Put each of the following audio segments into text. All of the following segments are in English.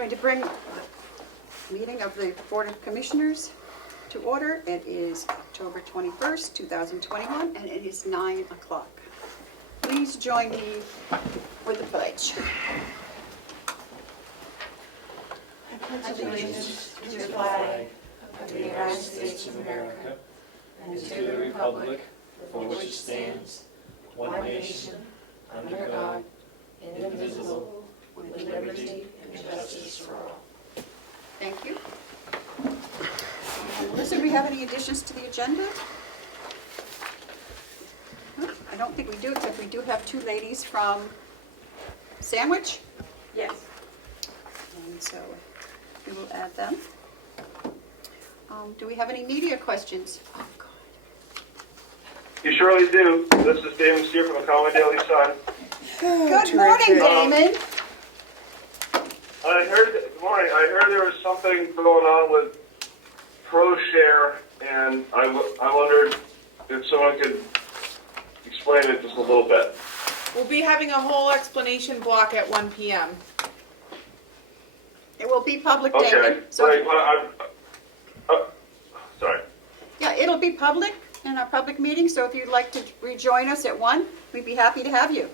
going to bring the meeting of the Board of Commissioners to order. It is October 21st, 2021, and it is 9 o'clock. Please join me with the pledge. I pledge allegiance to the flag of the United States of America and to the republic for which it stands, one nation, under God, indivisible, with liberty and justice for all. Thank you. Melissa, do we have any additions to the agenda? I don't think we do, except we do have two ladies from Sandwich. Yes. And so we will add them. Do we have any media questions? Oh, God. You surely do. This is Damon Steer from the Comeau Daily Sun. Good morning, Damon. Good morning. I heard there was something going on with ProShare, and I wondered if someone could explain it just a little bit. We'll be having a whole explanation block at 1 p.m. It will be public, Okay. Damon. So, Right. Sorry. yeah, it'll be public in our public meeting, so if you'd like to rejoin us at 1, we'd be happy to have you.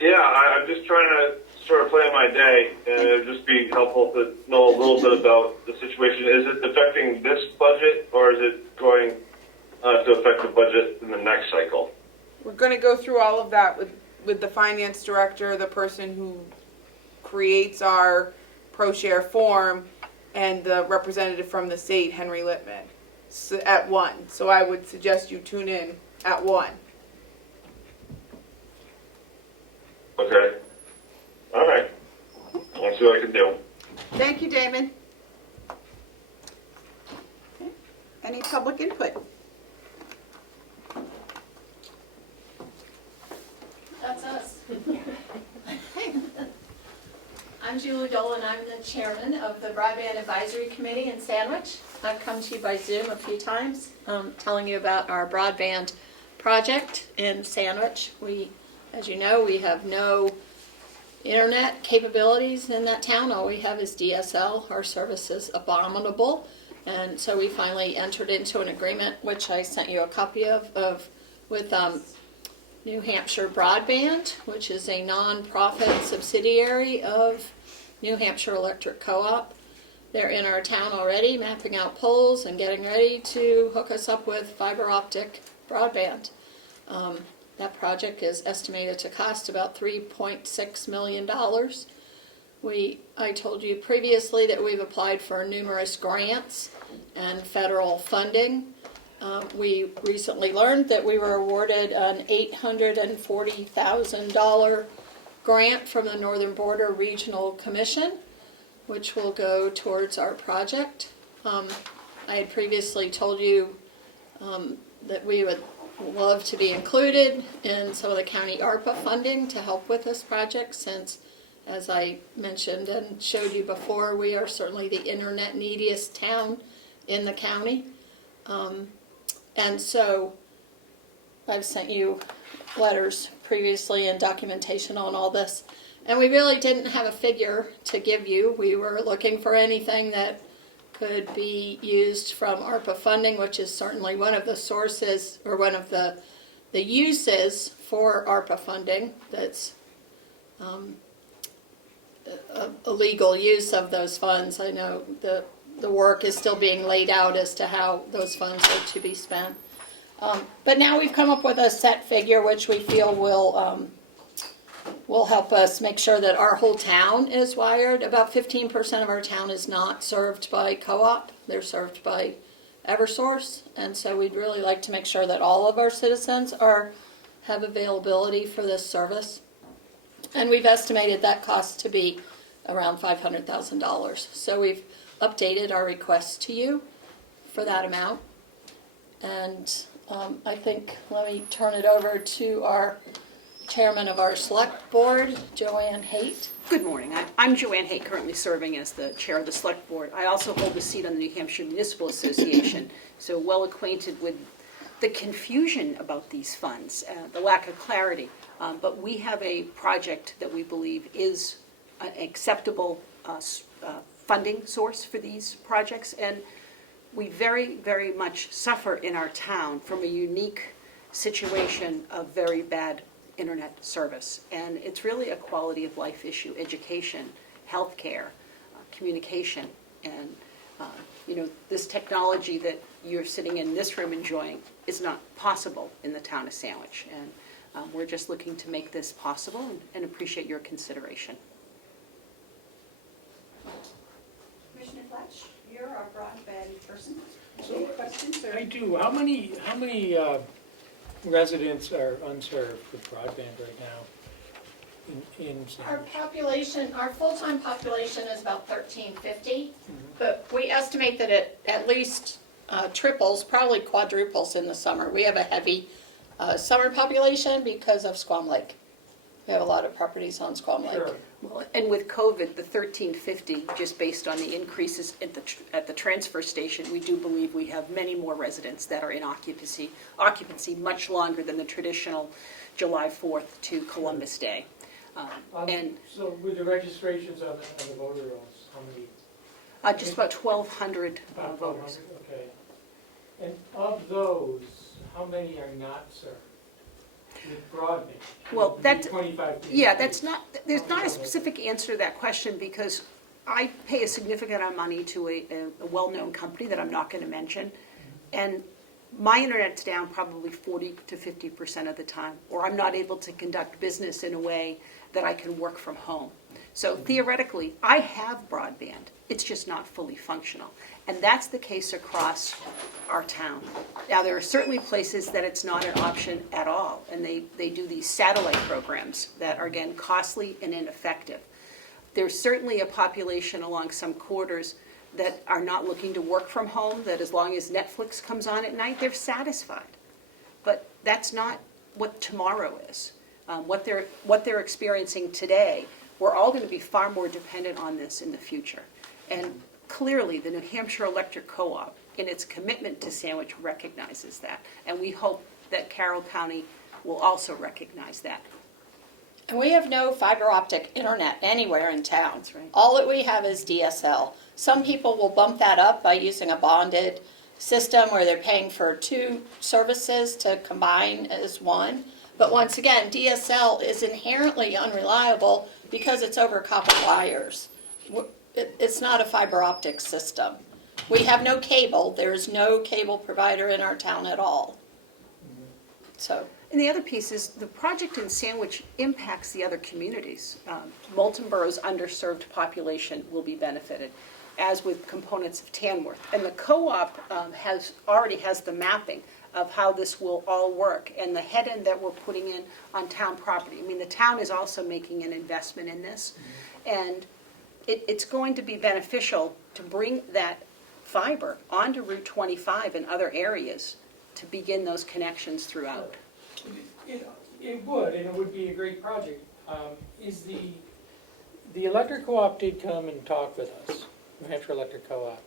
Yeah, I'm just trying to sort of plan my day, and it would just be helpful to know a little bit about the situation. Is it affecting this budget, or is it going to affect the budget in the next cycle? We're going to go through all of that with the finance director, the person who creates our ProShare form, and the representative from the state, Henry Littman, at 1. So I would suggest you tune in at 1. Okay. All right. I'll see what I can do. Thank you, Damon. Okay. Any public input? That's us. I'm Julie Dolan. I'm the chairman of the Broadband Advisory Committee in Sandwich. I've come to you by Zoom a few times, telling you about our broadband project in Sandwich. As you know, we have no internet capabilities in that town. All we have is DSL. Our service is abominable. And so we finally entered into an agreement, which I sent you a copy of with New Hampshire Broadband, which is a non-profit subsidiary of New Hampshire Electric Co-op. They're in our town already, mapping out poles and getting ready to hook us up with fiber optic broadband. That project is estimated to cost about $3.6 million. I told you previously that we've applied for numerous grants and federal funding. We recently learned that we were awarded an $840,000 grant from the Northern Border Regional Commission, which will go towards our project. I had previously told you that we would love to be included in some of the county Arpa funding to help with this project, since, as I mentioned and showed you before, we are certainly the internet neediest town in the county. And so I've sent you letters previously and documentation on all this. And we really didn't have a figure to give you. We were looking for anything that could be used from ARPA funding, which is certainly one of the sources, or one of the uses for ARPA funding that's a legal use of those funds. I know the work is still being laid out as to how those funds are to be spent. But now we've come up with a set figure which we feel will help us make sure that our whole town is wired. About 15% of our town is not served by co-op. They're served by Eversource. And so we'd really like to make sure that all of our citizens have availability for this service. And we've estimated that cost to be around $500,000. So we've updated our request to you for that amount. And I think, let me turn it over to our chairman of our select board, Joanne Haight. Good morning. I'm Joanne Haight, currently serving as the chair of the select board. I also hold a seat on the New Hampshire Municipal Association, so well acquainted with the confusion about these funds, the lack of clarity. But we have a project that we believe is an acceptable funding source for these projects. And we very, very much suffer in our town from a unique situation of very bad internet service. And it's really a quality of life issue: education, healthcare, communication. And this technology that you're sitting in this room enjoying is not possible in the town of Sandwich. And we're just looking to make this possible and appreciate your consideration. Commissioner Flash, you're our broadband person. So, Any questions? Or? I do. How many residents are unserved with broadband right now in Our Sandwich? population, our full-time population is about 1350, but we estimate that it at least triples, probably quadruples in the summer. We have a heavy summer population because of Squam Lake. We have a lot of properties on Squam Lake. Sure. Well, and with COVID, the 1350, just based on the increases at the transfer station, we do believe we have many more residents that are in occupancy much longer than the traditional July 4th to Columbus Day. And So with the registrations on the voter rolls, how many? just about 1,200 About voters. 1,200, okay. And of those, how many are not served with broadband? Well, Would be that's- 25 feet. Yeah, there's not a specific answer to that question, because I pay a significant amount of money to a well-known company that I'm not going to mention, and my internet's down probably 40 to 50% of the time, or I'm not able to conduct business in a way that I can work from home. So theoretically, I have broadband, it's just not fully functional. And that's the case across our town. Now, there are certainly places that it's not an option at all, and they do these satellite programs that are, again, costly and ineffective. There's certainly a population along some quarters that are not looking to work from home, that as long as Netflix comes on at night, they're satisfied. But that's not what tomorrow is. What they're experiencing today, we're all going to be far more dependent on this in the future. And clearly, the New Hampshire Electric Co-op, in its commitment to Sandwich, recognizes that. And we hope that Carroll County will also recognize that. And we have no fiber optic internet anywhere in town. That's right. All that we have is DSL. Some people will bump that up by using a bonded system where they're paying for two services to combine as one. But once again, DSL is inherently unreliable because it's over copper wires. It's not a fiber optic system. We have no cable. There's no cable provider in our town at all. So. And the other piece is the project in Sandwich impacts the other communities. Moulton Borough's underserved population will be benefited, as with components of Tamworth. And the co-op already has the mapping of how this will all work, and the head end that we're putting in on town property. I mean, the town is also making an investment in this, and it's going to be beneficial to bring that fiber onto Route 25 and other areas to begin those connections throughout. It would, and it would be a great project. Is the electric co-op did come and talk with us, New Hampshire Electric Co-op.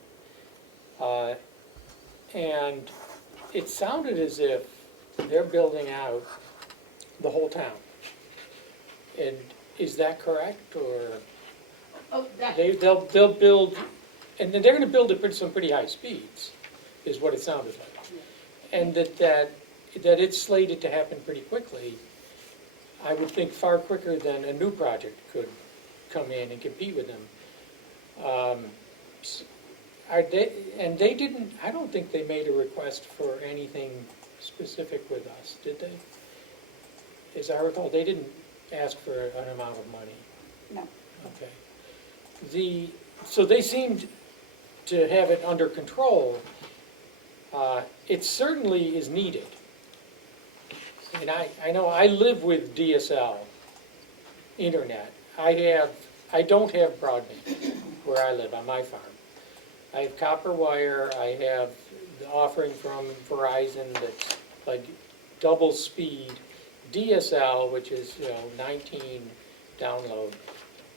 And it sounded as if they're building out the whole town. And is that correct, or? Oh, They'll build, and then they're gonna build at some pretty high speeds, is what it sounded like. And that it's slated to happen pretty quickly. I would think far quicker than a new project could come in and compete with them. They didn't, I don't think they made a request for anything specific with us, did they? As I recall, they didn't ask for an amount of money. No. Okay. So they seemed to have it under control. It certainly is needed. And I know I live with DSL internet. I don't have broadband where I live on my farm. I have copper wire. I have the offering from Verizon that's like double speed. DSL, which is 19 download.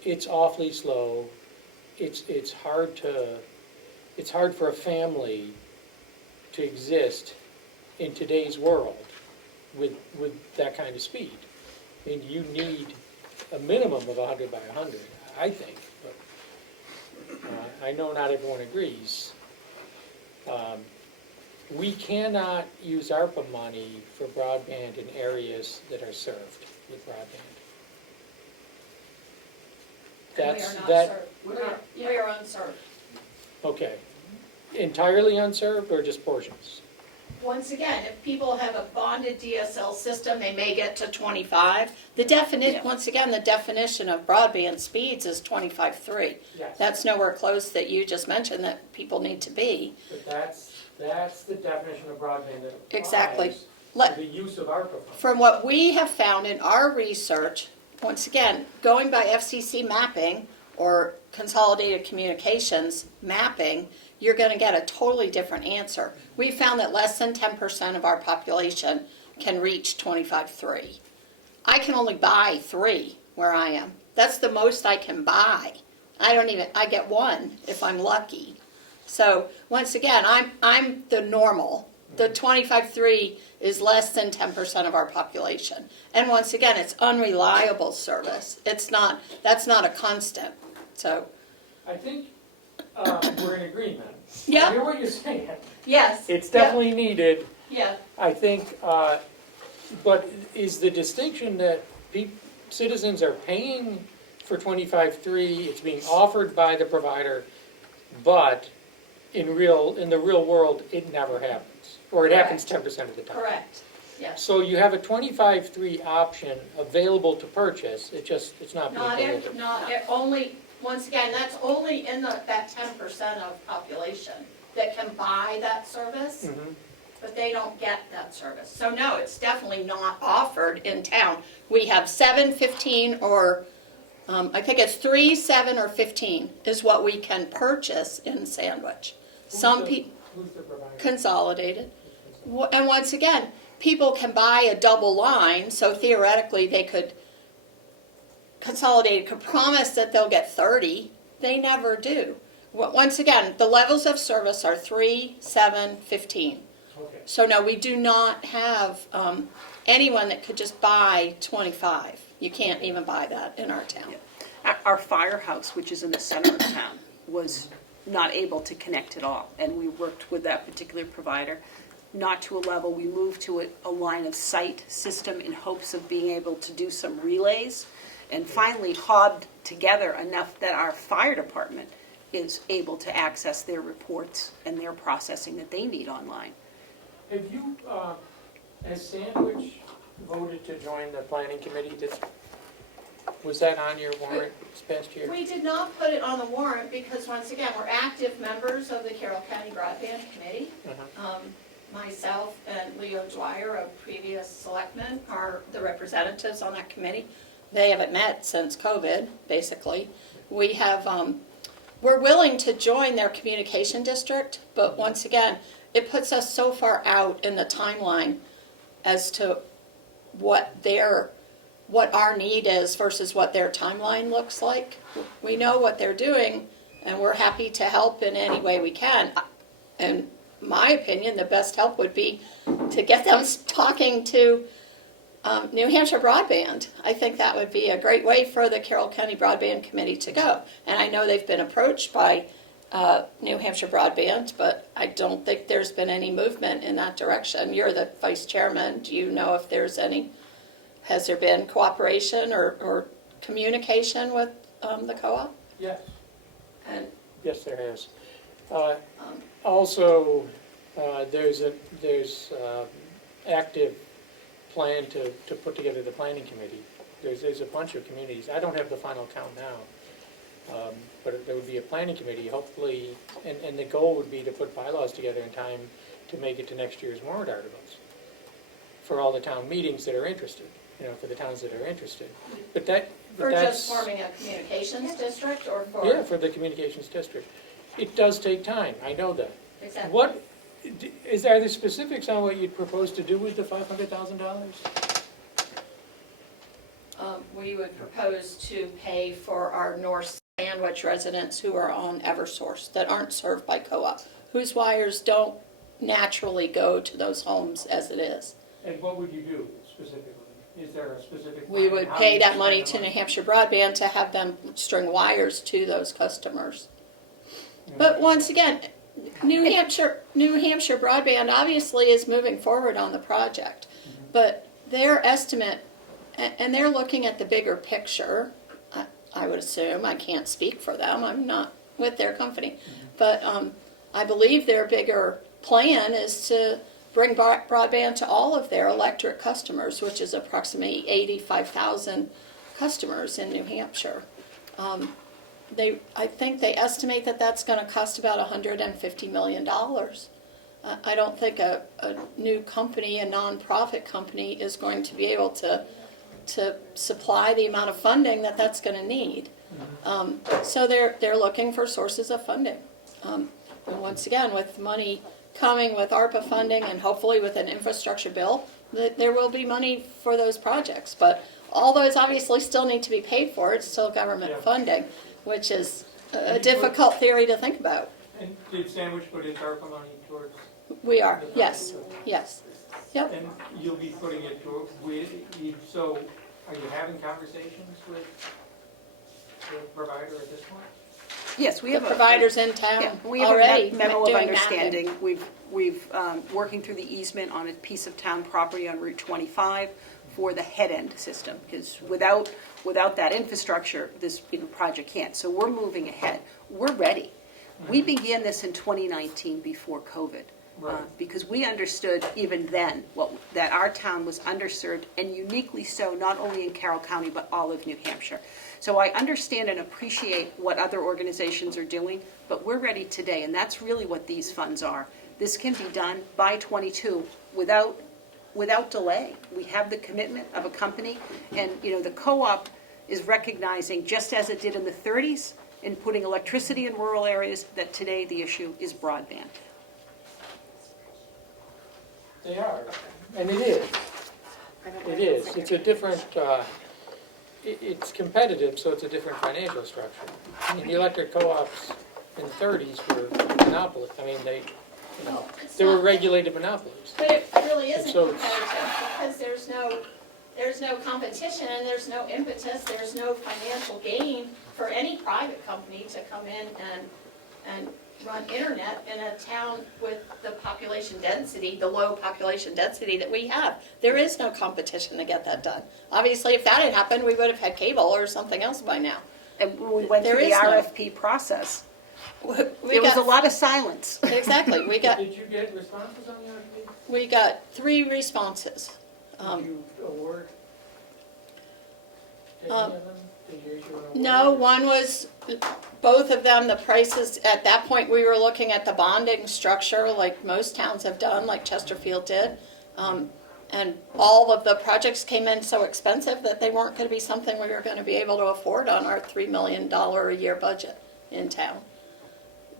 It's awfully slow. It's hard for a family to exist in today's world with that kind of speed. I mean, you need a minimum of 100 by 100, I think, but I know not everyone agrees. We cannot use ARPA money for broadband in areas that are served with broadband. And we That's, are not that, served. We are unserved. okay. Entirely unserved or just portions? Once again, if people have a bonded DSL system, they may get to 25. The definition, Yeah. once again, the definition of broadband speeds is 25.3. Yes. That's nowhere close that you just mentioned that people need to be. But that's the definition of broadband that applies Exactly. to the use of ARPA funds. From what we have found in our research, once again, going by FCC mapping or Consolidated Communications mapping, you're going to get a totally different answer. We found that less than 10% of our population can reach 25.3. I can only buy 3 where I am. That's the most I can buy. I get 1 if I'm lucky. So once again, I'm the normal. The 25.3 is less than 10% of our population. And once again, it's unreliable service. That's not a constant. So, I think we're in agreement. Yeah. I hear what you're saying. yes. It's definitely needed. Yeah. I think, but is the distinction that citizens are paying for 25.3, it's being offered by the provider, but in the real world, it never happens, or it happens 10% of the time. Correct. Yes. So you have a 25.3 option available to purchase, it's not being delivered. Only, once again, that's only in that 10% of population that can buy that service, Mhm. but they don't get that service. So no, it's definitely not offered in town. We have 7, 15, or I think it's 3, 7, or 15 is what we can purchase in Sandwich. Some people Who's the provider? consolidated. And once again, people can buy a double line, so theoretically they could, Consolidated could promise that they'll get 30. They never do. Once again, the levels of service are 3, 7, 15. Okay. So no, we do not have anyone that could just buy 25. You can't even buy that in our town. Our firehouse, which is in the center of town, was not able to connect at all, and we worked with that particular provider, not to a level. We moved to a line of sight system in hopes of being able to do some relays, and finally hobbed together enough that our fire department is able to access their reports and their processing that they need online. Have you, has Sandwich voted to join the planning committee? Was that on your warrant this past year? We did not put it on the warrant because, once again, we're active members of the Carroll County Broadband Committee. Myself and Leo Dwyer, a previous selectman, are the representatives on that committee. They haven't met since COVID, basically. We have, we're willing to join their communication district, but once again, it puts us so far out in the timeline as to what our need is versus what their timeline looks like. We know what they're doing, and we're happy to help in any way we can. In my opinion, the best help would be to get them talking to New Hampshire Broadband. I think that would be a great way for the Carroll County Broadband Committee to go. And I know they've been approached by New Hampshire Broadband, but I don't think there's been any movement in that direction. You're the vice chairman. Do you know if there's any? Has there been cooperation or communication with the co-op? Yes. And Yes, there is. Also, there's active plan to put together the planning committee. There's a bunch of communities. I don't have the final count now, but there would be a planning committee, hopefully, and the goal would be to put bylaws together in time to make it to next year's warrant articles for all the town meetings that are interested, for the towns that are interested. But that's just forming a communications district, or for? Yeah, for the communications district. It does take time, I know that. Exactly. Are there specifics on what you'd propose to do with the $500,000? We would propose to pay for our North Sandwich residents who are on Eversource, that aren't served by co-op, whose wires don't naturally go to those homes as it is. And what would you do specifically? Is there a specific? We plan? would How pay you that spend money the to New Hampshire Broadband to have them string wires to those customers. But once again, New Hampshire Broadband obviously is moving forward on the project. But their estimate, and they're looking at the bigger picture, I would assume, I can't speak for them, I'm not with their company. But I believe their bigger plan is to bring broadband to all of their electric customers, which is approximately 85,000 customers in New Hampshire. I think they estimate that that's going to cost about $150 million. I don't think a new company, a nonprofit company, is going to be able to supply the amount of funding that that's going to need. So they're looking for sources of funding. And once again, with money coming with Arpa funding and hopefully with an infrastructure bill, there will be money for those projects. But all those obviously still need to be paid for. It's still government funding, which is a difficult theory to think about. And did Sandwich put its ARPA money towards? We are, yes, yes. Yep. And you'll be putting it toward, so are you having conversations with the provider at this point? Yes, we The have providers in town Yeah, we have already a memo of doing mapping. understanding. We've working through the easement on a piece of town property on Route 25 for the head end system, because without that infrastructure, this project can't. So we're moving ahead. We're ready. We began this in 2019 before COVID. Right. Because we understood even then that our town was underserved, and uniquely so, not only in Carroll County, but all of New Hampshire. So I understand and appreciate what other organizations are doing, but we're ready today, and that's really what these funds are. This can be done by 22 without delay. We have the commitment of a company, and the co-op is recognizing, just as it did in the 30s, in putting electricity in rural areas, that today the issue is broadband. They are, and it is. It is. It's a different, it's competitive, so it's a different financial structure. I mean, the electric co-ops in the 30s were monopolies. I mean, they were regulated monopolies. But it really isn't so competitive because there's no competition and there's no impetus, there's no financial gain for any private company to come in and run internet in a town with the population density, the low population density that we have. There is no competition to get that done. Obviously, if that had happened, we would have had cable or something else by now. And when we went through the There is no- RFP process, We there was a lot of silence. Exactly. Did you get responses on the RFP? We got 3 responses. Did you award any of them? Did you issue an award? No, one was, both of them, the prices, at that point, we were looking at the bonding structure like most towns have done, like Chesterfield did. And all of the projects came in so expensive that they weren't going to be something we were going to be able to afford on our $3 million a year budget in town.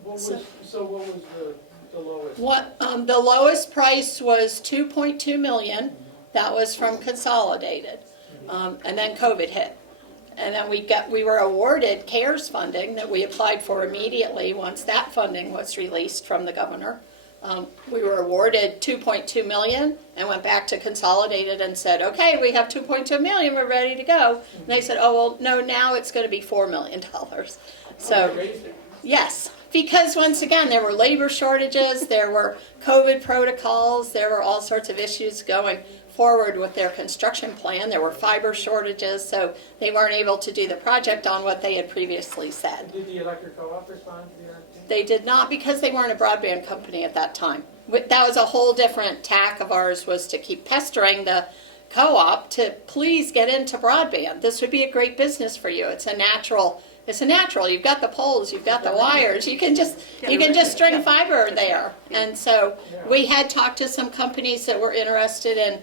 What was the lowest? The lowest price was 2.2 million. That was from Consolidated. And then COVID hit. And then we were awarded CARES funding that we applied for immediately once that funding was released from the governor. We were awarded 2.2 million and went back to Consolidated and said, okay, we have 2.2 million, we're ready to go. And they said, oh, well, no, now it's going to be $4 million. So, yes, because once again, there were labor shortages, there were COVID protocols, there were all sorts of issues going forward with their construction plan. There were fiber shortages, so they weren't able to do the project on what they had previously said. Did the electric co-op respond to the RFP? They did not, because they weren't a broadband company at that time. That was a whole different tack of ours, was to keep pestering the co-op to please get into broadband. This would be a great business for you. It's a natural. You've got the poles, you've got the wires. You can just string fiber there. And so we had talked to some companies that were interested in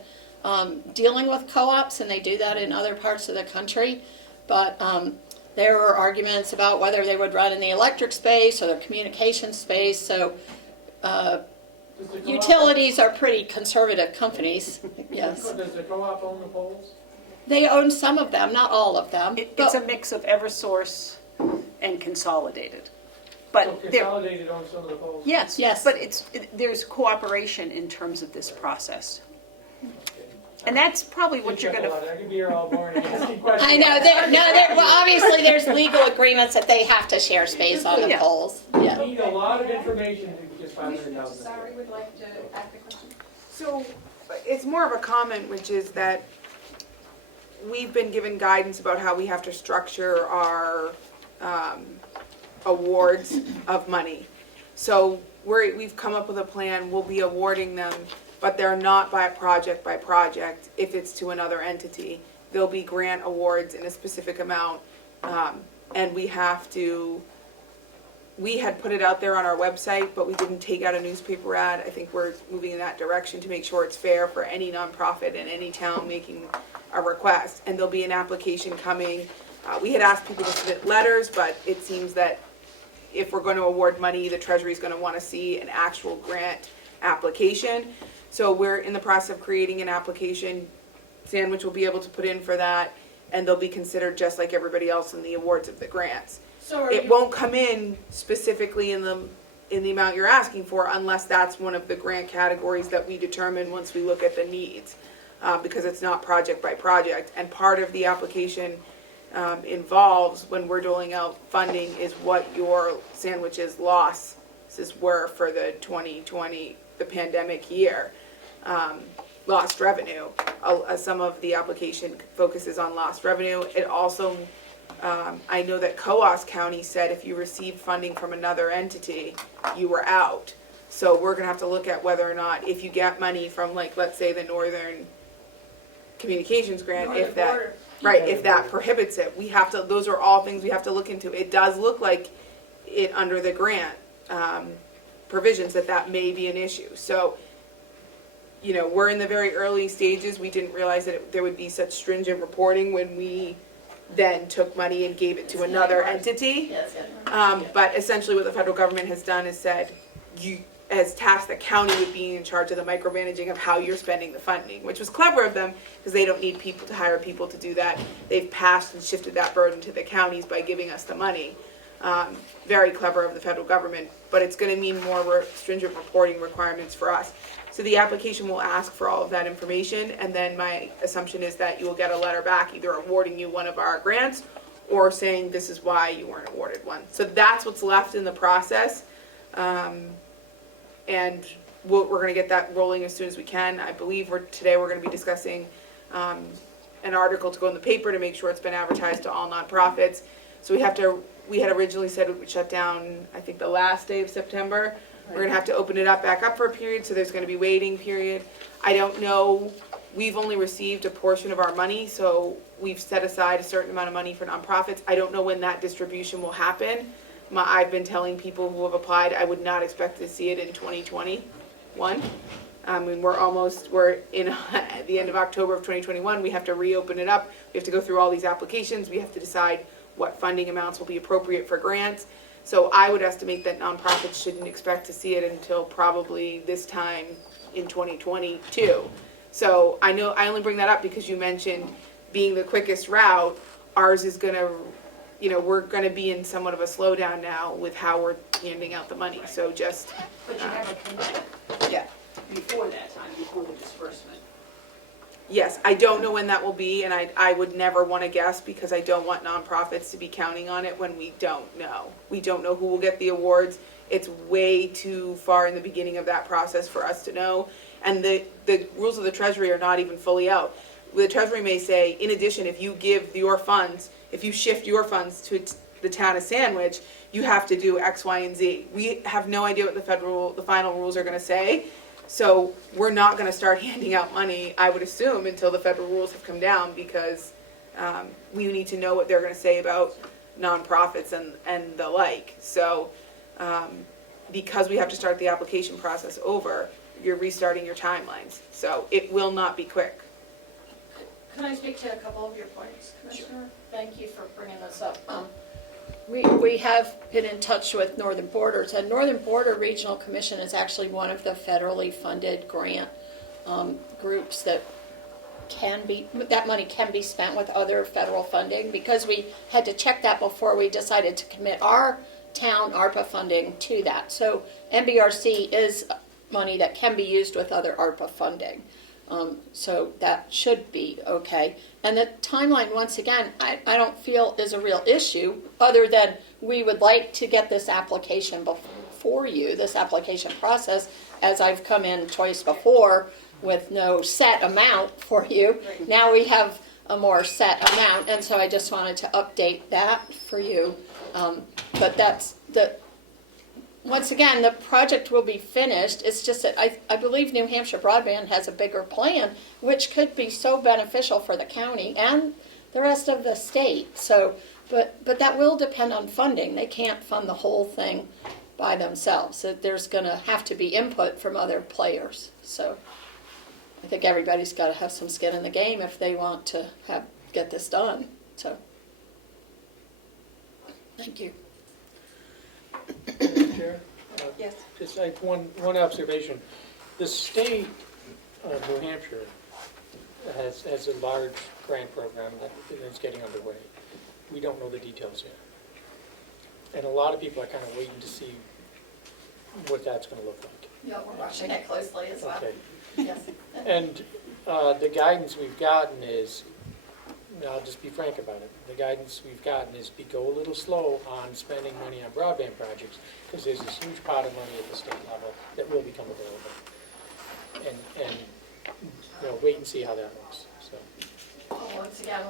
dealing with co-ops, and they do that in other parts of the country. But there were arguments about whether they would run in the electric space or the communication space. So utilities are pretty conservative companies. Yes. Does the co-op own the poles? They own some of them, not all of them. It's a mix of Eversource and Consolidated. But So Consolidated owns some of the poles? yes, Yes. but there's cooperation in terms of this process. And that's probably what you're gonna, I could be here all morning asking questions. I know, well, obviously, there's legal agreements that they have to share space on the Yeah. polls, yeah. You need a lot of information to just $500,000. Sari would like to ask the question. So it's more of a comment, which is that we've been given guidance about how we have to structure our awards of money. So we've come up with a plan, we'll be awarding them, but they're not by project if it's to another entity. There'll be grant awards in a specific amount, and we had put it out there on our website, but we didn't take out a newspaper ad. I think we're moving in that direction to make sure it's fair for any nonprofit in any town making a request. And there'll be an application coming. We had asked people to submit letters, but it seems that if we're going to award money, the Treasury's going to want to see an actual grant application. So we're in the process of creating an application. Sandwich will be able to put in for that, and they'll be considered just like everybody else in the awards of the grants. So It won't come in specifically in the amount you're asking for unless that's one of the grant categories that we determine once we look at the needs, because it's not project by project. And part of the application involves, when we're doling out funding, is what your Sandwich's losses were for the 2020, the pandemic year. Lost revenue. Some of the application focuses on lost revenue. It also, I know that Coos County said if you received funding from another entity, you were out. So we're gonna have to look at whether or not, if you get money from, like, let's say the Northern Communications Grant, if that, right, if that prohibits it, we have to, those are all things we have to look into. It does look like it, under the grant provisions, that may be an issue. So, you know, we're in the very early stages. We didn't realize that there would be such stringent reporting when we then took money and gave it to another entity. But essentially what the federal government has done is said, has tasked the county with being in charge of the micromanaging of how you're spending the funding, which was clever of them because they don't need people to hire people to do that. They've passed and shifted that burden to the counties by giving us the money. Very clever of the federal government, but it's going to mean more stringent reporting requirements for us. So the application will ask for all of that information, and then my assumption is that you will get a letter back either awarding you one of our grants or saying this is why you weren't awarded one. So that's what's left in the process. And we're going to get that rolling as soon as we can. I believe today we're going to be discussing an article to go in the paper to make sure it's been advertised to all nonprofits. So we had originally said we would shut down, I think, the last day of September. We're going to have to open it back up for a period, so there's going to be waiting period. I don't know, we've only received a portion of our money, so we've set aside a certain amount of money for nonprofits. I don't know when that distribution will happen. I've been telling people who have applied, I would not expect to see it in 2021. I mean, we're in at the end of October of 2021. We have to reopen it up. We have to go through all these applications. We have to decide what funding amounts will be appropriate for grants. So I would estimate that nonprofits shouldn't expect to see it until probably this time in 2022. So I know I only bring that up because you mentioned being the quickest route. Ours is gonna, we're gonna be in somewhat of a slowdown now with how we're handing out the money. So just. but you have a commitment Yeah. before that time, before the disbursement. Yes, I don't know when that will be, and I would never want to guess because I don't want nonprofits to be counting on it when we don't know. We don't know who will get the awards. It's way too far in the beginning of that process for us to know. And the rules of the Treasury are not even fully out. The Treasury may say, in addition, if you give your funds, if you shift your funds to the town of Sandwich, you have to do X, Y, and Z. We have no idea what the final rules are going to say. So we're not going to start handing out money, I would assume, until the federal rules have come down because we need to know what they're going to say about nonprofits and the like. So because we have to start the application process over, you're restarting your timelines. So it will not be quick. Can I speak to a couple of your points, Commissioner? Thank you for bringing this up. We have been in touch with Northern Borders, and Northern Border Regional Commission is actually one of the federally funded grant groups that money can be spent with other federal funding, because we had to check that before we decided to commit our town ARPA funding to that. So NBRC is money that can be used with other ARPA funding. So that should be okay. And the timeline, once again, I don't feel is a real issue, other than we would like to get this application before you, this application process, as I've come in twice before with no set amount for you. Now we have a more set amount, and so I just wanted to update that for you. But that's once again, the project will be finished. It's just that I believe New Hampshire Broadband has a bigger plan, which could be so beneficial for the county and the rest of the state. So, but that will depend on funding. They can't fund the whole thing by themselves. So there's going to have to be input from other players. So I think everybody's got to have some skin in the game if they want to get this done. So, thank you. Chair? Yes. Just like one observation. The state of New Hampshire has a large grant program that is getting underway. We don't know the details yet. And a lot of people are kind of waiting to see what that's going to look like. Yeah, we're watching it closely as well. Okay. Yes. And the guidance we've gotten is, I'll just be frank about it, the guidance we've gotten is go a little slow on spending money on broadband projects, because there's this huge pot of money at the state level that will become available. And wait and see how that looks, so. Well, once again,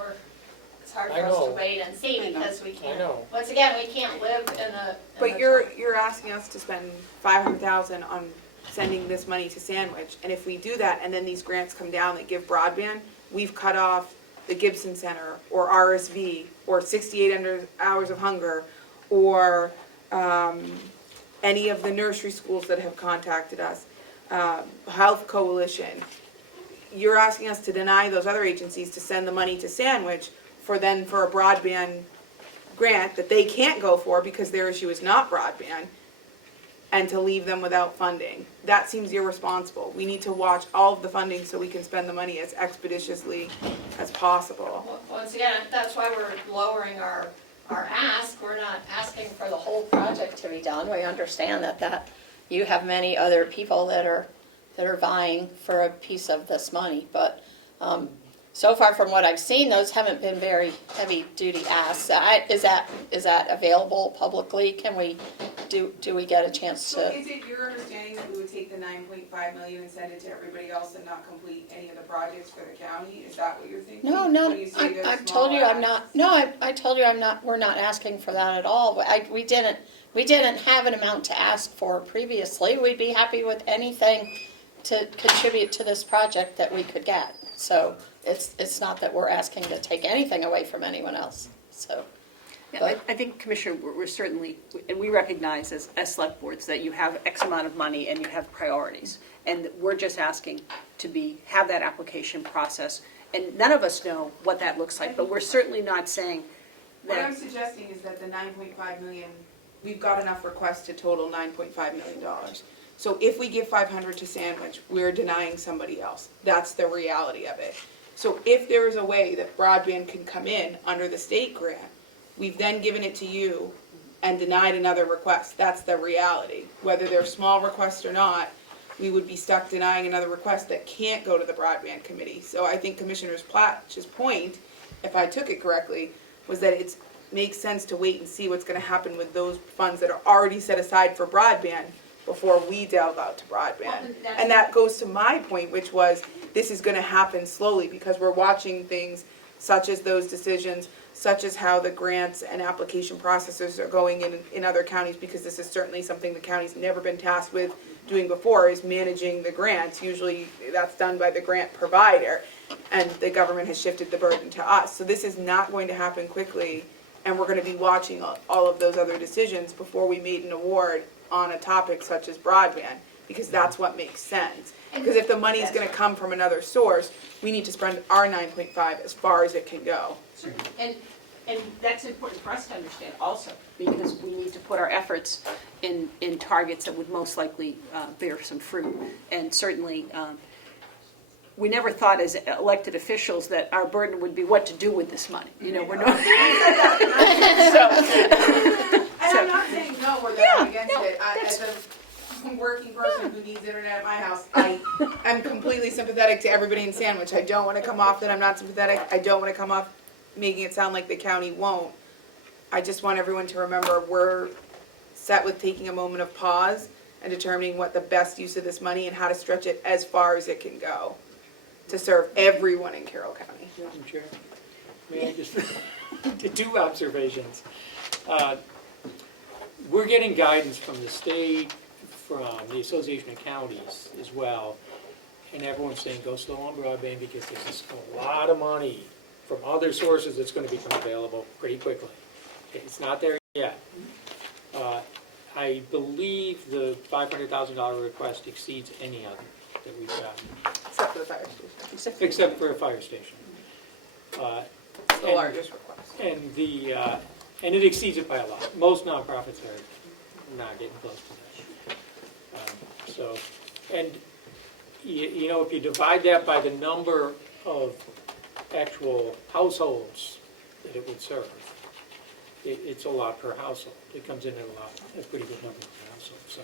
it's hard for I us to know. wait and see I know. because we can't. I know. Once again, we can't live in the. But you're asking us to spend $500,000 on sending this money to Sandwich, and if we do that, and then these grants come down that give broadband, we've cut off the Gibson Center, or RSV, or 68 Hours of Hunger, or any of the nursery schools that have contacted us, Health Coalition. You're asking us to deny those other agencies to send the money to Sandwich for a broadband grant that they can't go for because their issue is not broadband, and to leave them without funding. That seems irresponsible. We need to watch all of the funding so we can spend the money as expeditiously as possible. Once again, that's why we're lowering our ask. We're not asking for the whole project to be done. We understand that you have many other people that are vying for a piece of this money, but so far from what I've seen, those haven't been very heavy-duty asks. Is that available publicly? Can we do we get a chance So to? is it your understanding that we would take the $9.5 million and send it to everybody else and not complete any of the projects for the county? Is that what you're thinking? No. When you say they're I've small told you I'm asks? not. No, I told you I'm not. We're not asking for that at all. We didn't have an amount to ask for previously. We'd be happy with anything to contribute to this project that we could get. So it's not that we're asking to take anything away from anyone else. So. Yeah, I think, Commissioner, we're certainly, and we recognize as select boards that you have X amount of money and you have priorities. And we're just asking to have that application process. And none of us know what that looks like, but we're certainly not saying What I'm that. suggesting is that the $9.5 million, we've got enough requests to total $9.5 million. So if we give 500 to Sandwich, we're denying somebody else. That's the reality of it. So if there is a way that broadband can come in under the state grant, we've then given it to you and denied another request. That's the reality. Whether they're small requests or not, we would be stuck denying another request that can't go to the broadband committee. So I think Commissioner Platch's point, if I took it correctly, was that it makes sense to wait and see what's going to happen with those funds that are already set aside for broadband before we delve out to broadband. And that goes to my point, which was this is going to happen slowly because we're watching things such as those decisions, such as how the grants and application processes are going in other counties, because this is certainly something the county's never been tasked with doing before, is managing the grants. Usually that's done by the grant provider, and the government has shifted the burden to us. So this is not going to happen quickly, and we're going to be watching all of those other decisions before we made an award on a topic such as broadband, because that's what makes sense. Because if the money is going to come from another source, we need to spend our 9.5 as far as it can go. And that's important for us to understand also, because we need to put our efforts in targets that would most likely bear some fruit. And certainly, we never thought as elected officials that our burden would be what to do with this money. You know, we're not. And I'm not saying no, we're going against it. As a working person who needs internet at my house. I'm completely sympathetic to everybody in Sandwich. I don't want to come off that I'm not sympathetic. I don't want to come off making it sound like the county won't. I just want everyone to remember we're set with taking a moment of pause and determining what the best use of this money and how to stretch it as far as it can go to serve everyone in Carroll County. Madam Chair, may I just, two observations. We're getting guidance from the state, from the Association of Counties as well, and everyone's saying go slow on broadband because there's a lot of money from other sources that's going to become available pretty quickly. It's not there yet. I believe the $500,000 request exceeds any other that we've gotten, Except for the fire station. except for a fire station. It's the largest request. And it exceeds it by a lot. Most nonprofits are not getting close to that. So, and you know, if you divide that by the number of actual households that it would serve, it's a lot per household. It comes in at a lot, a pretty good number per household. So,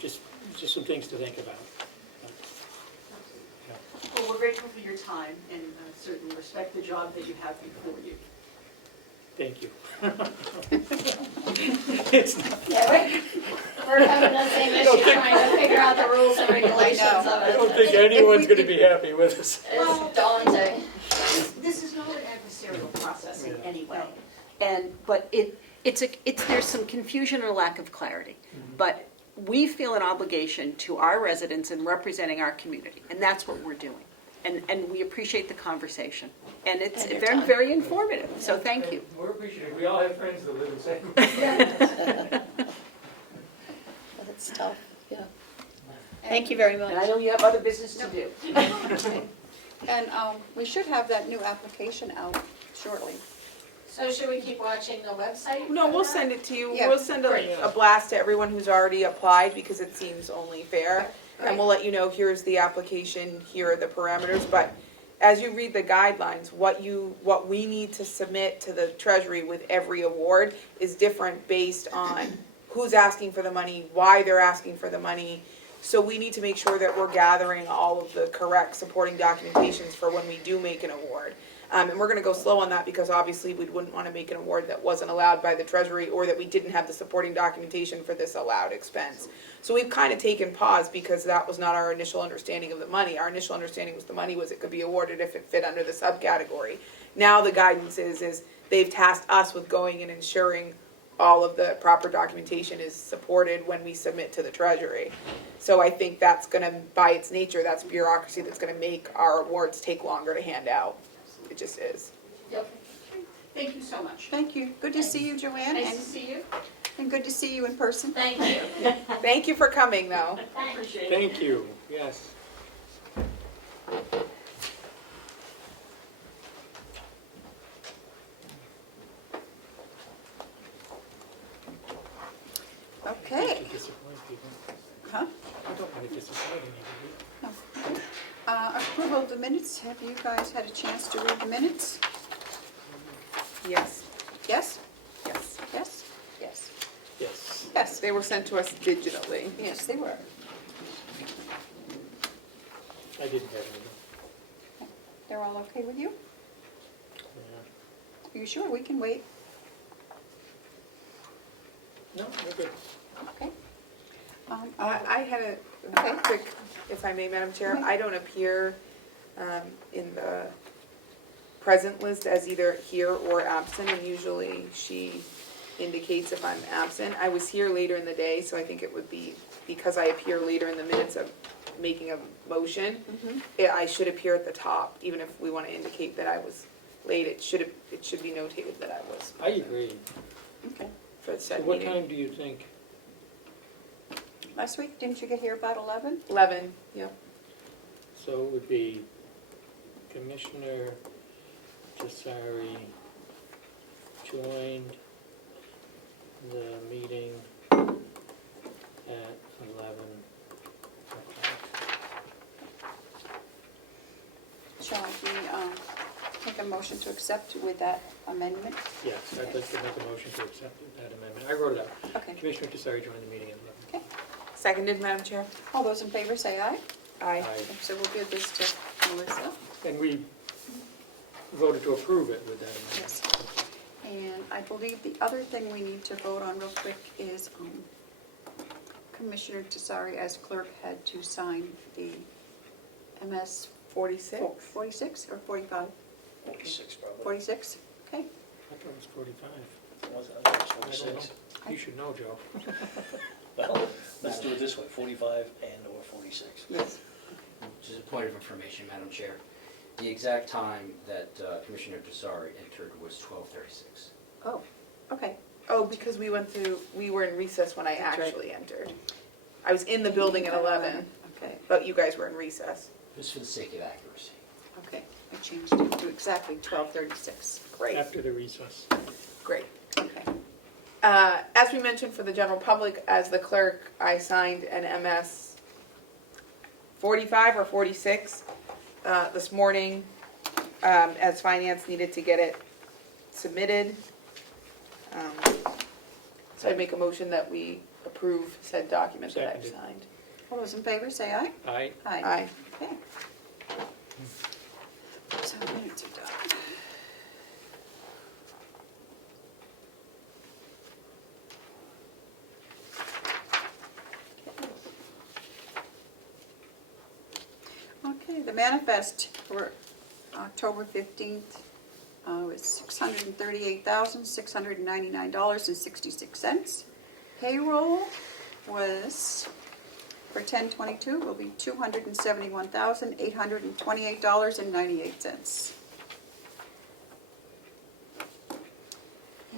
just some things to think about. Yeah. Well, we're grateful for your time and certainly respect the job that you have before you. Thank you. It's not, Yeah, we're having the same issue trying to figure out the rules and regulations of it. I don't think anyone's going to be happy with us. It's daunting. This is not an adversarial process in Yeah. any way. But there's some confusion or lack of clarity. But we feel an obligation to our residents in representing our community, and that's what we're doing. And we appreciate the conversation. And it's And your very, time. very informative, so thank you. We're appreciative. We all have friends that live in Sandwich. That's tough, yeah. Thank you very And I much. know you have other business to do. And we should have that new application out shortly. So should we keep watching the website? No, for we'll that? send it to you. Yeah. We'll send a blast to everyone who's already applied because it seems only fair. And we'll let you know, here's the application, here are the parameters. But as you read the guidelines, what we need to submit to the Treasury with every award is different based on who's asking for the money, why they're asking for the money. So we need to make sure that we're gathering all of the correct supporting documentations for when we do make an award. And we're gonna go slow on that because obviously we wouldn't wanna make an award that wasn't allowed by the Treasury or that we didn't have the supporting documentation for this allowed expense. So we've kind of taken pause because that was not our initial understanding of the money. Our initial understanding was the money was it could be awarded if it fit under the subcategory. Now the guidance is they've tasked us with going and ensuring all of the proper documentation is supported when we submit to the Treasury. So I think that's gonna, by its nature, that's bureaucracy that's gonna make our awards take longer to hand out. It just is. Yep. Thank you so much. Thank you. Good to see you, Joanne, Nice to see you. and good to see you in person. Thank you. Thank you for coming, though. Thanks. Thank you, yes. Okay. To disappoint people. Huh? I don't want to disappoint anybody. Approval of the minutes. Have you guys had a chance to read the minutes? Yes, Yes? yes. Yes? Yes. Yes. Yes. They were sent to us digitally. Yes, they were. I didn't have anything. They're all okay with you? Yeah. Are you sure? We can wait. No, we're good. Okay. I had a quick, if I may, Madam Chair, I don't appear in the present list as either here or absent, and usually she indicates if I'm absent. I was here later in the day, so I think it would be, because I appear later in the minutes of making a motion, I should appear at the top, even if we want to indicate that I was late, it should be notated that I was I agree. Okay. for the So said what meeting. time do you think? Last week, didn't you get here about 11? 11, yeah. So it would be Commissioner Jasari joined the meeting at 11 o'clock. Shall we make a motion to accept with that amendment? Yes, I'd like to make a motion to accept that amendment. I wrote it out. Okay. Commissioner Jasari joined the meeting at 11. Okay. Seconded, Madam Chair. All those in favor say aye. Aye. Aye. So we'll give this to Melissa. And we voted to approve it with that amendment. Yes. And I believe the other thing we need to vote on real quick is Commissioner Tesari as clerk had to sign the MS 46. 46 or 45? 46 probably. 46? Okay. I thought it was 45. Was it? I think it was I don't 46. know. You should know, Joe. Well, let's do it this way, 45 and/or 46. Yes. Just a point of information, Madam Chair. The exact time that Commissioner Tesari entered was 12:36. Oh, okay. Oh, because we were in recess when I That's right. actually entered. I was in the building at 11, Okay, but you guys were in recess. Just for the sake of accuracy. okay. I changed it to exactly 12:36. Great, After the recess. great. Okay. As we mentioned for the general public, as the clerk, I signed an MS 45 or 46 this morning, as finance needed to get it submitted. So I make a motion that we approve said document that I've Seconded. signed. All those in favor say aye. Aye. Aye. Okay. So minutes are done. Okay, the manifest for October 15th was $638,699.66. Payroll was, for 10/22, will be $271,828.98.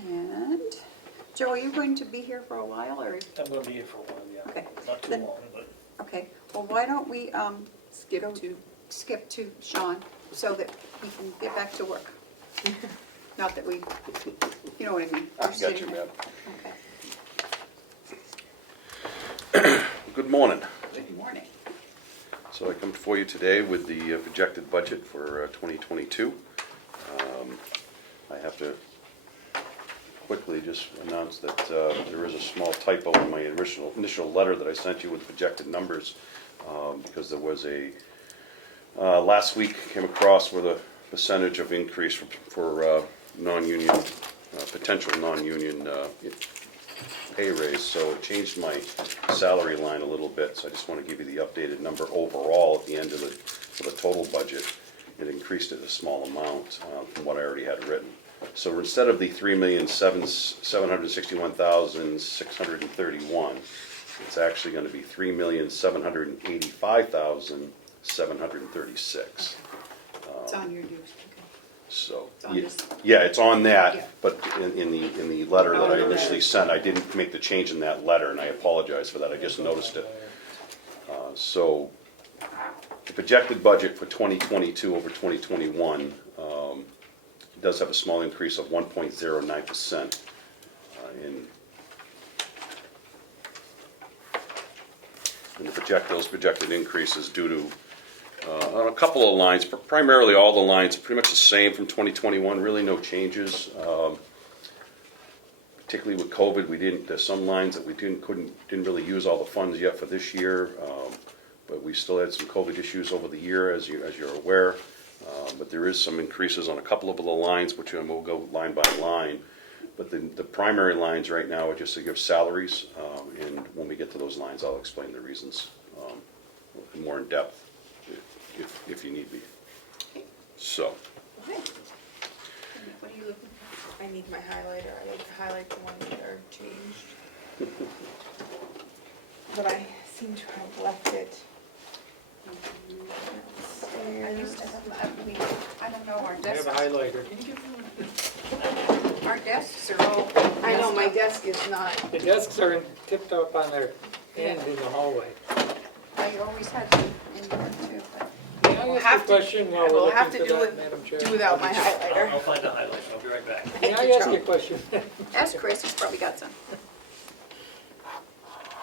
And, Joe, are you going to be here for a while, or? I'm going to be here for a while, yeah. Okay. Not too Then- long, but Okay, well, why don't we Skip to. skip to Sean so that he can get back to work? Not that we, you know what I mean. I got you, ma'am. Okay. Good morning. Good morning. So I come before you today with the projected budget for 2022. I have to quickly just announce that there is a small typo in my initial letter that I sent you with projected numbers, because there was last week came across with a percentage of increase for non-union, potential non-union pay raise, so it changed my salary line a little bit, so I just want to give you the updated number overall at the end of for the total budget. It increased it a small amount from what I already had written. So instead of the $3,761,631, it's actually going to be $3,785,736. It's on your dues, So, It's on yeah, this. yeah, it's on Yeah. that, but in the letter that I initially sent, I didn't make the change in that letter, and I apologize for that, I just noticed it. So, the projected budget for 2022 over 2021 does have a small increase of 1.09%. And those projected increases due to on a couple of lines, primarily all the lines are pretty much the same from 2021, really no changes. Particularly with COVID, there's some lines that we didn't really use all the funds yet for this year, but we still had some COVID issues over the year, as you're aware. But there is some increases on a couple of the lines, which we'll go line by line. But the primary lines right now are just to give salaries, and when we get to those lines, I'll explain the reasons more in depth if you need me. So, Okay. What are you looking for? I need my highlighter. I like to highlight the ones that are changed. But I seem to have left it. I don't know, our I have desks, a highlighter. Can you give me? our desks are all. I know, my messed up. desk is not. The desks are tipped up on their end in the hallway. I always had them in there too, but. May I We'll ask have a to- question while we're We'll have looking to for do that, Madam Chair? do without my highlighter. I'll find the highlights, I'll be right back. May Thank I you, ask you a Joe. question? Ask Chris, he's probably got some.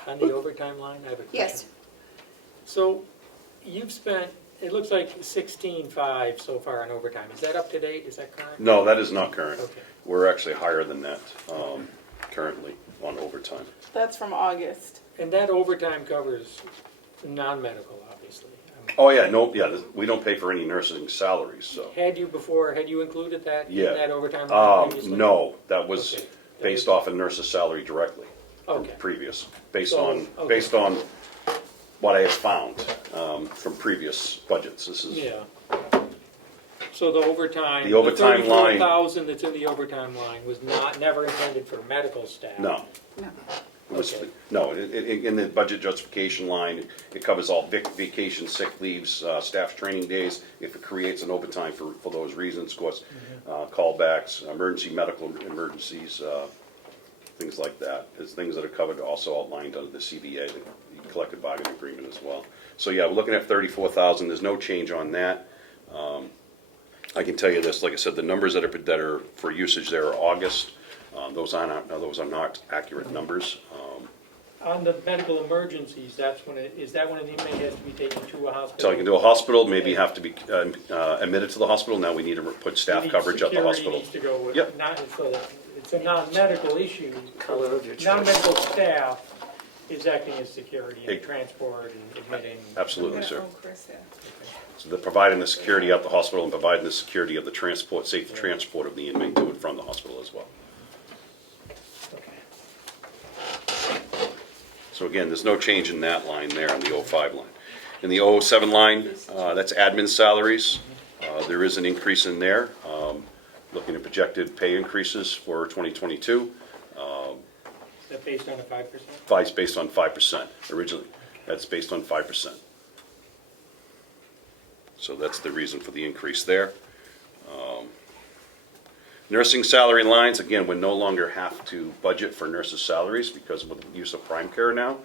On the overtime line, I have a question. Yes. So, you've spent, it looks like 16.5 so far on overtime. Is that up to date? Is that current? no, that is not current. Okay. We're actually higher than that. currently on overtime. That's from August. And that overtime covers non-medical, obviously. Oh, yeah, no, yeah, we don't pay for any nursing salaries, so. Had you included that in Yeah. that overtime line previously? No, that was Okay. based off a nurse's salary directly. From Okay. previous, based So, on, okay. based on what I have found, from previous budgets. This is, Yeah. So the overtime. The overtime line- 34,000 that's in the overtime line was never intended for medical staff. no. No. It was- Okay. No, in the budget justification line, it covers all vacation, sick leaves, staff's training days. If it creates an overtime for those reasons, of course, callbacks, emergency medical emergencies, things like that. There's things that are covered, also outlined under the CBA, the collective bargaining agreement as well. So yeah, we're looking at 34,000. There's no change on that. I can tell you this, like I said, the numbers that are for usage there are August. Those are not accurate numbers. On the medical emergencies, is that when an inmate has to be taken to a hospital? So I can do a hospital, maybe have to be admitted to the hospital. Now we need to put staff coverage at the hospital. Security needs to go with, Yep. so that it's a non-medical issue. Non-medical staff is acting as security and transport and admitting. Absolutely, sir. Oh, Chris, yeah. So they're providing the security at the hospital and providing the security of the transport, safe transport of the inmate to and from the hospital as well. So again, there's no change in that line there on the 05 line. In the 007 line, that's admin salaries. There is an increase in there. Looking at projected pay increases for 2022. Is that based on a 5%? It's based on 5% originally. That's based on 5%. So that's the reason for the increase there. Nursing salary lines, again, we no longer have to budget for nurses' salaries because of the use of prime care now.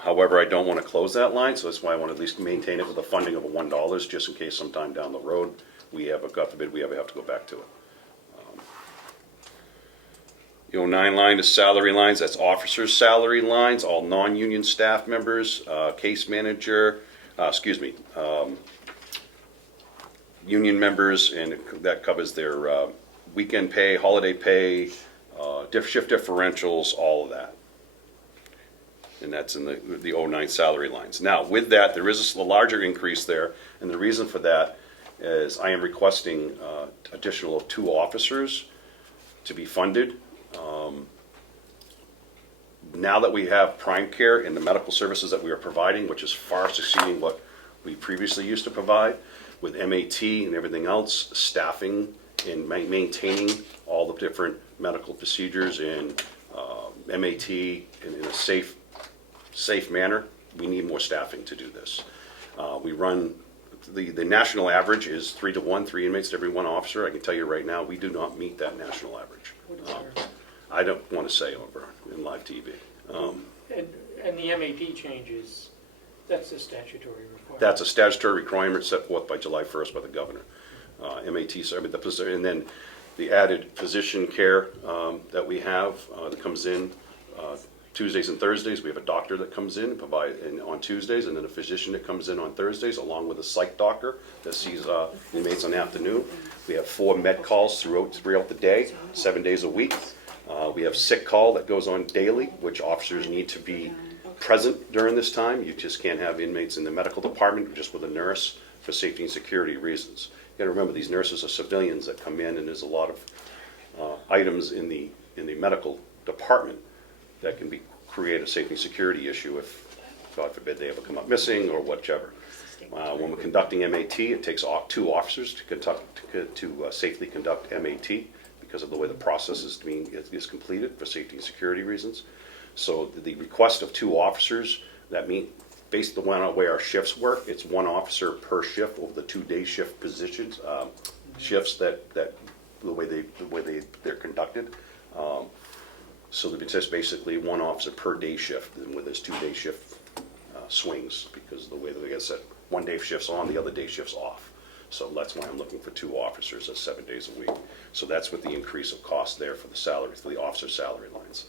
However, I don't want to close that line, so that's why I want to at least maintain it with a funding of $1, just in case sometime down the road we have, God forbid, we ever have to go back to it. The 09 line is salary lines. That's officers' salary lines, all non-union staff members, case manager, union members, and that covers their weekend pay, holiday pay, shift differentials, all of that. And that's in the 09 salary lines. Now, with that, there is a larger increase there, and the reason for that is I am requesting additional 2 officers to be funded. Now that we have prime care and the medical services that we are providing, which is far succeeding what we previously used to provide, with MAT and everything else, staffing and maintaining all the different medical procedures and MAT in a safe manner, we need more staffing to do this. We run, the national average is 3 to 1, 3 inmates to every 1 officer. I can tell you right now, we do not meet that national average. I don't want to say over in live TV. And the MAT changes, that's a statutory requirement. That's a statutory requirement set forth by July 1st by the governor. MAT, so I mean, and then the added physician care that we have that comes in Tuesdays and Thursdays. We have a doctor that comes in and on Tuesdays, and then a physician that comes in on Thursdays, along with a psych doctor that sees inmates on the afternoon. We have 4 med calls throughout the day, 7 days a week. We have sick call that goes on daily, which officers need to be present during this time. You just can't have inmates in the medical department just with a nurse for safety and security reasons. You gotta remember, these nurses are civilians that come in, and there's a lot of items in the medical department that can create a safety and security issue if, God forbid, they ever come up missing or whichever. When we're conducting MAT, it takes 2 officers to safely conduct MAT because of the way the process is completed for safety and security reasons. So the request of 2 officers, that means based on the way our shifts work, it's 1 officer per shift over the 2-day shift positions, shifts that the way they're conducted. So it's just basically 1 officer per day shift, and with this 2-day shift swings, because of the way that, like I said, 1 day shift's on, the other day shift's off. So that's why I'm looking for 2 officers at 7 days a week. So that's what the increase of cost there for the salaries, for the officer salary lines.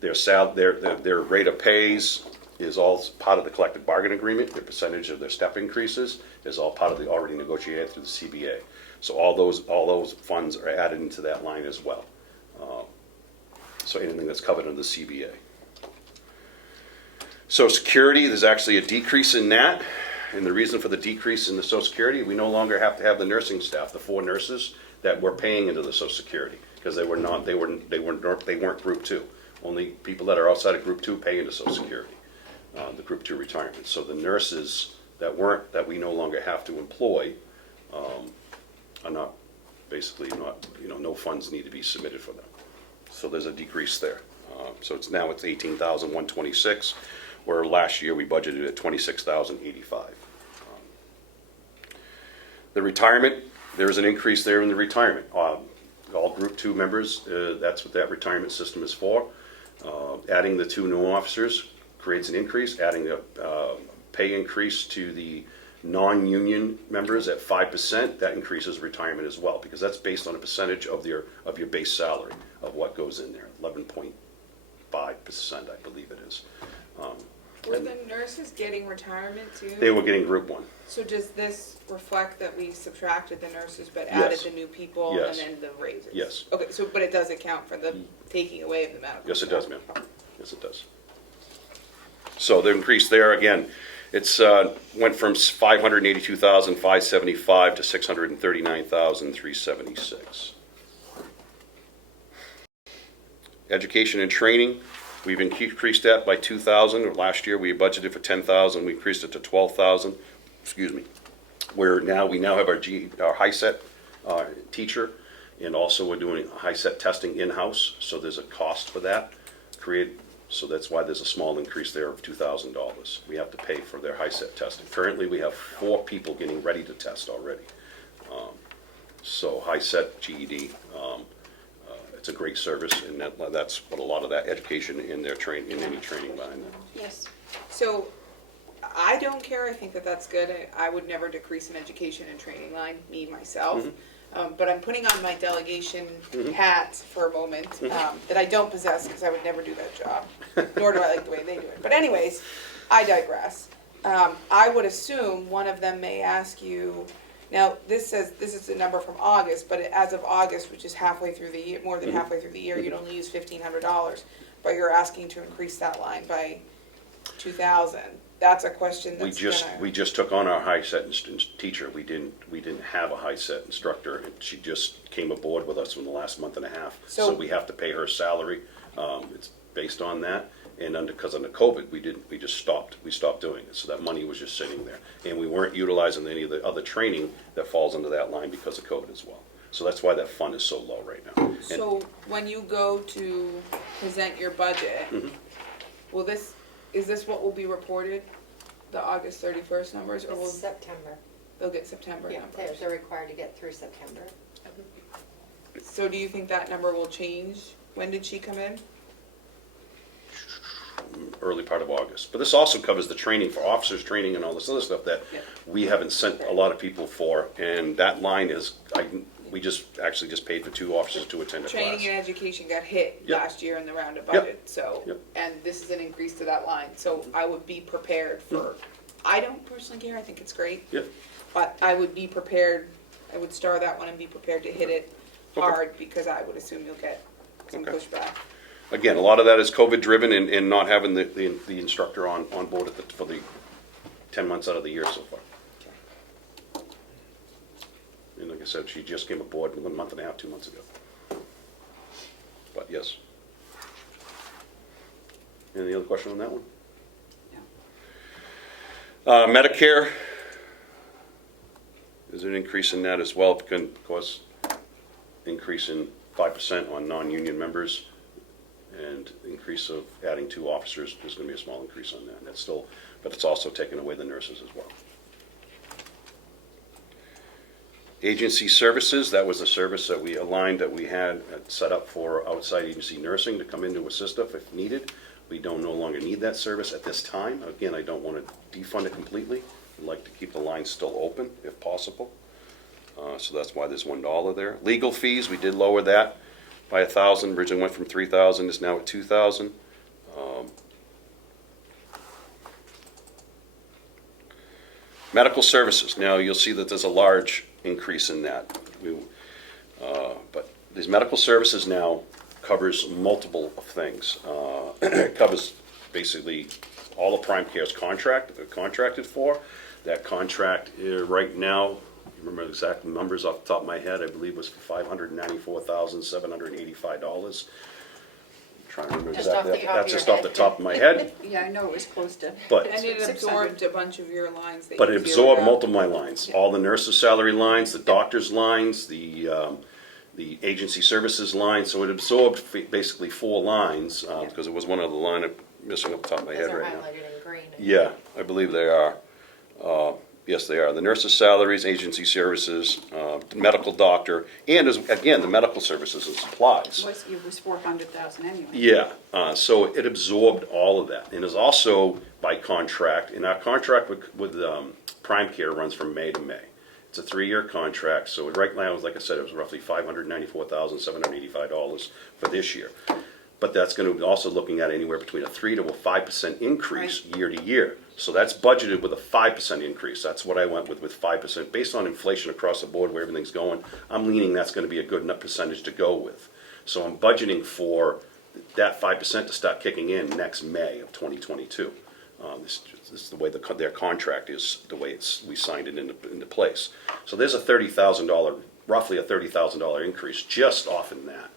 Their rate of pays is all part of the collective bargaining agreement. The percentage of their step increases is all part of the already negotiated through the CBA. So all those funds are added into that line as well. So anything that's covered under the CBA. Social Security, there's actually a decrease in that. And the reason for the decrease in the Social Security, we no longer have to have the nursing staff, the 4 nurses that we're paying into the Social Security, because they weren't Group 2. Only people that are outside of Group 2 pay into Social Security, the Group 2 retirement. So the nurses that we no longer have to employ are not, basically not, no funds need to be submitted for them. So there's a decrease there. So it's 18,126, where last year we budgeted at 26,085. The retirement, there's an increase there in the retirement. All Group 2 members, that's what that retirement system is for. Adding the 2 new officers creates an increase. Adding a pay increase to the non-union members at 5%, that increases retirement as well, because that's based on a percentage of your base salary of what goes in there, 11.5%, I believe it is. Were the nurses getting retirement too? They were getting Group 1. So does this reflect that we subtracted the nurses but added Yes. the new people Yes. and then the raises? Yes. Okay, so but it does account for the taking away of the medical. Yes, it does, staff. ma'am. Yes, it does. So the increase there, again, it's went from 582,575 to 639,376. Education and training, we've increased that by 2,000. Last year we budgeted for 10,000. We increased it to 12,000. Excuse me. We now have our high-set teacher, and also we're doing high-set testing in-house. So there's a cost for that. So that's why there's a small increase there of $2,000. We have to pay for their high-set testing. Currently, we have 4 people getting ready to test already. So high-set GED, it's a great service, and that's what a lot of that education in their in any training behind that. Yes. So I don't care. I think that that's good. I would never decrease an education and training line, me, myself. But I'm putting on my delegation hat for a moment that I don't possess because I would never do that job, nor do I like the way they do it. But anyways, I digress. I would assume one of them may ask you, now this says this is the number from August, but as of August, which is halfway through the year, more than halfway through the year, you'd only use $1,500, but you're asking to increase that line by $2,000. That's a question that's We just took on our high-set teacher. We didn't have a high-set instructor, and she just came aboard with us in the last month and a half. So we have to pay her salary. It's based on that, and because under COVID, we just stopped. We stopped doing it. So that money was just sitting there, and we weren't utilizing any of the other training that falls under that line because of COVID as well. So that's why that fund is so low right now. So when you go to present your budget, is this what will be reported, the August 31st numbers, or will September. they'll get September Yeah, numbers? they're required to get through September. So do you think that number will change? When did she come in? Early part of August. But this also covers the training for officers training and all this other stuff that we haven't sent a lot of people for, and that line is, we just paid for 2 officers to attend a class. Training and education got hit Yep. last year in the round of Yep. budget, so, Yep. and this is an increase to that line, so I would be prepared for, I don't personally care, I think it's great. Yep. But I would be prepared, I would star that one and be prepared to hit it Okay. hard, because I would assume you'll get some Okay. pushback. Again, a lot of that is COVID driven and not having the instructor on board for the 10 months out of the year so far. And like I said, she just came aboard 1 month and a half, 2 months ago. But yes. Any other question on that one? Medicare, there's an increase in that as well, because, of course, increase in 5% on non-union members, and increase of adding 2 officers, there's going to be a small increase on that. And that's still, but it's also taking away the nurses as well. Agency services, that was a service that we aligned, that we had set up for outside agency nursing to come in to assist us if needed. We don't no longer need that service at this time. Again, I don't want to defund it completely. I'd like to keep the line still open if possible. So that's why there's $1 there. Legal fees, we did lower that by 1,000. Originally went from 3,000, it's now at 2,000. Medical services, now you'll see that there's a large increase in that. But these medical services now covers multiple of things. It covers basically all of Prime Care's contracted for. That contract right now, remember the exact numbers off the top of my head, I believe was for $594,785. Trying to remember Just off exactly. the top of That's your just off head. the top of my head, Yeah, I know it was close to. but. And it 600. absorbed a bunch of your lines that But you it zeroed absorbed out. multiple of my lines, all the nurses' salary lines, the doctor's lines, the agency services lines, so it absorbed basically 4 lines, because it was one other line missing off the top of my Those head are right now. highlighted in green. Yeah, I believe they are. Yes, they are. The nurses' salaries, agency services, medical doctor, and again, the medical services and supplies. It was 400,000 anyway. Yeah, so it absorbed all of that, and is also by contract, and our contract with Prime Care runs from May to May. It's a 3-year contract, so right now, like I said, it was roughly $594,785 for this year. But that's going to be also looking at anywhere between a 3 to a 5% increase year to year. So that's budgeted with a 5% increase. That's what I went with 5%. Based on inflation across the board where everything's going, I'm leaning that's going to be a good enough percentage to go with. So I'm budgeting for that 5% to start kicking in next May of 2022. This is the way their contract is, the way we signed it into place. So there's a roughly a $30,000 increase just off in that.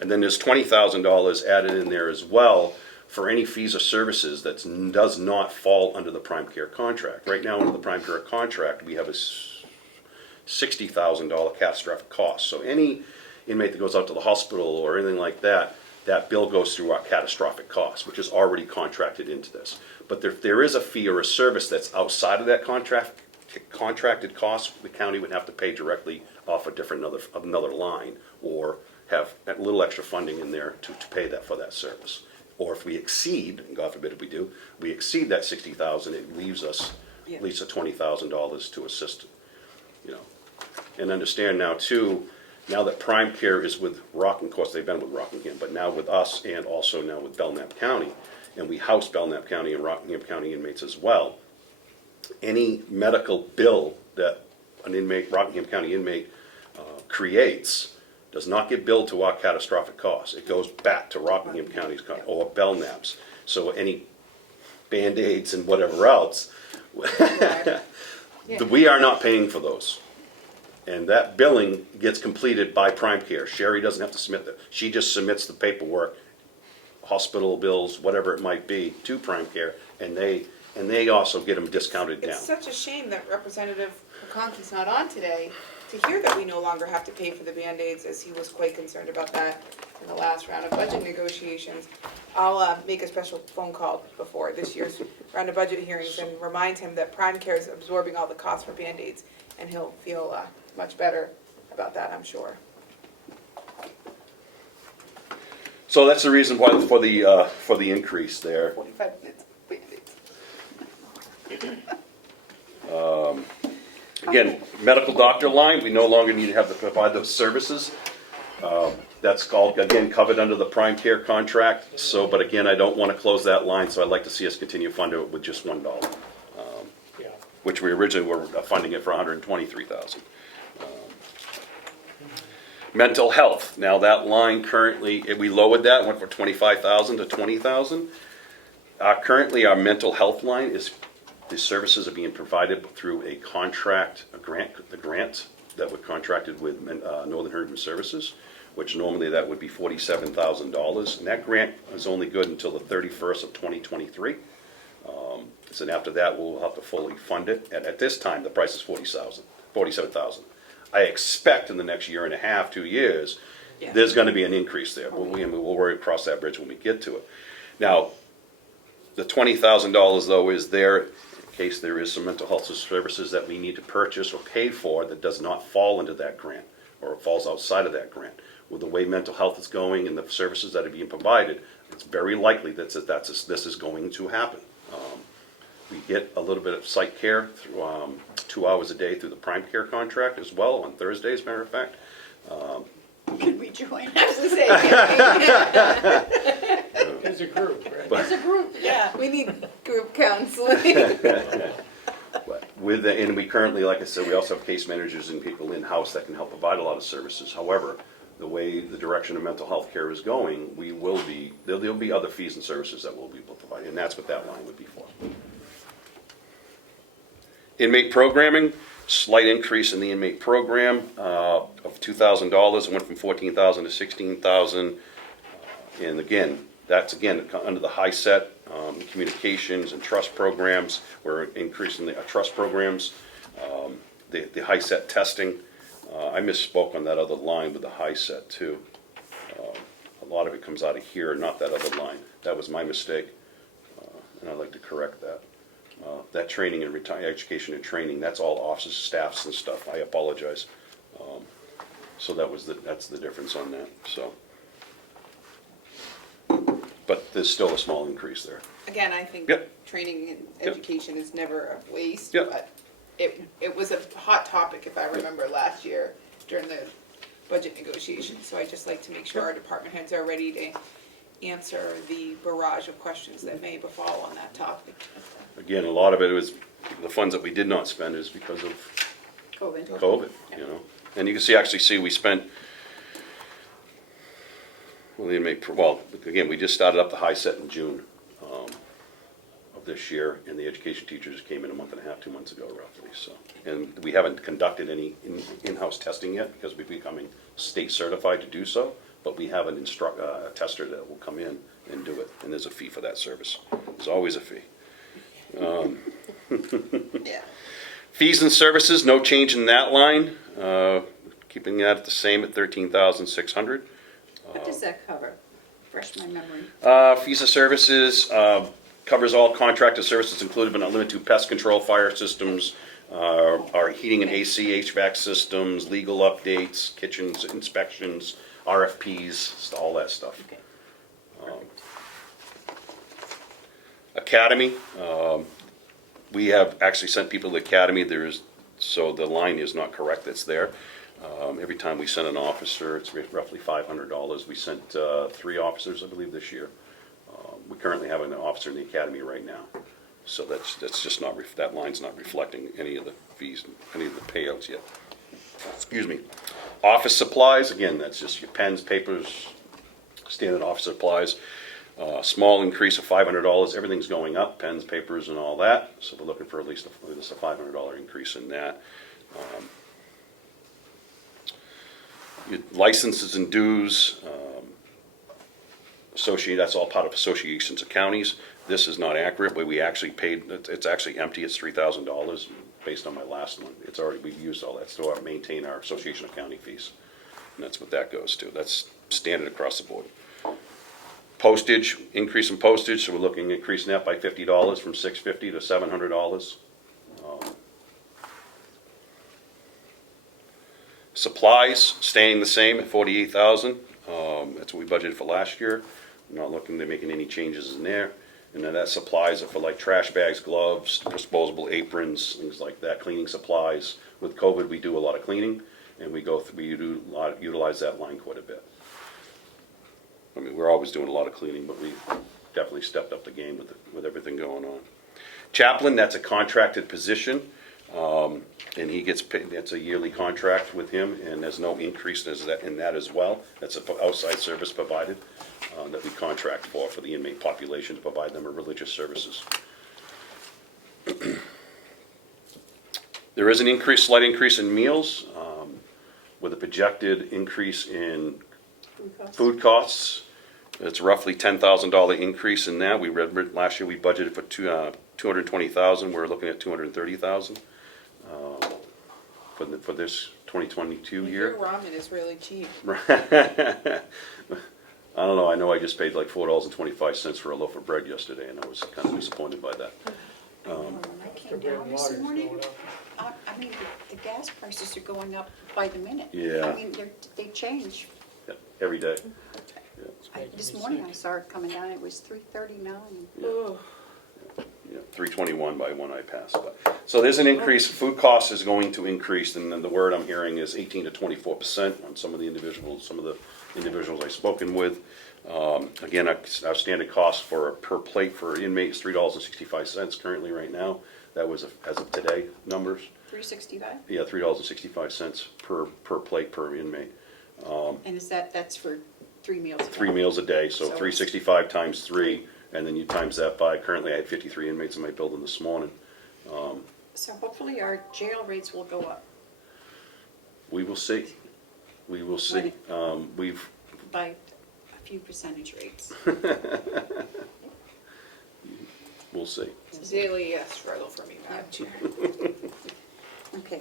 And then there's $20,000 added in there as well for any fees or services that does not fall under the Prime Care contract. Right now, under the Prime Care contract, we have a $60,000 catastrophic cost. So any inmate that goes out to the hospital or anything like that, that bill goes through our catastrophic cost, which is already contracted into this. But if there is a fee or a service that's outside of that contracted cost, the county would have to pay directly off another line, or have a little extra funding in there to pay that for that service. Or if we exceed, and God forbid if we do, we exceed that $60,000, it leaves us at least a $20,000 to assist, And understand now too, now that Prime Care is with Rockingham, of course they've been with Rockingham, but now with us and also now with Belknap County, and we house Belknap County and Rockingham County inmates as well, any medical bill that an inmate, Rockingham County inmate creates, does not get billed to our catastrophic costs. It goes back to Rockingham County's or Belknap's. So any Band-Aids and whatever else, we are not paying for those. And that billing gets completed by Prime Care. Sherry doesn't have to submit that. She just submits the paperwork, hospital bills, whatever it might be, to Prime Care, and they also get them discounted down. It's such a shame that Representative McConkey's not on today to hear that we no longer have to pay for the Band-Aids, as he was quite concerned about that in the last round of budget negotiations. I'll make a special phone call before this year's round of budget hearings and remind him that Prime Care is absorbing all the costs for Band-Aids, and he'll feel much better about that, I'm sure. So that's the reason why for the increase there. 45 minutes. Again, medical doctor line, we no longer need to have to provide those services. That's all, again, covered under the Prime Care contract. So, but again, I don't want to close that line, so I'd like to see us continue to fund it with just $1, Yeah. which we originally were funding it for $123,000. Mental health, now that line currently, we lowered that, went from $25,000 to $20,000. Currently, our mental health line is, the services are being provided through a grant that we're contracted with Northern Hurricane Services, which normally that would be $47,000. And that grant is only good until the 31st of 2023. So after that, we'll have to fully fund it. And at this time, the price is $47,000. I expect in the next year and a half, 2 years, there's going to be an increase there. We'll worry across that bridge when we get to it. Now, the $20,000 though is there in case there is some mental health services that we need to purchase or pay for that does not fall into that grant or falls outside of that grant. With the way mental health is going and the services that are being provided, it's very likely that this is going to happen. We get a little bit of psych care through 2 hours a day through the Prime Care contract as well on Thursdays, matter of fact. Can we join? I was gonna say, As a group, right? as a group, yeah. We need group counseling. But and we currently, like I said, we also have case managers and people in-house that can help provide a lot of services. However, the way the direction of mental health care is going, we will be, there'll be other fees and services that we'll be able to provide, and that's what that line would be for. Inmate programming, slight increase in the inmate program of $2,000. It went from $14,000 to $16,000. And again, that's under the high set communications and trust programs. We're increasing the trust programs, the high set testing. I misspoke on that other line with the high set too. A lot of it comes out of here, not that other line. That was my mistake, and I'd like to correct that. That training and education and training, that's all officers, staffs and stuff. I apologize. So that's the difference on that, so. But there's still a small increase there. Again, I think Yep. training and Yep. education is never a waste, Yep. but it was a hot topic, if I remember, last year during the budget negotiations. So I just like to make sure our department heads are ready to answer the barrage of questions that may befall on that topic. Again, a lot of it was, the funds that we did not spend is because of COVID, you know. And you can actually see we spent, again, we just started up the high set in June of this year, and the education teachers came in a month and a half, 2 months ago roughly, so. And we haven't conducted any in-house testing yet because we're becoming state certified to do so, but we have a tester that will come in and do it, and there's a fee for that service. There's always a fee. Yeah. Fees and services, no change in that line, keeping that the same at $13,600. What does that cover? Refresh my memory. Fees and services covers all contracted services included but not limited to pest control, fire systems, our heating and AC, HVAC systems, legal updates, kitchens inspections, RFPs, all that stuff. Okay. Academy, we have actually sent people to the academy. So the line is not correct that's there. Every time we send an officer, it's roughly $500. We sent 3 officers, I believe, this year. We currently have an officer in the academy right now. So that's just not, that line's not reflecting any of the fees, any of the payouts yet. Excuse me. Office supplies, again, that's just your pens, papers, standard office supplies. Small increase of $500. Everything's going up, pens, papers, and all that. So we're looking for at least a $500 increase in that. Your licenses and dues, that's all part of associations of counties. This is not accurate, but we actually paid, it's actually empty, it's $3,000 based on my last one. It's already, we've used all that to maintain our association of county fees. And that's what that goes to. That's standard across the board. Postage, increase in postage, so we're looking at increasing that by $50 from $650 to $700. Supplies, staying the same at $48,000. That's what we budgeted for last year. We're not looking to making any changes in there. And then that supplies are for like trash bags, gloves, disposable aprons, things like that, cleaning supplies. With COVID, we do a lot of cleaning, and we utilize that line quite a bit. I mean, we're always doing a lot of cleaning, but we definitely stepped up the game with everything going on. Chaplain, that's a contracted position, and he gets paid. That's a yearly contract with him, and there's no increase in that as well. That's an outside service provided that we contract for the inmate population to provide them with religious services. There is an slight increase in meals, with a projected increase in food costs. It's roughly $10,000 increase in that. Last year we budgeted for $220,000. We're looking at $230,000 for this 2022 year. Your ramen is really cheap. I don't know. I know I just paid like $4.25 for a loaf of bread yesterday, and I was kind of disappointed by that. When I came down this morning, I mean, the gas prices are going up by the minute. Yeah. I mean, they change. Yeah, every day. This morning I saw it coming down, it was $3.39. Ugh. Yeah, 321 by one I passed. So there's an increase. Food cost is going to increase, and then the word I'm hearing is 18 to 24% on some of the individuals I've spoken with. Again, our standard cost for per plate for inmates $3.65 currently right now. That was as of today numbers. $3.65? Yeah, $3.65 per plate per inmate. And is that's for 3 meals a day? 3 meals a day, so So- 365 times 3, and then you times that by, currently I had 53 inmates in my building this morning. So hopefully our jail rates will go up We will see. We will see. We've, by a few percentage rates. we'll see. It's a daily struggle for me, Madam Chair. Okay.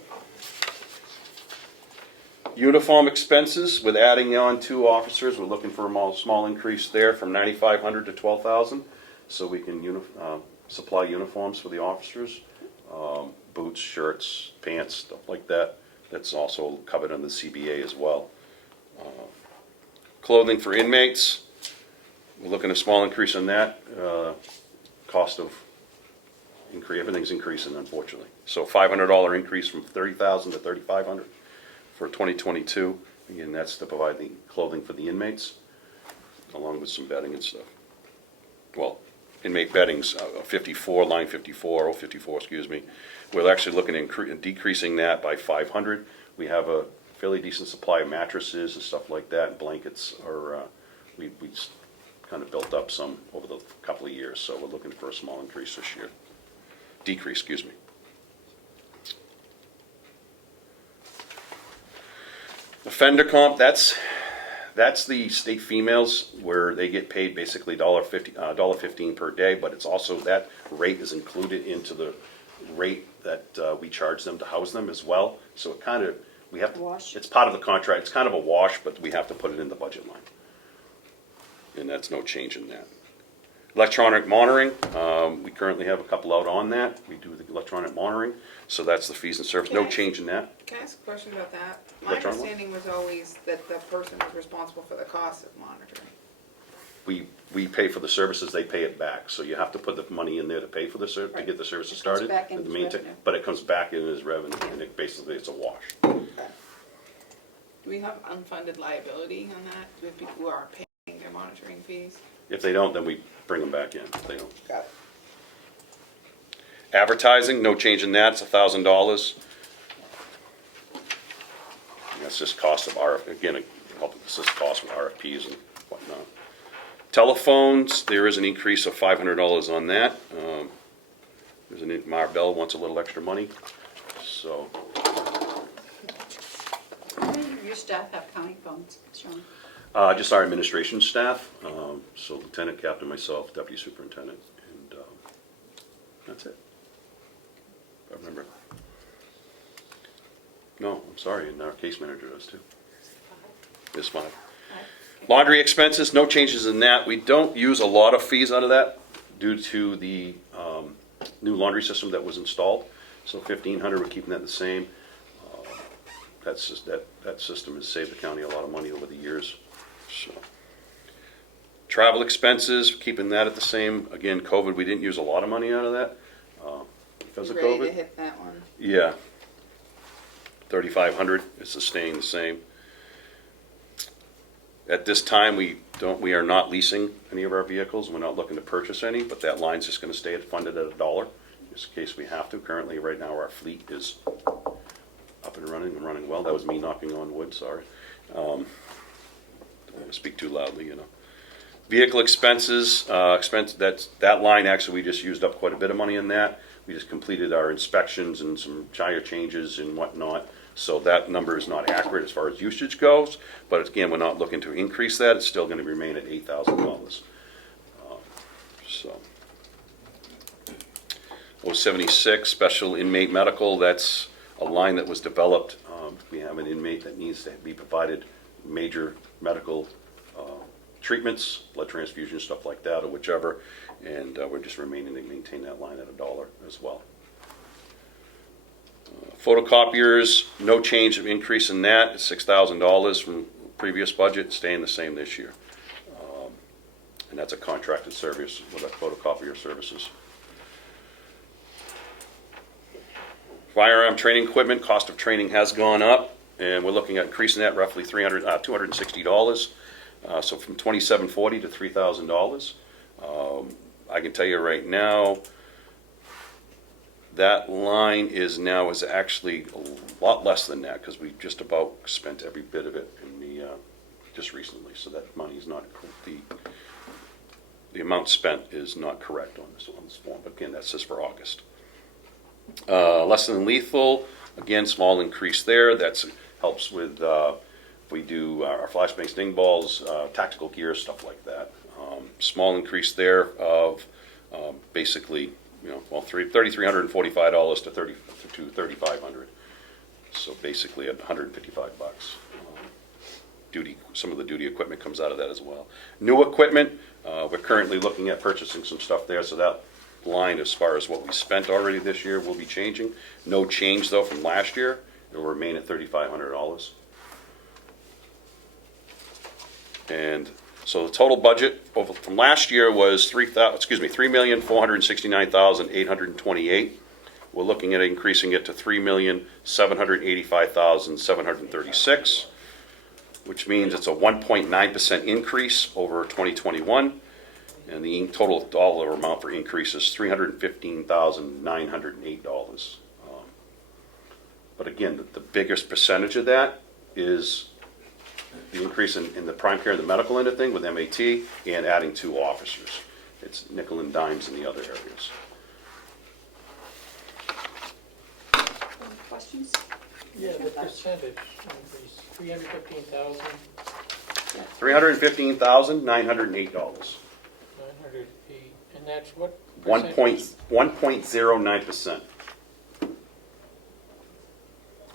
Uniform expenses, with adding on 2 officers, we're looking for a small increase there from 9,500 to 12,000, so we can supply uniforms for the officers, boots, shirts, pants, stuff like that. That's also covered under the CBA as well. Clothing for inmates, we're looking at a small increase on that. Cost of everything's increasing, unfortunately. So $500 increase from 30,000 to 3,500 for 2022. Again, that's to provide the clothing for the inmates, along with some bedding and stuff. Well, inmate bedding's 54, line 54, 054, excuse me. We're actually looking at decreasing that by 500. We have a fairly decent supply of mattresses and stuff like that. Blankets are, we kind of built up some over the couple of years, so we're looking for a small increase this year. Decrease, excuse me. Offender comp, that's the state females where they get paid basically $1.15 per day, but it's also, that rate is included into the rate that we charge them to house them as well. So it kind of, we have to, Wash. it's part of the contract, it's kind of a wash, but we have to put it in the budget line. And that's no change in that. Electronic monitoring, we currently have a couple out on that. We do the electronic monitoring, so that's the fees and service, no Okay. change in that. Can I ask a question about that? My Electronic one? understanding was always that the person was responsible for the cost of monitoring. We pay for the services, they pay it back, so you have to put the money in there to pay for the to Right. get the services It comes started. back in and the as maintain- revenue. But it comes back in as revenue, and it basically, it's a wash. Do we have unfunded liability on that with people who aren't paying their monitoring fees? If they don't, then we bring them back in, if they don't. Got it. Advertising, no change in that, it's $1,000. That's just cost of again, this is cost of RFPs and whatnot. Telephones, there is an increase of $500 on that. There's Marbell wants a little extra money, so. How many of your staff have county phones, Sean? Just our administration staff, so lieutenant, captain, myself, deputy superintendent, and that's it. I remember. No, I'm sorry, and our case manager does too. There's 5. Laundry expenses, no changes in that. We don't use a lot of fees out of that due to the new laundry system that was installed. So 1,500, we're keeping that the same. That's just, that system has saved the county a lot of money over the years. So, travel expenses, keeping that at the same. Again, COVID, we didn't use a lot of money out of that because of Ready to COVID. hit that one. Yeah, 3,500 is staying the same. At this time, we are not leasing any of our vehicles. We're not looking to purchase any, but that line's just going to stay funded at $1, just in case we have to. Currently, right now, our fleet is up and running well. That was me knocking on wood. Sorry. Don't want to speak too loudly, you know. Vehicle expenses, that line, actually, we just used up quite a bit of money in that. We just completed our inspections and some tire changes and whatnot. So that number is not accurate as far as usage goes. But again, we're not looking to increase that. It's still going to remain at $8,000. So, 076, special inmate medical, that's a line that was developed. We have an inmate that needs to be provided major medical treatments, blood transfusion, stuff like that, or whichever, and we're just remaining to maintain that line at $1 as well. Photocopiers, no change of increase in that. It's $6,000 from previous budget, staying the same this year. And that's a contracted service with our photocopier services. Firearm training equipment, cost of training has gone up, and we're looking at increasing that roughly $260. So from $2,740 to $3,000. I can tell you right now, that line is actually a lot less than that because we just about spent every bit of it in the just recently, so that money is not, the amount spent is not correct on this form, but again, that's just for August. Less than lethal, again, small increase there, that helps with, if we do our flashbang sting balls, tactical gear, stuff like that. Small increase there of basically, well, $3,345 to $3,500. So basically at $155. Some of the duty equipment comes out of that as well. New equipment, we're currently looking at purchasing some stuff there, so that line as far as what we spent already this year will be changing. No change though from last year. It will remain at $3,500. And so the total budget from last year was $3,469,828. We're looking at increasing it to $3,785,736, which means it's a 1.9% increase over 2021, and the total dollar amount for increase is $315,908. But again, the biggest percentage of that is the increase in the prime care and the medical end of thing with MAT and adding 2 officers. It's nickel and dimes in the other areas. Any questions? Yeah, the percentage increase, 315,000, $315,908. 908, and that's what? 1.09%.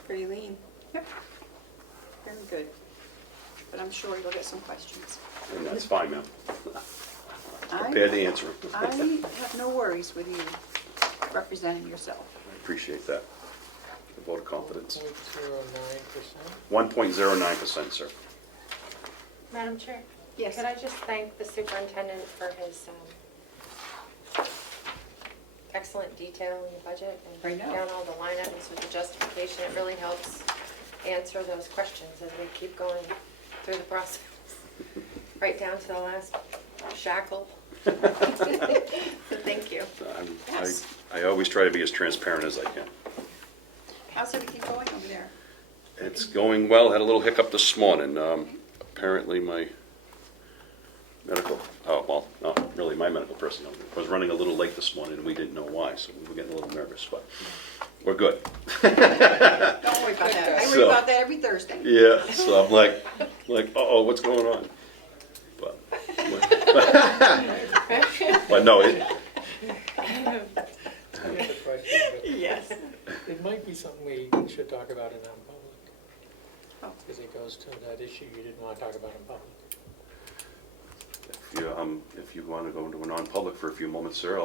Pretty lean. Yep. Very good. But I'm sure you'll get some questions. And that's fine, ma'am. I Prepared to answer them. I have no worries with you representing yourself. I appreciate that. The vote of confidence. 0.09%. 1.09%, sir. Madam Chair? Yes. Could I just thank the superintendent for his excellent detail in the budget and I know. down all the line items with the justification. It really helps answer those questions as we keep going through the process, right down to the last shackle. So thank you. Yes. I always try to be as transparent as I can. How's everything going over there? It's going well. Had a little hiccup this morning. Apparently my medical, my medical personnel was running a little late this morning and we didn't know why, so we were getting a little nervous, but we're good. Don't worry about that. I worry about that every Thursday. Yeah, so I'm like, uh-oh, what's going on? But no, I have a question, but Yes. it might be something we should talk about in non-public. Oh. Because it goes to that issue you didn't want to talk about in public. if you want to go into a non-public for a few moments, sir,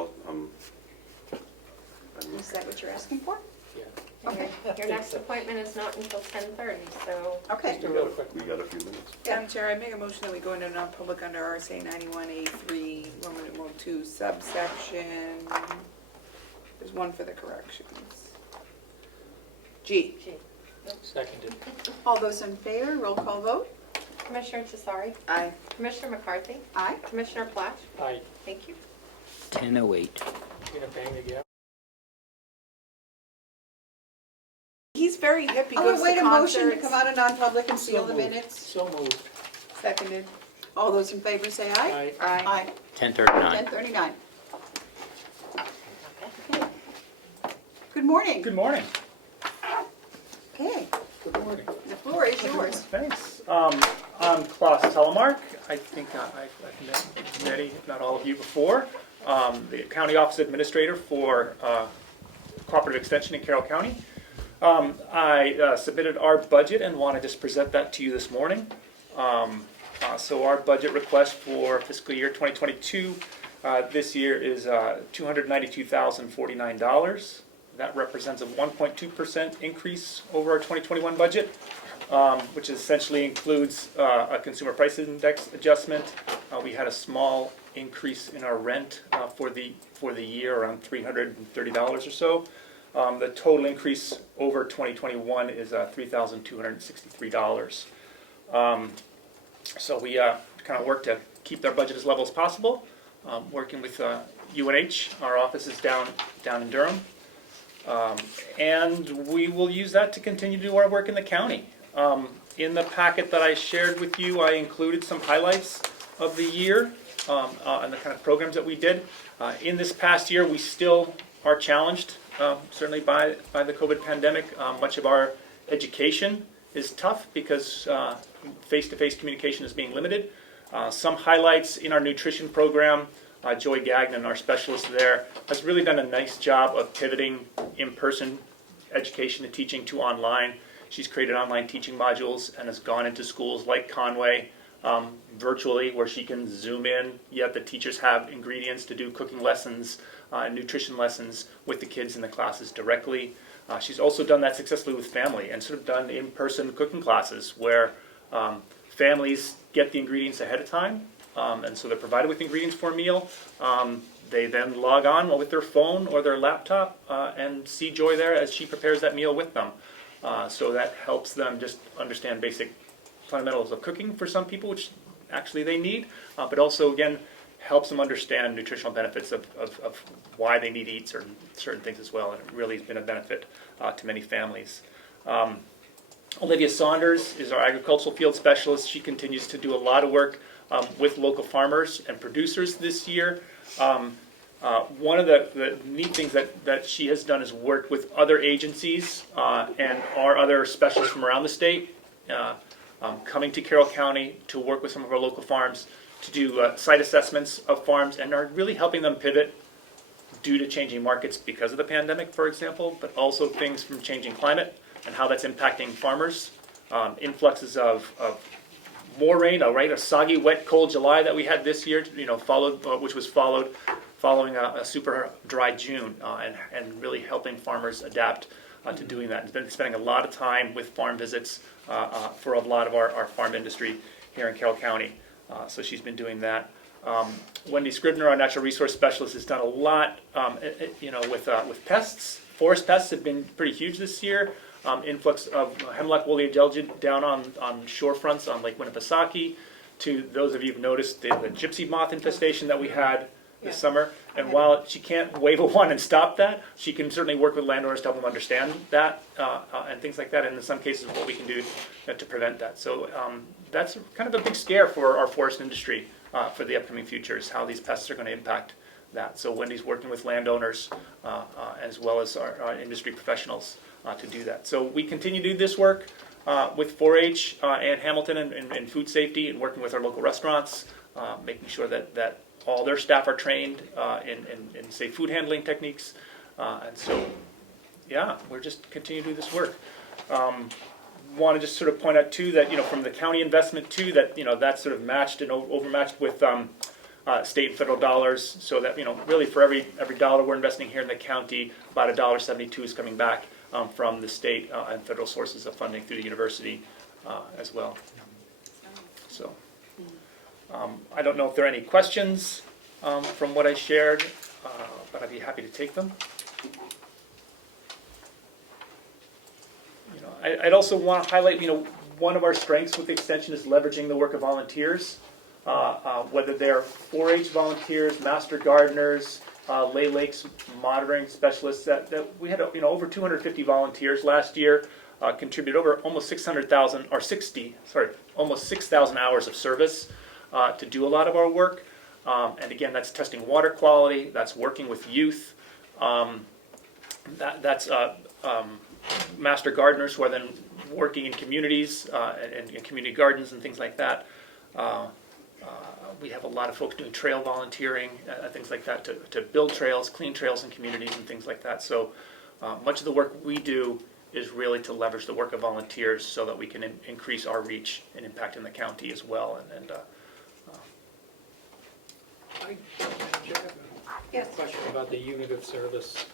Is that what you're asking for? Yeah. Okay. Your next appointment is not until 10:30, so Okay. Just a real quick. we got a few minutes. Madam Chair, I make a motion that we go into non-public under RSA 91A3, Roman numeral 2, subsection, there's one for the corrections. G. Seconded. All those in favor, roll call vote. Commissioner Tesari, Aye. Commissioner McCarthy, Aye. Commissioner Platt, Aye. thank you. 10:08. You gonna bang the gap? He's very hip, he I'll goes to wait a motion to concerts. come out of non-public and seal So the moved. minutes. So moved. Seconded. All those in favor say aye. Aye. Aye. 10:39. 10:39. Good morning. Good morning. Okay, Good morning. the floor is yours. Thanks. I'm Klaus Telemark. I think I've met many, if not all of you before. The County Office Administrator for Cooperative Extension in Carroll County. I submitted our budget and want to just present that to you this morning. So our budget request for fiscal year 2022 this year is $292,049. That represents a 1.2% increase over our 2021 budget, which essentially includes a consumer price index adjustment. We had a small increase in our rent for the year, around $330 or so. The total increase over 2021 is $3,263. So we kind of work to keep our budget as level as possible. Working with UNH, our office is down in Durham. And we will use that to continue to do our work in the county. In the packet that I shared with you, I included some highlights of the year and the kind of programs that we did. In this past year, we still are challenged, certainly by the COVID pandemic. Much of our education is tough because face-to-face communication is being limited. Some highlights in our nutrition program. Joy Gagnon, our specialist there, has really done a nice job of pivoting in-person education and teaching to online. She's created online teaching modules and has gone into schools like Conway virtually, where she can zoom in, yet the teachers have ingredients to do cooking lessons and nutrition lessons with the kids in the classes directly. She's also done that successfully with family and sort of done in-person cooking classes where families get the ingredients ahead of time, and so they're provided with ingredients for a meal. They then log on with their phone or their laptop and see Joy there as she prepares that meal with them. So that helps them just understand basic fundamentals of cooking for some people, which actually they need, but also, again, helps them understand nutritional benefits of why they need to eat certain things as well, and it really has been a benefit to many families. Olivia Saunders is our agricultural field specialist. She continues to do a lot of work with local farmers and producers this year. One of the neat things that she has done is work with other agencies and our other specialists from around the state, coming to Carroll County to work with some of our local farms to do site assessments of farms, and are really helping them pivot due to changing markets because of the pandemic, for example, but also things from changing climate and how that's impacting farmers. Influxes of more rain, a soggy, wet, cold July that we had this year, which was following a super dry June, and really helping farmers adapt to doing that. It's been spending a lot of time with farm visits for a lot of our farm industry here in Carroll County. So she's been doing that. Wendy Scribner, our natural resource specialist, has done a lot, with pests. Forest pests have been pretty huge this year. Influx of hemlock woolly adelgid down on shore fronts on Lake Winnipesaukee. To those of you who've noticed the gypsy moth infestation that we had this summer. And while she can't wave a wand and stop that, she can certainly work with landowners to help them understand that and things like that. And in some cases, what we can do to prevent that. So that's kind of a big scare for our forest industry for the upcoming future, is how these pests are going to impact that. So Wendy's working with landowners as well as our industry professionals to do that. So we continue to do this work with 4-H and Hamilton and food safety, and working with our local restaurants, making sure that all their staff are trained in safe food handling techniques. And so, yeah, we're just continuing to do this work. Want to just sort of point out too that, from the county investment too, that, that's sort of matched and overmatched with state and federal dollars, so that, really for every dollar we're investing here in the county, about $1.72 is coming back from the state and federal sources of funding through the university as well. So I don't know if there are any questions from what I shared, but I'd be happy to take them. I'd also want to highlight, one of our strengths with the extension is leveraging the work of volunteers, whether they're 4-H volunteers, master gardeners, Lay Lakes monitoring specialists. That we had over 250 volunteers last year, contributed over almost 6,000 hours of service to do a lot of our work. And again, that's testing water quality, that's working with youth, that's master gardeners who are then working in communities and in community gardens and things like that. We have a lot of folks doing trail volunteering, things like that, to build trails, clean trails in communities and things like that. So much of the work we do is really to leverage the work of volunteers so that we can increase our reach and impact in the county as well. I have a question about the unit of service.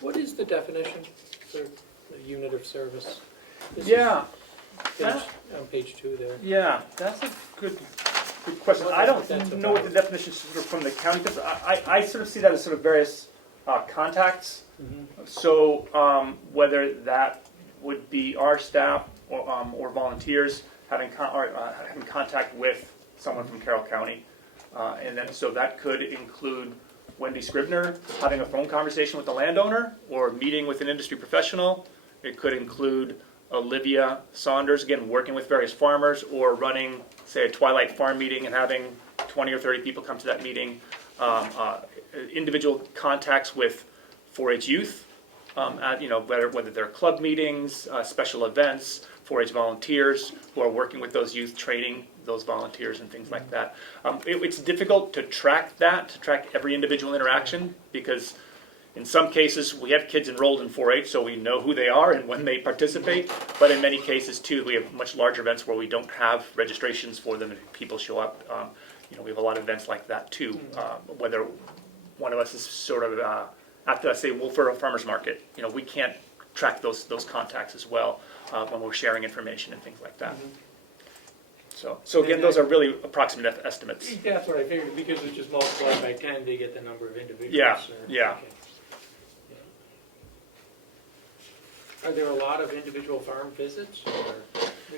What is the definition for the unit of service? This is on page 2 there. Yeah, that's a good question. I don't know what the definition is from the county. I sort of see that as sort of various contacts. Mm-hmm. So whether that would be our staff or volunteers having contact with someone from Carroll County, and then so that could include Wendy Scribner having a phone conversation with the landowner or meeting with an industry professional. It could include Olivia Saunders, again, working with various farmers or running, say, a Twilight Farm meeting and having 20 or 30 people come to that meeting. Individual contacts with 4-H youth, whether they're club meetings, special events, 4-H volunteers who are working with those youth, training those volunteers and things like that. It's difficult to track every individual interaction, because in some cases we have kids enrolled in 4-H, so we know who they are and when they participate, but in many cases too, we have much larger events where we don't have registrations for them and people show up. We have a lot of events like that too, whether one of us is sort of, after, let's say, Wolfer Farmers Market, we can't track those contacts as well when we're sharing information and things like that. So again, those are really approximate estimates. That's what I figured, because it's just multiplied by 10 to get the number of individuals. Yeah. Okay. Are there a lot of individual farm visits?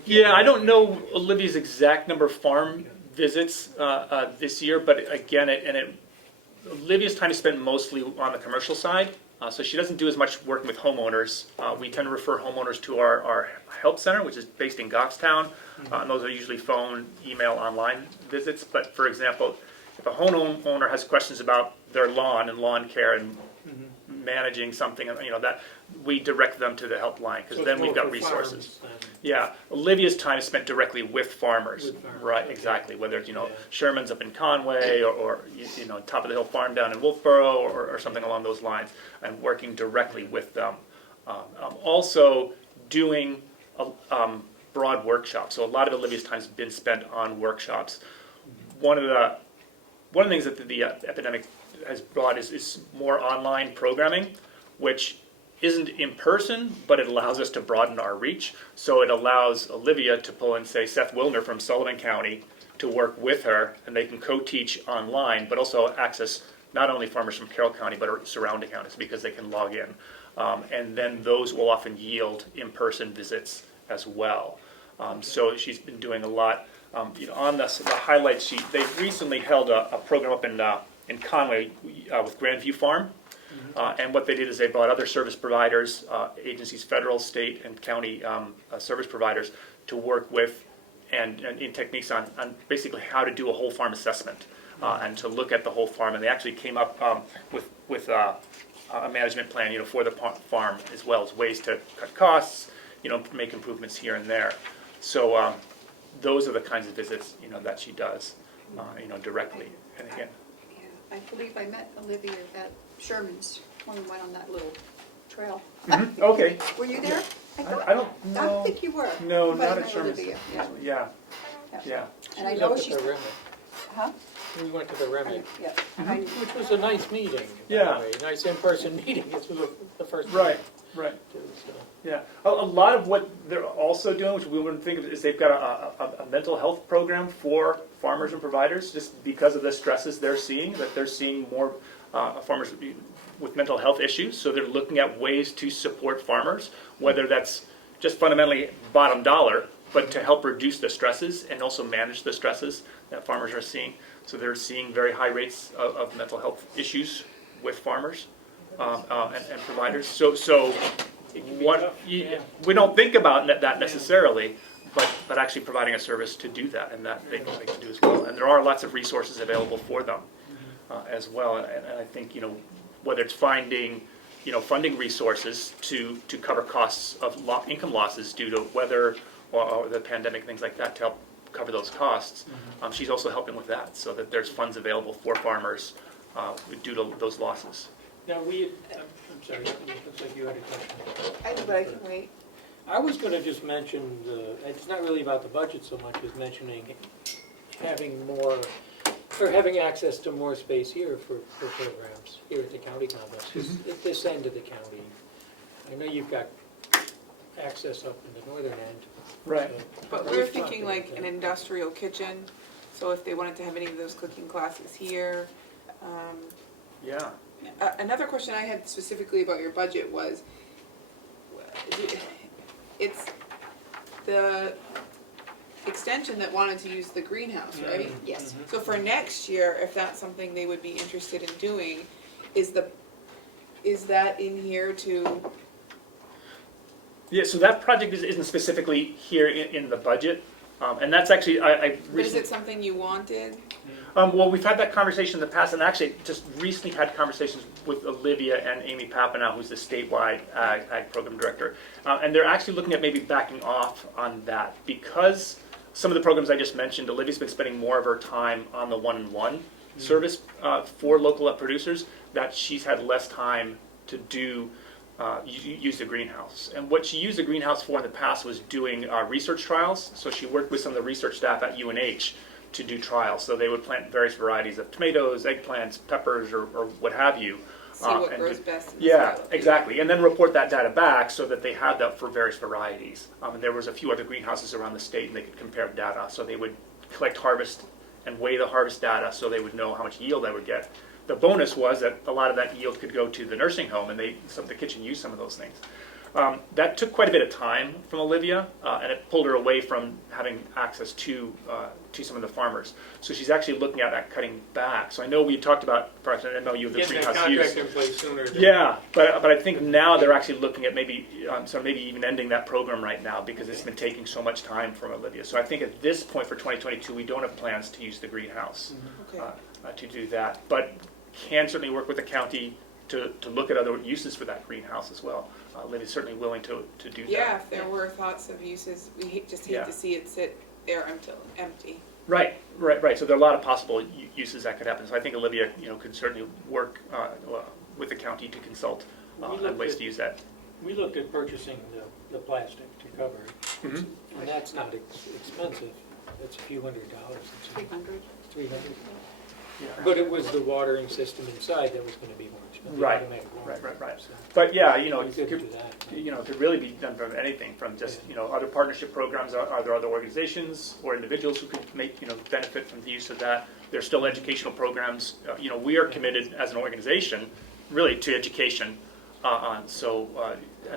Yeah, I don't know Olivia's exact number of farm visits this year, but again, Olivia's time is spent mostly on the commercial side, so she doesn't do as much work with homeowners. We tend to refer homeowners to our help center, which is based in Goffstown, and those are usually phone, email, online visits. But for example, if a homeowner has questions about their lawn and lawn care and managing something, that we direct them to the helpline, because then we've got resources. Yeah, Olivia's time is spent directly with farmers. Right, exactly. Whether it's Sherman's up in Conway or Top of the Hill Farm down in Wolfboro or something along those lines, and working directly with them. Also doing broad workshops. So a lot of Olivia's time has been spent on workshops. One of the things that the epidemic has brought is more online programming, which isn't in person, but it allows us to broaden our reach. So it allows Olivia to pull in, say, Seth Wilner from Sullivan County to work with her, and they can co-teach online, but also access not only farmers from Carroll County, but surrounding counties, because they can log in. And then those will often yield in-person visits as well. So she's been doing a lot. On the highlight sheet, they've recently held a program up in Conway with Grandview Farm. And what they did is they brought other service providers, agencies, federal, state, and county service providers to work with and in techniques on basically how to do a whole farm assessment and to look at the whole farm. And they actually came up with a management plan, for the farm, as well as ways to cut costs, make improvements here and there. So those are the kinds of visits, that she does, directly. And again, I believe I met Olivia at Sherman's when we went on that little trail. Okay. Were you there? I don't know. I think you were. No, but I not met at Sherman's. Olivia, Yeah. And I know she's. The Remick. Huh? We went to the Remick, Yeah. which was a nice meeting. by Yeah. the way. Nice in-person meeting. This was the first. Right. Too, so. Yeah. A lot of what they're also doing, which we wouldn't think of, is they've got a mental health program for farmers and providers, just because of the stresses they're seeing, that they're seeing more farmers with mental health issues. So they're looking at ways to support farmers, whether that's just fundamentally bottom dollar, but to help reduce the stresses and also manage the stresses that farmers are seeing. So they're seeing very high rates of mental health issues with farmers and providers. So we don't think about that necessarily, but actually providing a service to do that, and that they can do as well. And there are lots of resources available for them as well. And I think, whether it's finding, funding resources to cover costs of income losses due to weather or the pandemic, things like that, to help cover those costs. She's also helping with that, so that there's funds available for farmers due to those losses. Now, I'm sorry, it looks like you had a question. I do, but I can wait. I was going to just mention, it's not really about the budget so much as mentioning having more, or having access to more space here for programs here at the county complex. At this end of the county, I know you've got access up in the northern end. Right. So But we were thinking like an industrial kitchen, so if they wanted to have any of those cooking classes here. Yeah. Another question I had specifically about your budget was, it's the extension that wanted to use the greenhouse, right? Yes. So for next year, if that's something they would be interested in doing, is that in here to Yeah, so that project isn't specifically here in the budget, and that's actually, I But is recently, it something you wanted? well, we've had that conversation in the past, and actually just recently had conversations with Olivia and Amy Papanow, who's the statewide ag program director, and they're actually looking at maybe backing off on that, because some of the programs I just mentioned, Olivia's been spending more of her time on the one-on-one service for local producers, that she's had less time to do use the greenhouse. And what she used the greenhouse for in the past was doing research trials. So she worked with some of the research staff at UNH to do trials. So they would plant various varieties of tomatoes, eggplants, peppers, or what have you. See what and grows best in the Yeah, soil. exactly. And then report that data back so that they had that for various varieties. And there was a few other greenhouses around the state, and they could compare data. So they would collect harvest and weigh the harvest data so they would know how much yield they would get. The bonus was that a lot of that yield could go to the nursing home, and the kitchen used some of those things. That took quite a bit of time from Olivia, and it pulled her away from having access to some of the farmers. So she's actually looking at cutting back. So I know we talked about, perhaps an MOU of the Getting that greenhouse use. contract in place sooner than. Yeah, but I think now they're actually looking at maybe even ending that program right now, because it's been taking so much time from Olivia. So I think at this point for 2022, we don't have plans to use the greenhouse Okay. to do that, but can certainly work with the county to look at other uses for that greenhouse as well. Olivia's certainly willing to do that. Yeah, if there were thoughts of uses, we just hate Yeah. to see it sit there empty. Right. So there are a lot of possible uses that could happen. So I think Olivia, could certainly work with the county to consult on ways to use that. We looked at purchasing the plastic to cover it, Mhm. and that's not expensive. It's a few $100. It's 300. 300. Yeah. But it was the watering system inside that was going to be more expensive. the Right. automatic watering. Right. So But yeah, we it couldn't could, do that. it could really be done from anything, from just, other partnership programs. Are there other organizations or individuals who could benefit from the use of that? There's still educational programs. We are committed as an organization, really, to education. And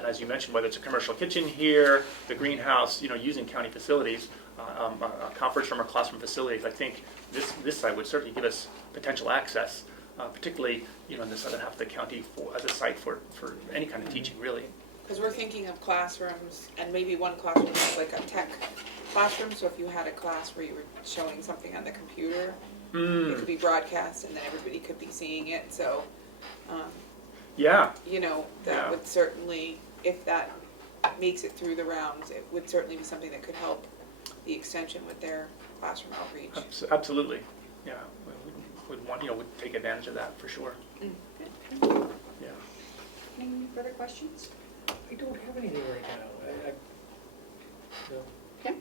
as you mentioned, whether it's a commercial kitchen here, the greenhouse, using county facilities, a conference room or classroom facilities, I think this site would certainly give us potential access, particularly, in the southern half of the county as a site for any kind of teaching, really. Because we're thinking of classrooms, and maybe one classroom is like a tech classroom, so if you had a class where you were showing something on the computer, it could be broadcast, and then everybody could be seeing it, so, Yeah. that would certainly, if that makes it through the rounds, it would certainly be something that could help the extension with their classroom outreach. Absolutely. Yeah. Would take advantage of that for sure. Yeah. Any further questions? I don't have anything right now. No. Okay.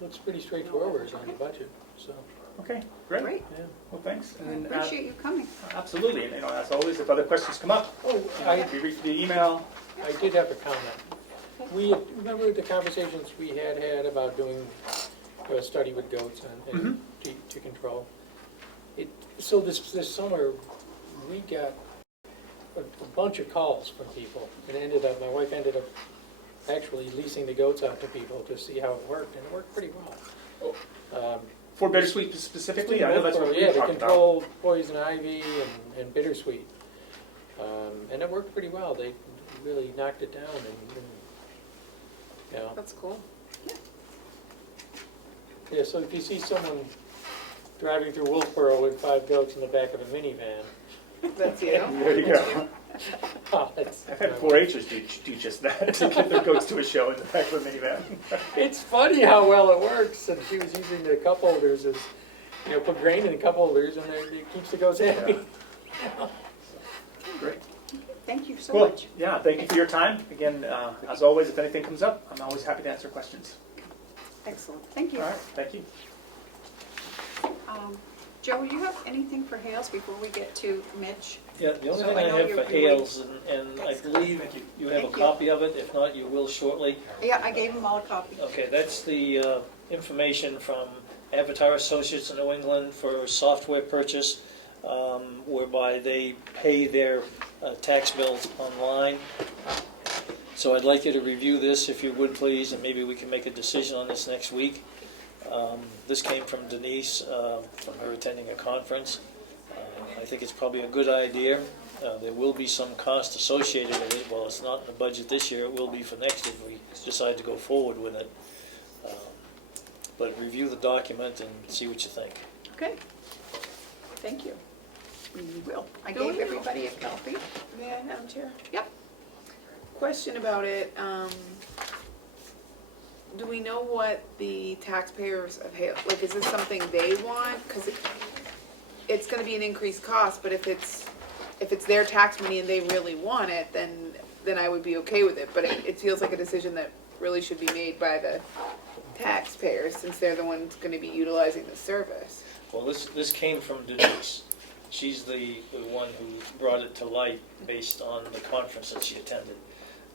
Looks pretty straightforward on the budget, so, Okay. Great. Great. yeah. Well, thanks. I And, appreciate you coming. absolutely. And as always, if other questions come up, I you read the email. did have a comment. Remember the conversations we had about doing a study with goats and to control? So this summer, we got a bunch of calls from people, and my wife ended up actually leasing the goats out to people to see how it worked, and it worked pretty well. For bittersweet specifically, I know that's what we to talked about. control poison ivy and bittersweet. And it worked pretty well. They really knocked it down, and That's cool. yeah. So if you see someone driving through Wolfboro with 5 goats in the back of a minivan, That's you. There you go. I've had 4-Hers do just that, to get their goats to a show in the back of a minivan. It's funny how well it works. And she was using the cup holders as, put grain in the cup holders, and it keeps the goats happy. Great. Thank you so Cool. much. Yeah, thank you for your time. Again, as always, if anything comes up, I'm always happy to answer questions. Excellent. Thank you. All right, thank you. Joe, you have anything for Hales before we get to Mitch? Yeah, the only So thing I I know have you're for waiting. Hales, and I Excellent. believe you have a Thank you. copy of it, if not, you will shortly. Yeah, I gave them all a copy. Okay, that's the information from Avatar Associates in New England for software purchase, whereby they pay their tax bills online. So I'd like you to review this, if you would please, and maybe we can make a decision on this next week. This came from Denise, from her attending a conference. I think it's probably a good idea. There will be some cost associated with it. Well, it's not in the budget this year. It will be for next if we decide to go forward with it. But review the document and see what you think. Okay. Thank you. We will. I Do we gave know- everybody a copy. May I, Madam Chair? Yep. Question about it, do we know what the taxpayers of Hale, like, is this something they want? Because it's gonna be an increased cost, but if it's their tax money and they really want it, then I would be okay with it. But it feels like a decision that really should be made by the taxpayers, since they're the ones gonna be utilizing the service. Well, this came from Denise. She's the one who brought it to light based on the conference that she attended.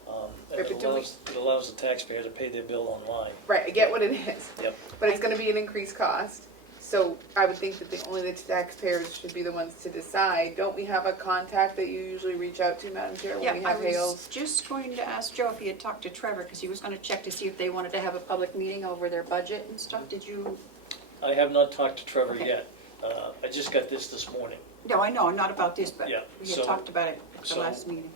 And Right, but do we- it allows the taxpayer to pay their bill online. Right, I get what it is. Yep. But it's gonna be an increased cost, so I would think that only the taxpayers should be the ones to decide. Don't we have a contact that you usually reach out to, Madam Chair, Yeah, when we I have was Hales? just going to ask Joe if he had talked to Trevor, because he was gonna check to see if they wanted to have a public meeting over their budget and stuff. Did you? I have not talked to Trevor Okay. yet. I just got this morning. No, I know, not about this, but Yeah, we had so- talked about it at the so- last meeting,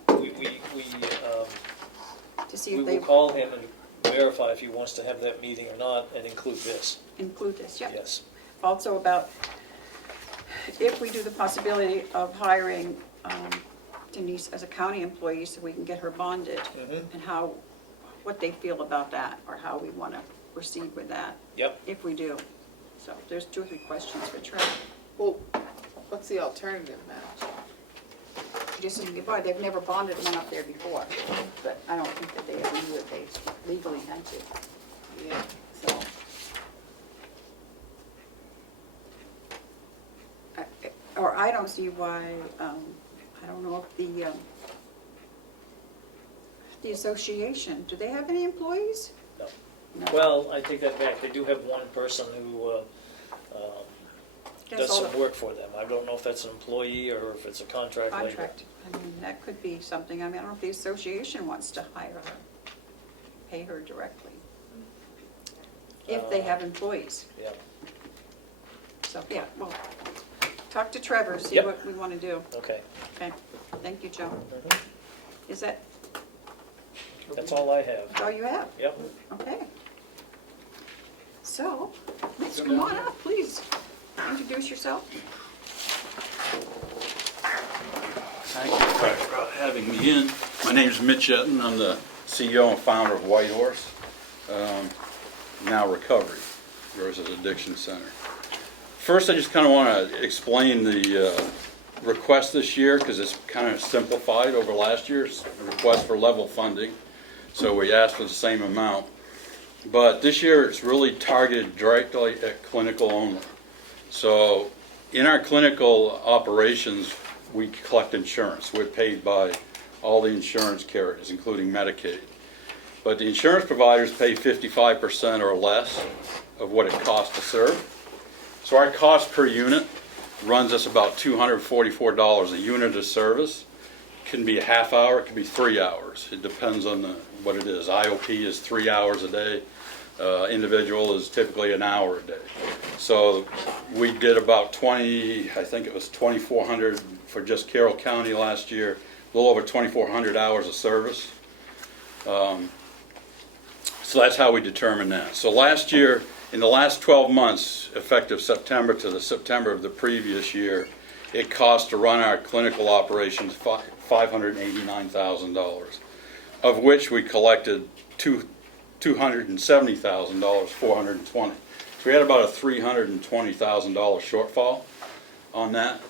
to see We if they will call him and verify if he wants to have that meeting or not and include this. include this, yeah. Yes. Also about if we do the possibility of hiring Denise as a county employee so we can get her bonded, Mhm. and what they feel about that, or how we want to proceed with that, Yep. if we do. So there's 2 or 3 questions for Trevor. Well, what's the alternative, Madam Chair? Just saying goodbye, they've never bonded one up there before, but I don't think that they ever knew that they legally had to, Yeah. so. Or I don't see why, I don't know if the association, do they have any employees? No. No. Well, I take that back. They do have one person who That's does all some the work for them. I don't know if that's an employee or if it's a contract labor. contract. I mean, that could be something, I mean, I don't know if the association wants to hire her, pay her directly. If they have employees. Yeah. So, yeah, well, talk to Trevor, see Yep. what we want to do. Okay. Okay, thank you, Joe. Mhm. Is that That's all I have. all you have? Yep. Okay. So, let's come on up, please. Introduce yourself. Thank you for having me in. My name is Mitch Etten. I'm the CEO and founder of White Horse, now Recovery versus Addiction Center. First, I just kind of want to explain the request this year because it's kind of simplified over last year's request for level funding. So we asked for the same amount. But this year, it's really targeted directly at clinical only. So in our clinical operations, we collect insurance. We're paid by all the insurance carriers, including Medicaid. But the insurance providers pay 55% or less of what it costs to serve. So our cost per unit runs us about $244 a unit of service. It can be a half hour, it can be 3 hours. It depends on what it is. IOP is 3 hours a day. Individual is typically an hour a day. So we did about 2,400 for just Carroll County last year, a little over 2,400 hours of service. So that's how we determine that. So last year, in the last 12 months, effective September to the September of the previous year, it cost to run our clinical operations $589,000, of which we collected $270,000, 420. So we had about a $320,000 shortfall on that.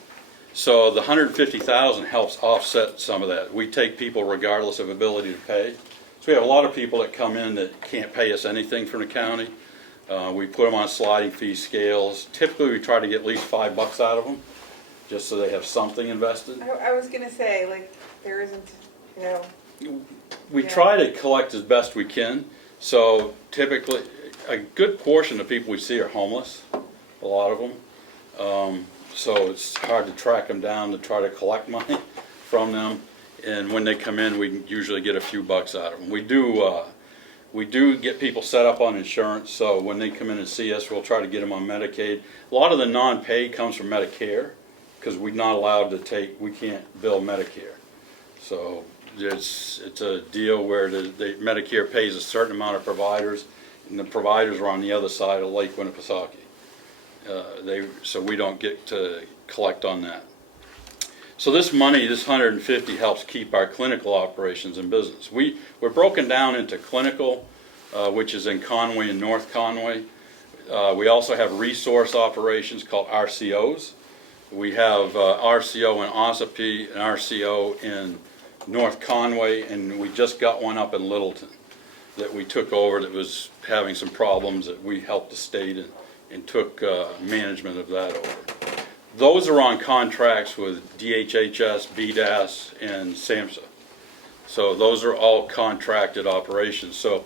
So the $150,000 helps offset some of that. We take people regardless of ability to pay. So we have a lot of people that come in that can't pay us anything from the county. We put them on sliding fee scales. Typically, we try to get at least $5 out of them, just so they have something invested. I was gonna say, like, there isn't, you know. We Yeah. try to collect as best we can. So typically, a good portion of people we see are homeless, a lot of them. So it's hard to track them down to try to collect money from them. And when they come in, we usually get a few bucks out of them. We do get people set up on insurance, so when they come in and see us, we'll try to get them on Medicaid. A lot of the non-pay comes from Medicare because we're not allowed to take, we can't bill Medicare. So it's a deal where the Medicare pays a certain amount of providers, and the providers are on the other side of Lake Winnipesaukee. So we don't get to collect on that. So this money, this 150, helps keep our clinical operations in business. We're broken down into clinical, which is in Conway and North Conway. We also have resource operations called RCOs. We have RCO in Ossipee, an RCO in North Conway, and we just got one up in Littleton that we took over that was having some problems that we helped the state and took management of that over. Those are on contracts with DHHS, BDAS, and SAMHSA. So those are all contracted operations. So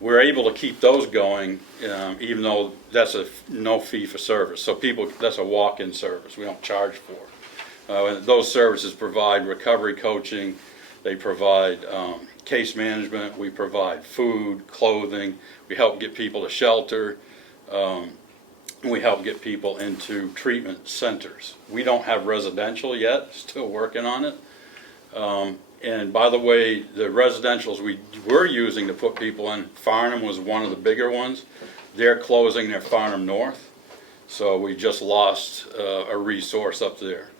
we're able to keep those going, even though that's a no fee for service. So that's a walk-in service. We don't charge for. Those services provide recovery coaching. They provide case management. We provide food, clothing. We help get people to shelter. We help get people into treatment centers. We don't have residential yet, still working on it. And by the way, the residentials we were using to put people in, Farnham was one of the bigger ones. They're closing their Farnham North. So we just lost a resource up there.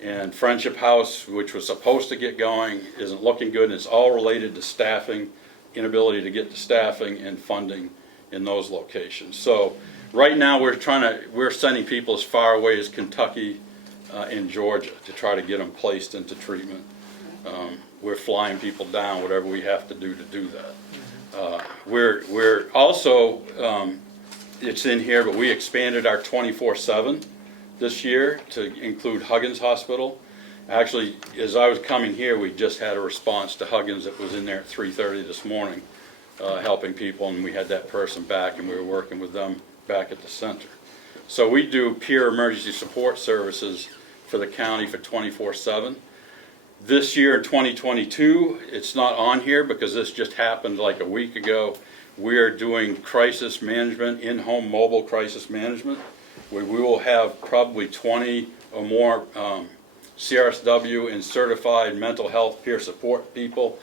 And Friendship House, which was supposed to get going, isn't looking good. And it's all related to staffing, inability to get the staffing and funding in those locations. So right now we're sending people as far away as Kentucky and Georgia to try to get them placed into treatment. We're flying people down, whatever we have to do that. We're also, it's in here, but we expanded our 24/7 this year to include Huggins Hospital. Actually, as I was coming here, we just had a response to Huggins that was in there at 3:30 this morning, helping people, and we had that person back, and we were working with them back at the center. So we do peer emergency support services for the county for 24/7. This year in 2022, it's not on here because this just happened like a week ago. We are doing crisis management, in-home mobile crisis management, where we will have probably 20 or more CRSW and certified mental health peer support people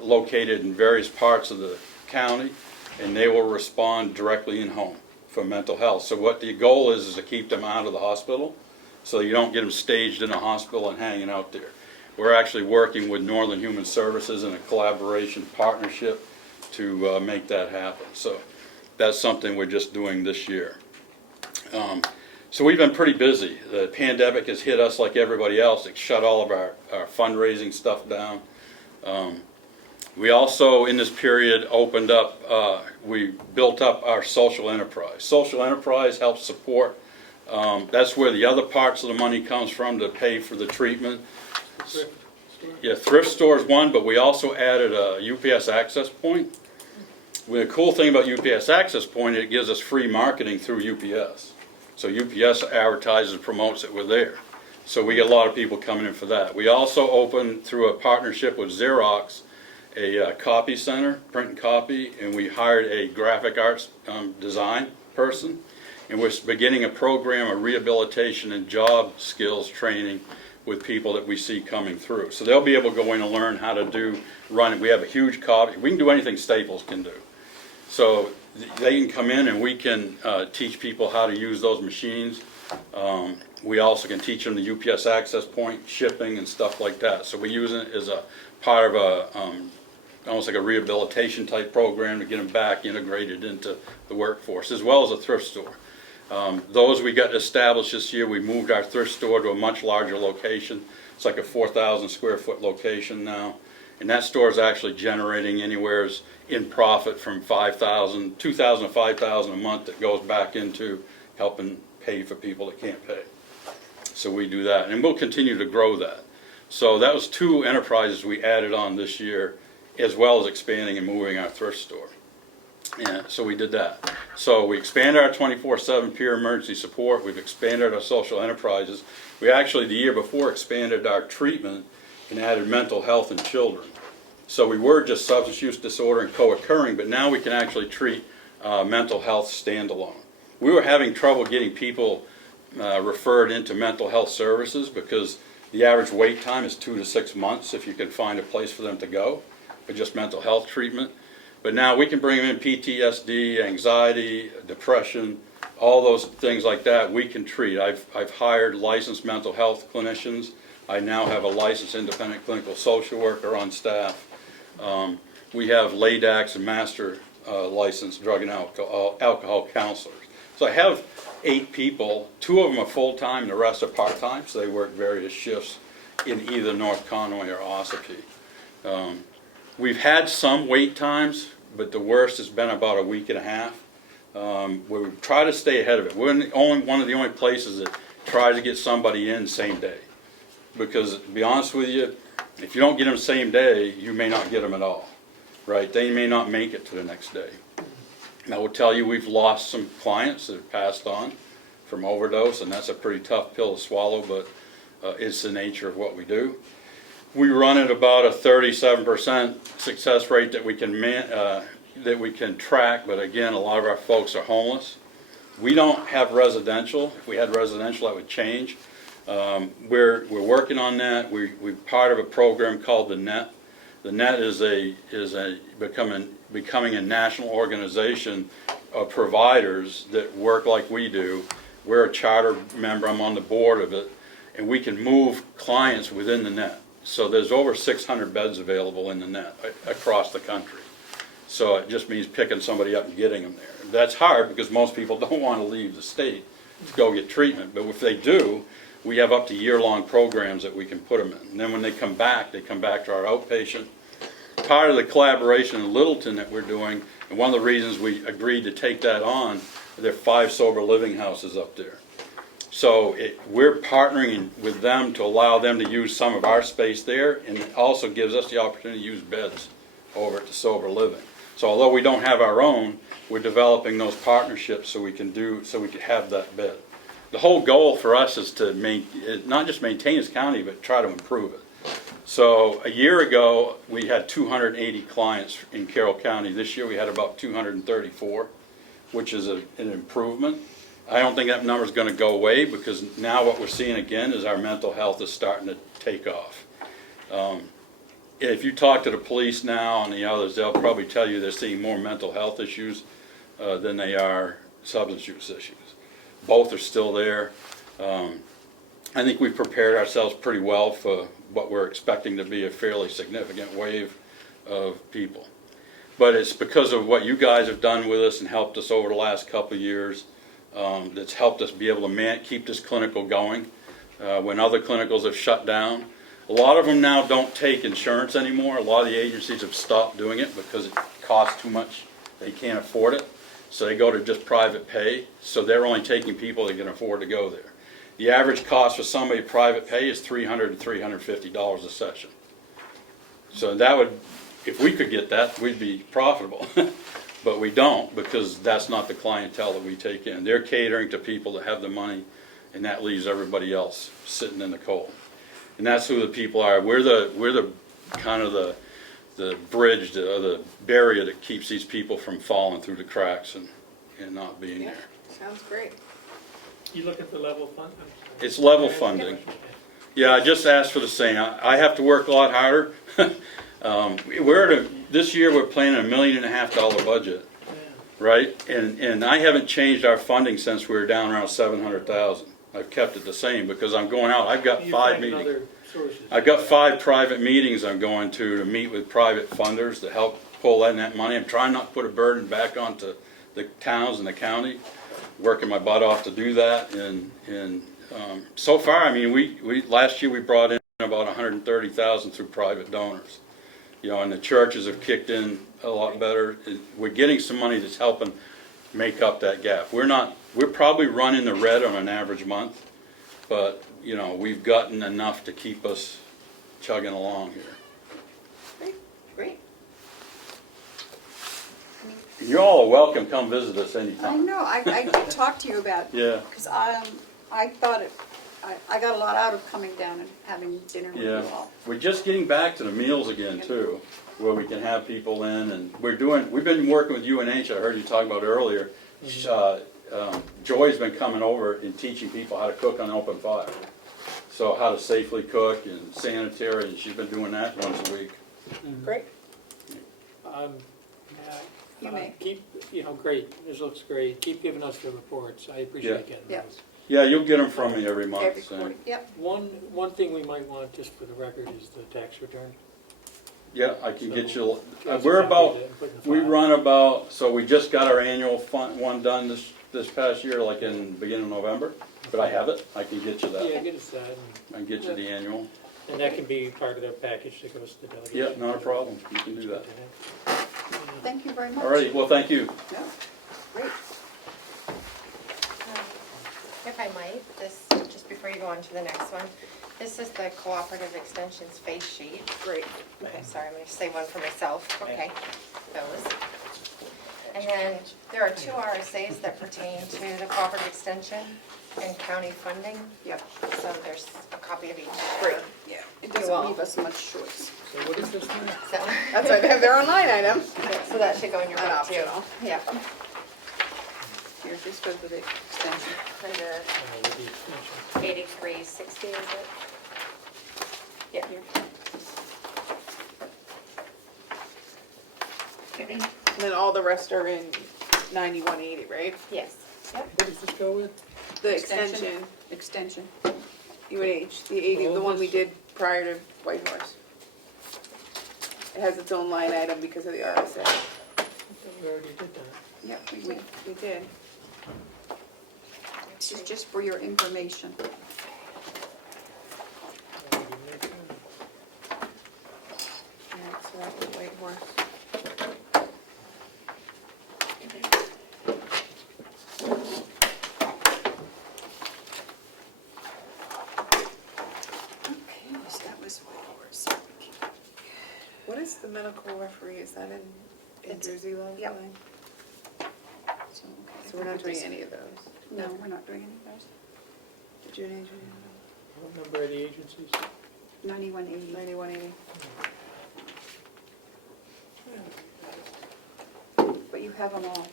located in various parts of the county, and they will respond directly in-home for mental health. So what the goal is to keep them out of the hospital, so you don't get them staged in a hospital and hanging out there. We're actually working with Northern Human Services in a collaboration partnership to make that happen. So that's something we're just doing this year. So we've been pretty busy. The pandemic has hit us like everybody else. It shut all of our fundraising stuff down. We also, in this period, opened up, we built up our social enterprise. Social enterprise helps support. That's where the other parts of the money comes from to pay for the treatment. Yeah, thrift store is one, but we also added a UPS access point. The cool thing about UPS access point, it gives us free marketing through UPS. So UPS advertises and promotes that we're there. So we get a lot of people coming in for that. We also opened, through a partnership with Xerox, a copy center, print and copy, and we hired a graphic arts design person. And we're beginning a program of rehabilitation and job skills training with people that we see coming through. So they'll be able to go in and learn how to run it. We have a huge copy. We can do anything Staples can do. So they can come in and we can teach people how to use those machines. We also can teach them the UPS access point, shipping and stuff like that. So we use it as a part of a almost like a rehabilitation type program to get them back integrated into the workforce, as well as a thrift store. Those we got established this year. We moved our thrift store to a much larger location. It's like a 4,000 square foot location now. And that store is actually generating anywhere in profit from $2,000 to $5,000 a month that goes back into helping pay for people that can't pay. So we do that, and we'll continue to grow that. So that was 2 enterprises we added on this year, as well as expanding and moving our thrift store. Yeah, so we did that. So we expanded our 24/7 peer emergency support. We've expanded our social enterprises. We actually, the year before, expanded our treatment and added mental health in children. So we were just substance use disorder and co-occurring, but now we can actually treat mental health standalone. We were having trouble getting people referred into mental health services because the average wait time is 2 to 6 months if you can find a place for them to go for just mental health treatment. But now we can bring them in PTSD, anxiety, depression, all those things like that we can treat. I've hired licensed mental health clinicians. I now have a licensed independent clinical social worker on staff. We have LADACs and master licensed drug and alcohol counselors. So I have 8 people. 2 of them are full-time and the rest are part-time, so they work various shifts in either North Conway or Ossipee. We've had some wait times, but the worst has been about a week and a half. We try to stay ahead of it. We're one of the only places that tries to get somebody in same day. Because to be honest with you, if you don't get them same day, you may not get them at all. Right? They may not make it to the next day. And I will tell you we've lost some clients that have passed on from overdose, and that's a pretty tough pill to swallow, but it's the nature of what we do. We run at about a 37% success rate that we can track, but again, a lot of our folks are homeless. We don't have residential. If we had residential, that would change. We're working on that. We're part of a program called the NET. The NET is becoming a national organization of providers that work like we do. We're a charter member. I'm on the board of it, and we can move clients within the NET. So there's over 600 beds available in the NET across the country. So it just means picking somebody up and getting them there. That's hard because most people don't want to leave the state to go get treatment. But if they do, we have up to year-long programs that we can put them in. And then when they come back to our outpatient. Part of the collaboration in Littleton that we're doing, and one of the reasons we agreed to take that on, there are 5 sober living houses up there. So we're partnering with them to allow them to use some of our space there, and it also gives us the opportunity to use beds over at the sober living. So although we don't have our own, we're developing those partnerships so we can have that bed. The whole goal for us is to not just maintain this county, but try to improve it. So a year ago, we had 280 clients in Carroll County. This year we had about 234, which is an improvement. I don't think that number is going to go away because now what we're seeing again is our mental health is starting to take off. If you talk to the police now and the others, they'll probably tell you they're seeing more mental health issues than they are substance use issues. Both are still there. I think we've prepared ourselves pretty well for what we're expecting to be a fairly significant wave of people. But it's because of what you guys have done with us and helped us over the last couple of years that's helped us be able to keep this clinical going when other clinicals have shut down. A lot of them now don't take insurance anymore. A lot of the agencies have stopped doing it because it costs too much. They can't afford it. So they go to just private pay. So they're only taking people that can afford to go there. The average cost for somebody private pay is $300 to $350 a session. So that would, if we could get that, we'd be profitable. But we don't because that's not the clientele that we take in. They're catering to people that have the money, and that leaves everybody else sitting in the cold. And that's who the people are. We're the kind of the bridge, the barrier that keeps these people from falling through the cracks and not being there. Sounds great. You look at the level fund? It's level funding. Yeah, I just asked for the same. I have to work a lot harder. This year we're planning $1.5 million budget, right? And I haven't changed our funding since we were down around 700,000. I've kept it the same because I'm going out. I've got 5 meetings. I've got 5 private meetings I'm going to meet with private funders to help pull in that money. I'm trying not to put a burden back onto the towns and the county. Working my butt off to do that, and so far, I mean, we last year we brought in about 130,000 through private donors, and the churches have kicked in a lot better. We're getting some money that's helping make up that gap. We're probably running the red on an average month, but we've gotten enough to keep us chugging along here. Great. You're all welcome. Come visit us anytime. I know, I did talk to you about, Yeah. because I thought I got a lot out of coming down and having dinner with you all. We're just getting back to the meals again too, where we can have people in, and we've been working with UNH. I heard you talking about earlier, Joy's been coming over and teaching people how to cook on open fire. So how to safely cook and sanitary, and she's been doing that once a week. Great. You may. Keep, great, this looks great. Keep giving us the reports. I appreciate getting Yeah. those. Yeah, you'll get them from me every month. Every so. quarter, yep. One thing we might want, just for the record, is the tax return. Yeah, I can get you, Get we're some about, copies and put in the we file. run about, so we just got our annual one done this past year, like in beginning of November. But I have it, I can get you Yeah, that. get us that, I can get you the annual. and that can be part of the package that goes to the delegation. Yeah, not a problem, you can do that. Thank you very much. All right, well, thank you. No, great. If I might, just before you go on to the next one, this is the cooperative extensions face sheet. Great. Okay, sorry, I'm going to say one for myself. Okay, those. And then there are 2 RSAs that pertain to the cooperative extension and county funding. Yep, So there's a copy of each. great. Yeah, it You all. doesn't leave us much choice. So what is this one? So, That's why they have their own line item. so that should go in your An book too. optional. Yeah. Here, just go to the extension. Under With the extension. 8360, is it? Yeah. And then all the rest are in 9180, right? Yes. Yep. What does this go with? The extension, Extension. UNH, the 80, the one we did prior to Whitehorse. It has its own line item because of the RSA. We already did that. Yep, we did. We did. This is just for your information. Yeah, so that was Whitehorse. Okay, so that was Whitehorse. What is the medical referee? Is that in It's- Jersey law? yep. So Okay, we're not doing any of those. No, we're not doing any of those. Did you and What number are the agencies? 9180. 9180. But you have them all.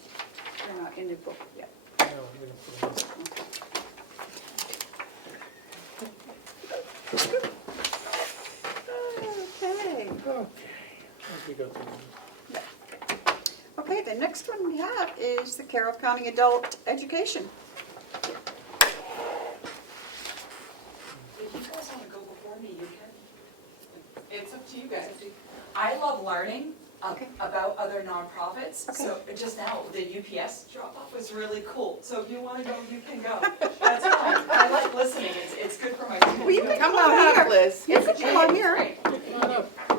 They're not in the book yet. No, we don't put them in. Okay. Okay, as we go through them. Okay, the next one we have is the Carroll County Adult Education. If you guys want to go before me, you can. It's up to you guys. I love learning Okay. about other nonprofits. Okay. So just now, the UPS drop-off was really cool. So if you want to go, you can go. That's fine. I like listening. It's good for my Well, you can Come come on on up, here. Liz. You can come on here. Great.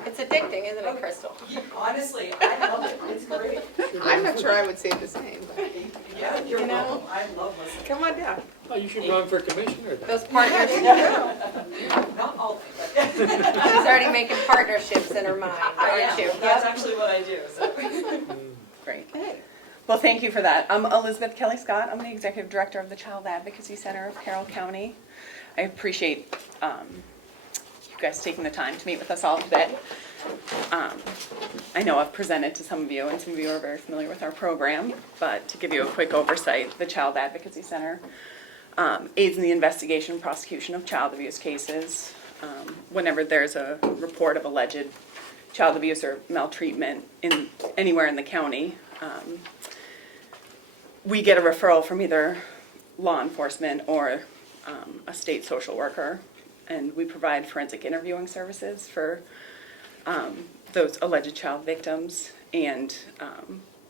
It's addicting, isn't it, Crystal? Honestly, I love it. It's great. I'm not sure I would say the same. But Yeah, you're You know? welcome. I love listening. come on down. Oh, you should run for commissioner then. Those partnerships. Not all of it. She's already making partnerships in her mind, aren't you? That's actually what I do. So. Great. Okay. Well, thank you for that. I'm Elizabeth Kelly Scott. I'm the Executive Director of the Child Advocacy Center of Carroll County. I appreciate you guys taking the time to meet with us all today. I know I've presented to some of you, and some of you are very familiar with our program, but to give you a quick oversight, the Child Advocacy Center aids in the investigation and prosecution of child abuse cases. Whenever there's a report of alleged child abuse or maltreatment anywhere in the county, we get a referral from either law enforcement or a state social worker, and we provide forensic interviewing services for those alleged child victims, and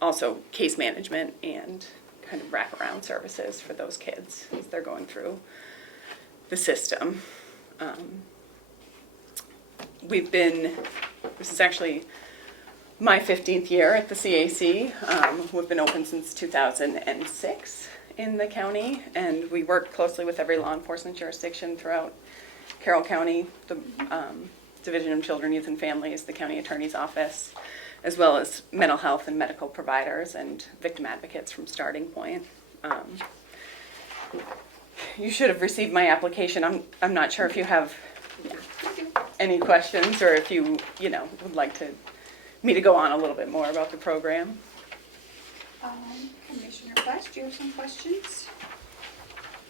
also case management and kind of wraparound services for those kids as they're going through the system. This is actually my 15th year at the CAC. We've been open since 2006 in the county, and we work closely with every law enforcement jurisdiction throughout Carroll County, the Division of Children, Youth, and Families, the County Attorney's Office, as well as mental health and medical providers and victim advocates from Starting Point. You should have received my application. I'm not sure if you have any questions, or if you would like me to go on a little bit more about the program. Commissioner Flash, do you have some questions?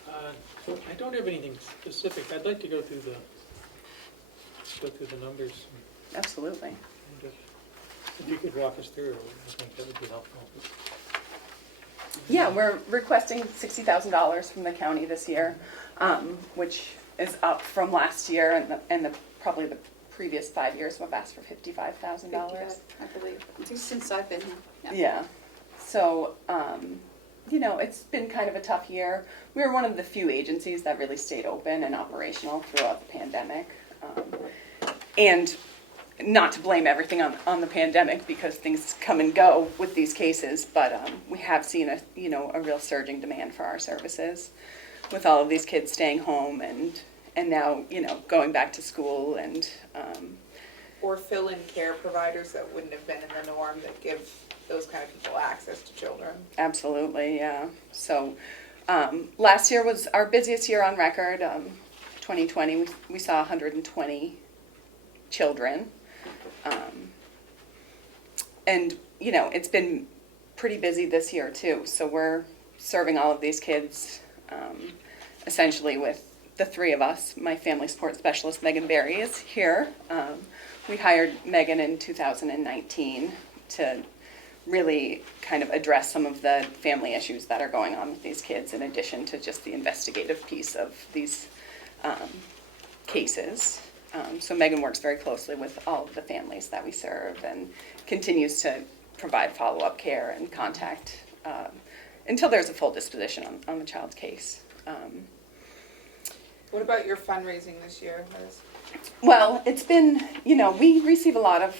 I don't have anything specific. I'd like to go through the numbers. Absolutely. And if you could walk us through, I think that would be helpful. Yeah, we're requesting $60,000 from the county this year, which is up from last year and probably the previous 5 years we've asked for $55,000. I believe, since I've been here. Yeah. So, it's been kind of a tough year. We were one of the few agencies that really stayed open and operational throughout the pandemic. And not to blame everything on the pandemic because things come and go with these cases, but we have seen a real surging demand for our services with all of these kids staying home and now, going back to school and Or fill in care providers that wouldn't have been in the norm that give those kind of people access to children. Absolutely, yeah. So last year was our busiest year on record. 2020, we saw 120 children. And, it's been pretty busy this year too. So we're serving all of these kids essentially with the three of us. My family support specialist, Megan Berry, is here. We hired Megan in 2019 to really kind of address some of the family issues that are going on with these kids in addition to just the investigative piece of these cases. So Megan works very closely with all of the families that we serve and continues to provide follow-up care and contact until there's a full disposition on the child's case. What about your fundraising this year, Liz? Well, it's been, we receive a lot of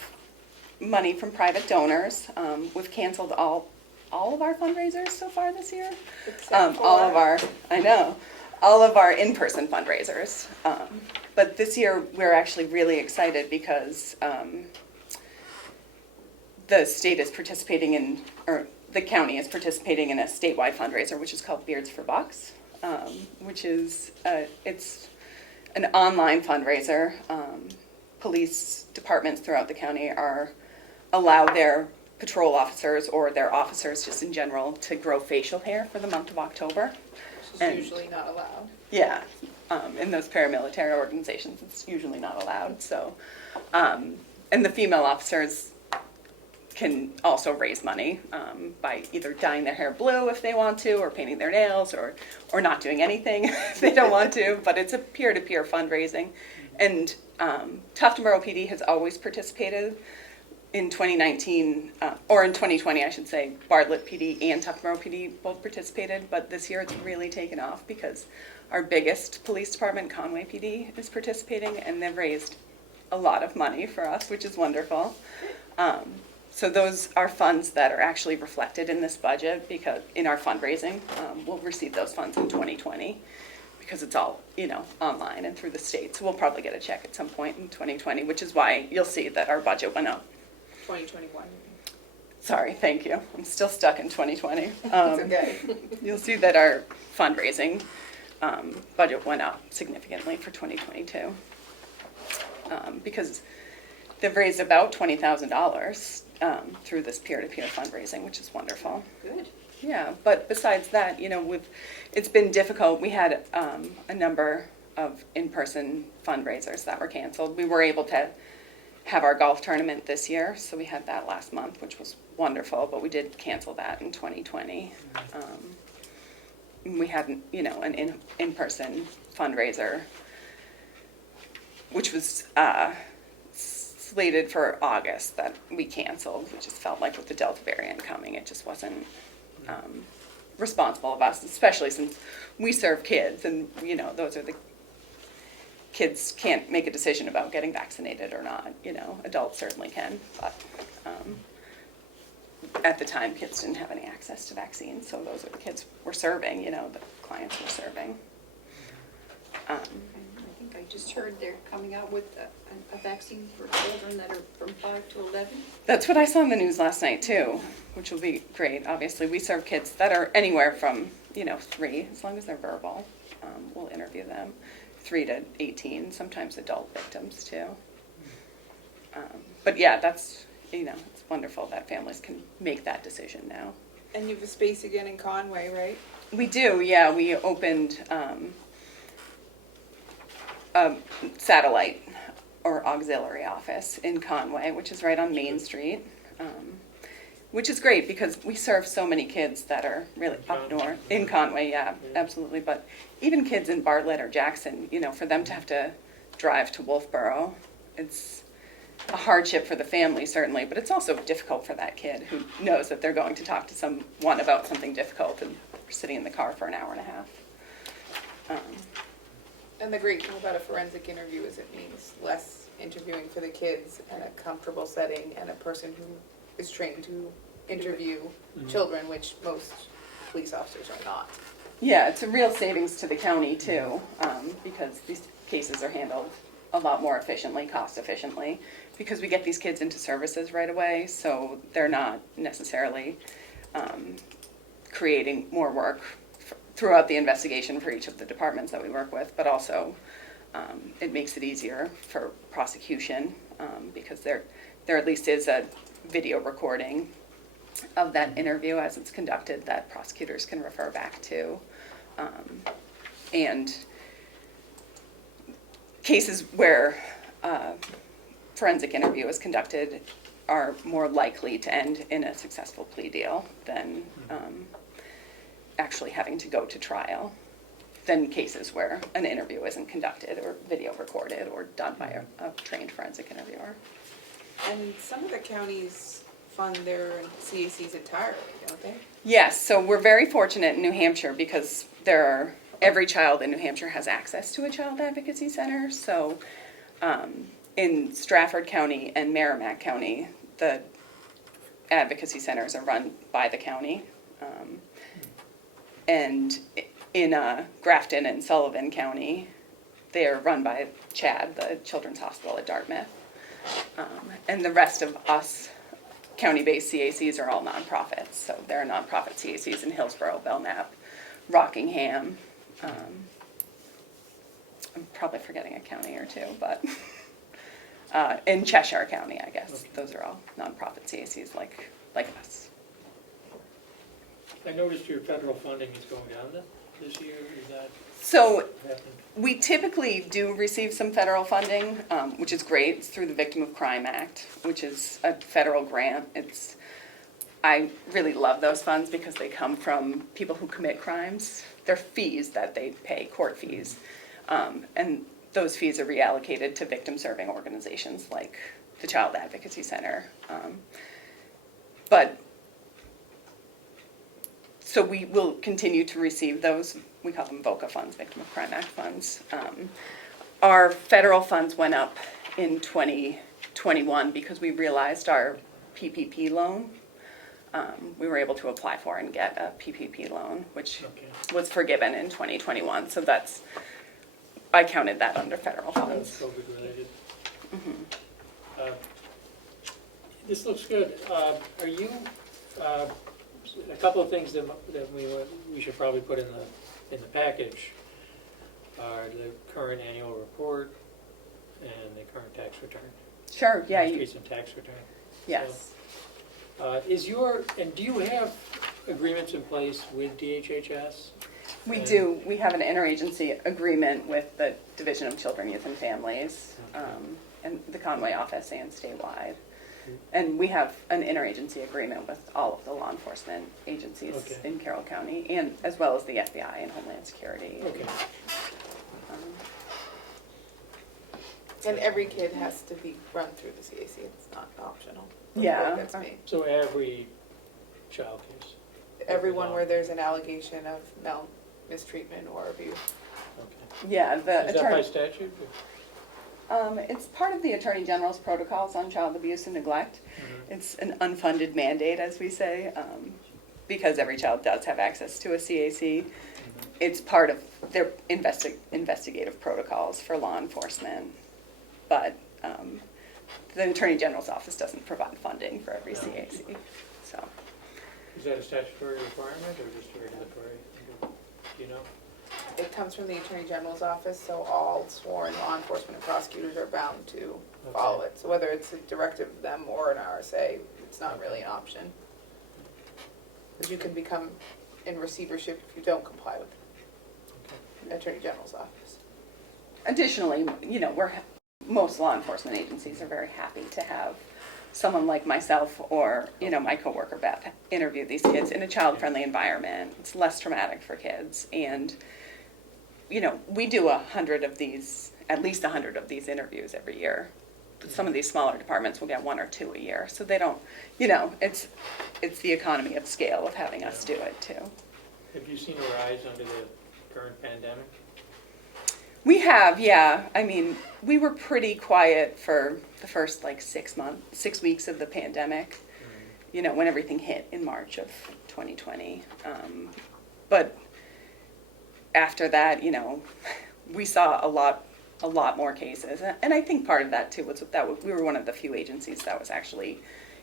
money from private donors. We've canceled all of our fundraisers so far this year. All of our in-person fundraisers. But this year we're actually really excited because the state is participating in, or the county is participating in a statewide fundraiser, which is called Beards for Bucks, which is, it's an online fundraiser. Police departments throughout the county allow their patrol officers or their officers just in general to grow facial hair for the month of October. Which is usually not allowed. Yeah, in those paramilitary organizations, it's usually not allowed. So, and the female officers can also raise money by either dyeing their hair blue if they want to, or painting their nails, or not doing anything if they don't want to. But it's a peer-to-peer fundraising, and Tufton Borough PD has always participated. In 2019, or in 2020, I should say, Bartlett PD and Tufton Borough PD both participated, but this year it's really taken off because our biggest police department, Conway PD, is participating, and they've raised a lot of money for us, which is wonderful. So those are funds that are actually reflected in this budget because in our fundraising, we'll receive those funds in 2020 because it's all, online and through the state. So we'll probably get a check at some point in 2020, which is why you'll see that our budget went up. 2021. Sorry, thank you. I'm still stuck in 2020. It's okay. You'll see that our fundraising budget went up significantly for 2022 because they've raised about $20,000 through this peer-to-peer fundraising, which is wonderful. Good. Yeah, but besides that, it's been difficult. We had a number of in-person fundraisers that were canceled. We were able to have our golf tournament this year, so we had that last month, which was wonderful, but we did cancel that in 2020. We had, an in-person fundraiser, which was slated for August that we canceled. We just felt like with the Delta variant coming, it just wasn't responsible of us, especially since we serve kids, and those are the kids can't make a decision about getting vaccinated or not. Adults certainly can, but at the time, kids didn't have any access to vaccines, so those are the kids we're serving, the clients we're serving. I think I just heard they're coming out with a vaccine for children that are from 5 to 11. That's what I saw in the news last night too, which will be great. Obviously, we serve kids that are anywhere from 3, as long as they're verbal. We'll interview them. 3 to 18, sometimes adult victims too. But yeah, that's, it's wonderful that families can make that decision now. And you have a space again in Conway, right? We do, yeah. We opened a satellite or auxiliary office in Conway, which is right on Main Street, which is great because we serve so many kids that are really up north. In Conway, yeah, absolutely. But even kids in Bartlett or Jackson, you know, for them to have to drive to Wolfboro, it's a hardship for the family, certainly, but it's also difficult for that kid who knows that they're going to talk to someone about something difficult and we're sitting in the car for an hour and a half. And the great thing about a forensic interview is it means less interviewing for the kids and a comfortable setting and a person who is trained to interview children, which most police officers are not. Yeah, it's a real savings to the county too, because these cases are handled a lot more efficiently, cost efficiently, because we get these kids into services right away, so they're not necessarily creating more work throughout the investigation for each of the departments that we work with, but also it makes it easier for prosecution because there at least is a video recording of that interview as it's conducted that prosecutors can refer back to. And cases where forensic interview is conducted are more likely to end in a successful plea deal than actually having to go to trial, than cases where an interview isn't conducted or video recorded or done by a trained forensic interviewer. And some of the counties fund their CACs entirely, don't they? Yes, so we're very fortunate in New Hampshire because every child in New Hampshire has access to a child advocacy center. So in Stratford County and Merrimack County, the advocacy centers are run by the county. And in Grafton and Sullivan County, they are run by CHAD, the Children's Hospital at Dartmouth. And the rest of us county-based CACs are all nonprofits. So there are nonprofit CACs in Hillsborough, Belknap, Rockingham. I'm probably forgetting a county or two, but in Cheshire County, I guess. Okay. Those are all nonprofit CACs like us. I noticed your federal funding is going down this year. Is that so? happening? We typically do receive some federal funding, which is great. It's through the Victim of Crime Act, which is a federal grant. I really love those funds because they come from people who commit crimes. They're fees that they pay, court fees. And those fees are reallocated to victim-serving organizations like the Child Advocacy Center. So we will continue to receive those. We call them VOCA funds, Victim of Crime Act funds. Our federal funds went up in 2021 because we realized our PPP loan. We were able to apply for and get a PPP loan, which was forgiven in 2021. So I counted that under federal funds. COVID related. This looks good. Are you? A couple of things that we should probably put in the package are the current annual report and the current tax return. Sure. Yeah. Most recent tax return. Yes. So, do you have agreements in place with DHHS? We do. We have an interagency agreement with the Division of Children, Youth, and Families, and the Conway office and statewide. And we have an interagency agreement with all of the law enforcement agencies in Carroll County, and as well as the FBI and Homeland Security. Okay. And every kid has to be run through the CAC. It's not optional. Yeah. That's me. So every child case? Everyone where there's an allegation of mistreatment or abuse. Okay. Yeah. Is that by statute? It's part of the Attorney General's protocols on child abuse and neglect. It's an unfunded mandate, as we say, because every child does have access to a CAC. It's part of their investigative protocols for law enforcement. But the Attorney General's office doesn't provide funding for every CAC. So. Is that a statutory requirement or just a regulatory? Do you know? It comes from the Attorney General's office, so all sworn law enforcement and prosecutors are bound to follow it. So whether it's a directive of them or an RSA, it's not really an option. Because you can become in receivership if you don't comply with the Attorney General's office. Additionally, most law enforcement agencies are very happy to have someone like myself or, my coworker Beth interview these kids in a child-friendly environment. It's less traumatic for kids. And, we do at least 100 of these interviews every year. Some of these smaller departments will get 1 or 2 a year. So they don't, it's the economy of scale of having us do it too. Have you seen a rise under the current pandemic? We have, yeah. I mean, we were pretty quiet for the first 6 weeks of the pandemic, when everything hit in March of 2020. But after that, we saw a lot more cases. And I think part of that too was that we were one of the few agencies that was actually,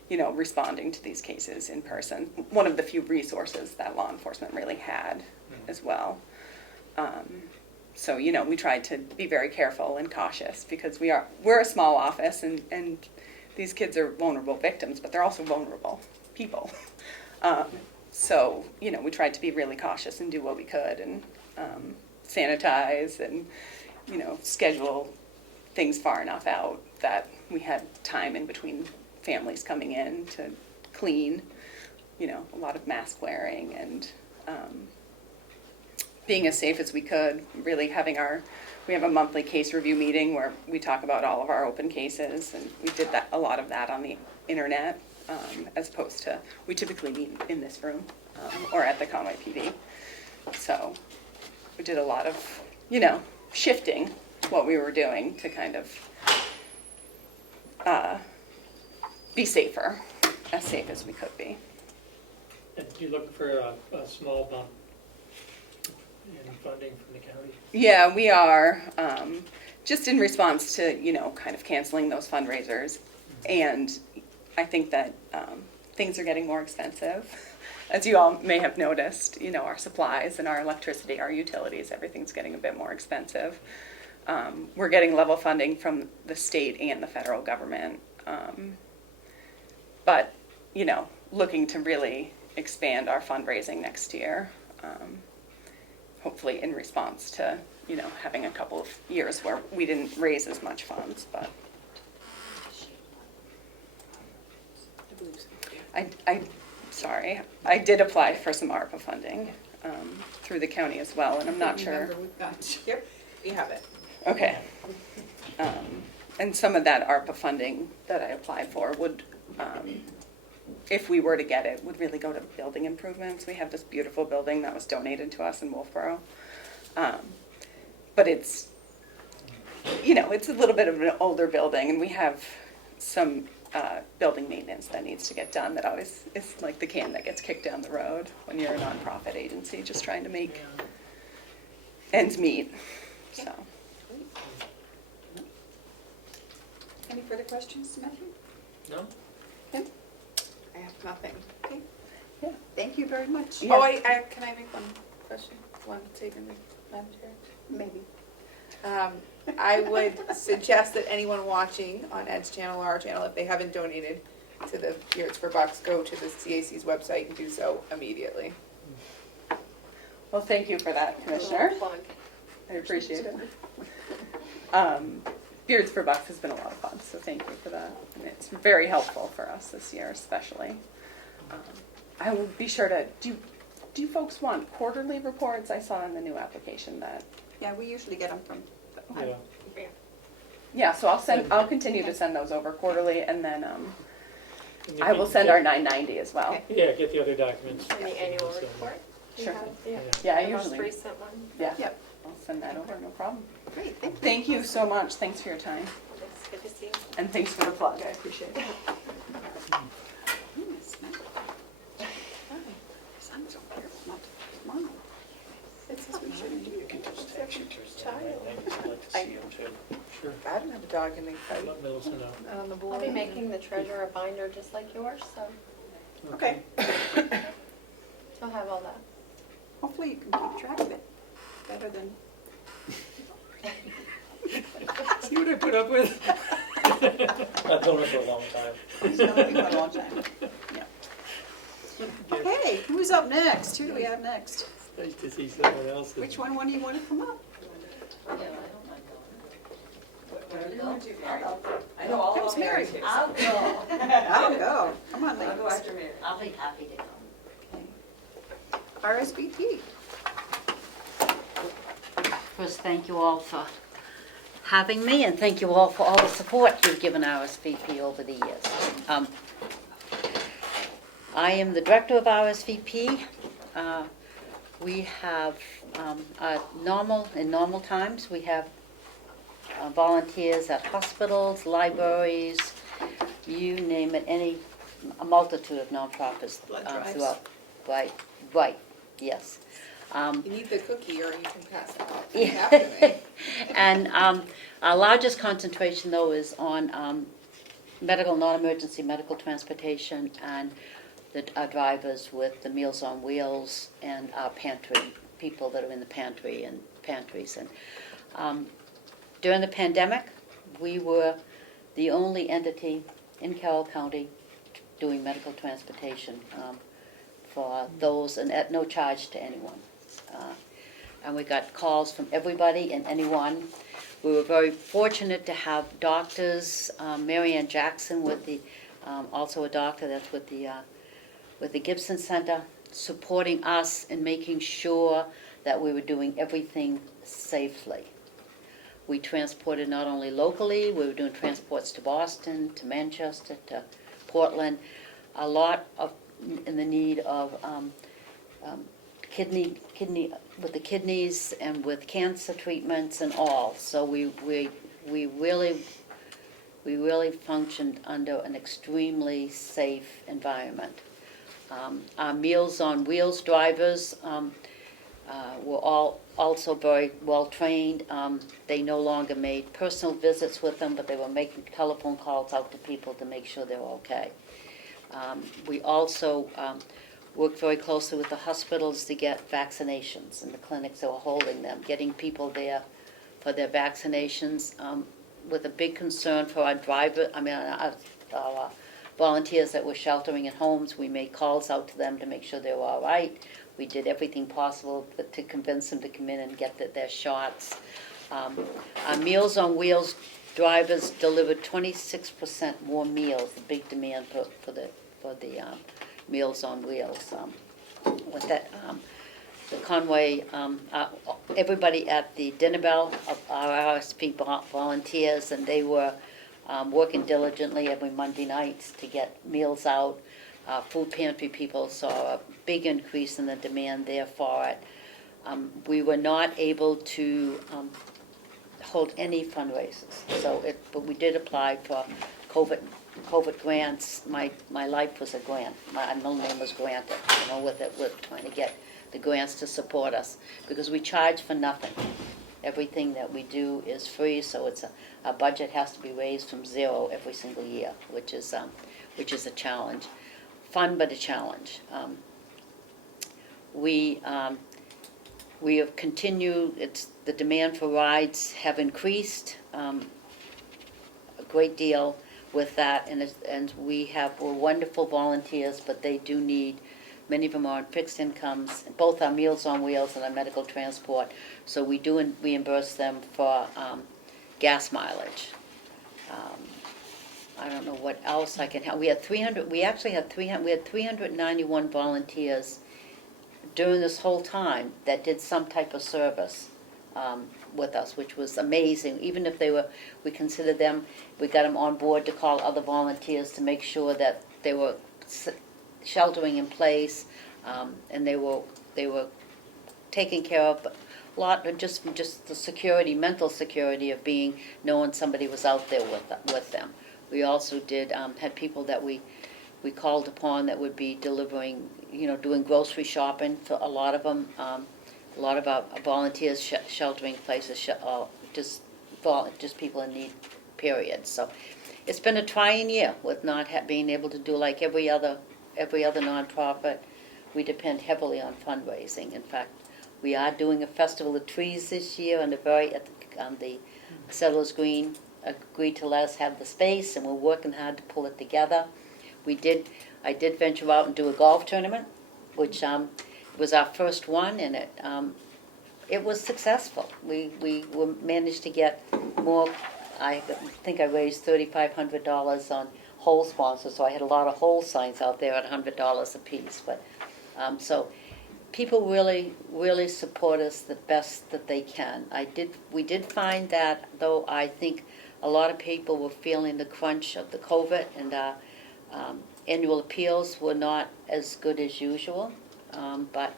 responding to these cases in person. One of the few resources that law enforcement really had as well. So, we tried to be very careful and cautious because we're a small office and these kids are vulnerable victims, but they're also vulnerable people. So, we tried to be really cautious and do what we could and sanitize and, schedule things far enough out that we had time in between families coming in to clean, a lot of mask wearing and being as safe as we could, really we have a monthly case review meeting where we talk about all of our open cases, and we did a lot of that on the internet, as opposed to, we typically meet in this room, or at the Comeau PD. So we did a lot of, shifting what we were doing to kind of be safer, as safe as we could be. And do you look for a small bump in funding from the county? Yeah, we are, just in response to, kind of canceling those fundraisers. And I think that things are getting more expensive. As you all may have noticed, our supplies and our electricity, our utilities, everything's getting a bit more expensive. We're getting level funding from the state and the federal government. But, looking to really expand our fundraising next year. Hopefully in response to, having a couple of years where we didn't raise as much funds, but. I did apply for some Arpa funding through the county as well, and I'm not sure. Yep, we have it. Okay. And some of that Arpa funding that I applied for would, if we were to get it, would really go to building improvements. We have this beautiful building that was donated to us in Wolfboro. But it's, it's a little bit of an older building, and we have some building maintenance that needs to get done that always is like the can that gets kicked down the road when you're a nonprofit agency just trying to make ends meet. So. Any further questions, Matthew? No? Kim? I have nothing. Okay. Yeah. Thank you very much. Yeah. Oh, can I make one question? One statement, Madam Chair? Maybe. I would suggest that anyone watching on Ed's channel or our channel, if they haven't donated to the Beards for Bucks, go to the CAC's website and do so immediately. Well, thank you for that, Commissioner. Plug. I appreciate it. Beards for Bucks has been a lot of fun, so thank you for that. And it's very helpful for us this year, especially. I will be sure to, do you folks want quarterly reports? I saw in the new application that. Yeah, we usually get them from. Yeah. Yeah, so I'll continue to send those over quarterly, and then And if I you will send our 990 as well. Okay. Yeah, get the other documents. And the annual report? You Sure. have Yeah, I the most usually, recent one? yeah, Yep. I'll send that over, no problem. Great, thank you. Thank you so much, thanks for your time, It's good to see you. and thanks for the plug, I appreciate it. Sun's up here, not tomorrow. It says we shouldn't do it. I'd like to see him too. Sure. I don't have a dog in the fight. Let Middleton know. Not on the board. I'll be making the treasurer a binder just like yours, so Okay, you'll have all that. hopefully you can keep track of it better than. See what I put up with? I've known her for a long time. It's not been a long time. Yeah. Okay, who's up next? Who do we have next? Nice to see someone else. Which one do you want to come up? I know all Comes about Mary Mary. too. I'll go. I'll go. Come on, I'll go ladies. after Mary. I'll be happy to go. RSVP. First, thank you all for having me, and thank you all for all the support you've given RSVP over the years. I am the director of RSVP. We have, in normal times, we have volunteers at hospitals, libraries, you name it, a multitude of nonprofits Blood drives. throughout. Right, yes. You need the cookie or you can pass it off. You have to, eh? And our largest concentration, though, is on medical, non-emergency medical transportation and our drivers with the Meals on Wheels and our pantry, people that are in the pantry and pantries. And during the pandemic, we were the only entity in Carroll County doing medical transportation for those, and at no charge to anyone. And we got calls from everybody and anyone. We were very fortunate to have doctors, Mary Ann Jackson with the, also a doctor that's with the Gibson Center, supporting us and making sure that we were doing everything safely. We transported not only locally, we were doing transports to Boston, to Manchester, to Portland, a lot of in the need of kidney with the kidneys and with cancer treatments and all. So we really functioned under an extremely safe environment. Our Meals on Wheels drivers were all also very well trained. They no longer made personal visits with them, but they were making telephone calls out to people to make sure they were okay. We also worked very closely with the hospitals to get vaccinations and the clinics that were holding them, getting people there for their vaccinations, with a big concern for our our volunteers that were sheltering at homes. We made calls out to them to make sure they were all right. We did everything possible to convince them to come in and get their shots. Our Meals on Wheels drivers delivered 26% more meals, a big demand for the Meals on Wheels. With that, the Conway, everybody at the dinner bell of our RSP volunteers, and they were working diligently every Monday nights to get meals out. Food pantry people saw a big increase in the demand there for it. We were not able to hold any fundraisers, but we did apply for COVID grants. My life was a grant. My middle name was granted, with trying to get the grants to support us, because we charge for nothing. Everything that we do is free, so our budget has to be raised from zero every single year, which is a challenge. Fun, but a challenge. We have continued. The demand for rides have increased a great deal with that, and we're wonderful volunteers, but they do need. Many of them are on fixed incomes, both our Meals on Wheels and our medical transport. So we do reimburse them for gas mileage. I don't know what else I can help. We had 391 volunteers during this whole time that did some type of service with us, which was amazing. Even if we considered them, we got them on board to call other volunteers to make sure that they were sheltering in place, and they were taken care of. A lot of just the security, mental security of knowing somebody was out there with them. We also had people that we called upon that would be delivering, doing grocery shopping for a lot of them. A lot of our volunteers sheltering places, just people in need, period. So it's been a trying year with not being able to do like every other nonprofit. We depend heavily on fundraising. In fact, we are doing a Festival of Trees this year, and the Settlers Green agreed to let us have the space, and we're working hard to pull it together. I did venture out and do a golf tournament, which was our first one, and it was successful. We managed to get more. I think I raised $3,500 on hole sponsors, so I had a lot of hole signs out there at $100 a piece. But so people really support us the best that they can. We did find that, though, I think a lot of people were feeling the crunch of the COVID, and annual appeals were not as good as usual, but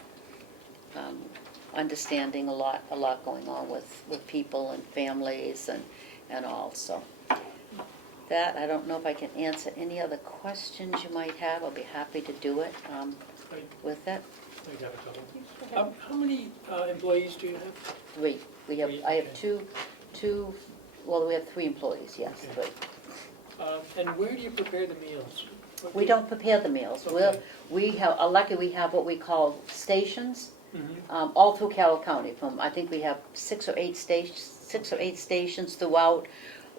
understanding a lot going on with people and families and all. So that, I don't know if I can answer any other questions you might have. I'll be happy to do it with it. I got a couple. How many employees do you have? 3. I have two. Well, we have 3 employees. Yes, Okay. 3. And where do you prepare the meals? We don't prepare the meals. Okay. We have what we call stations, Mhm. all through Carroll County. I think we have 6 or 8 stations throughout.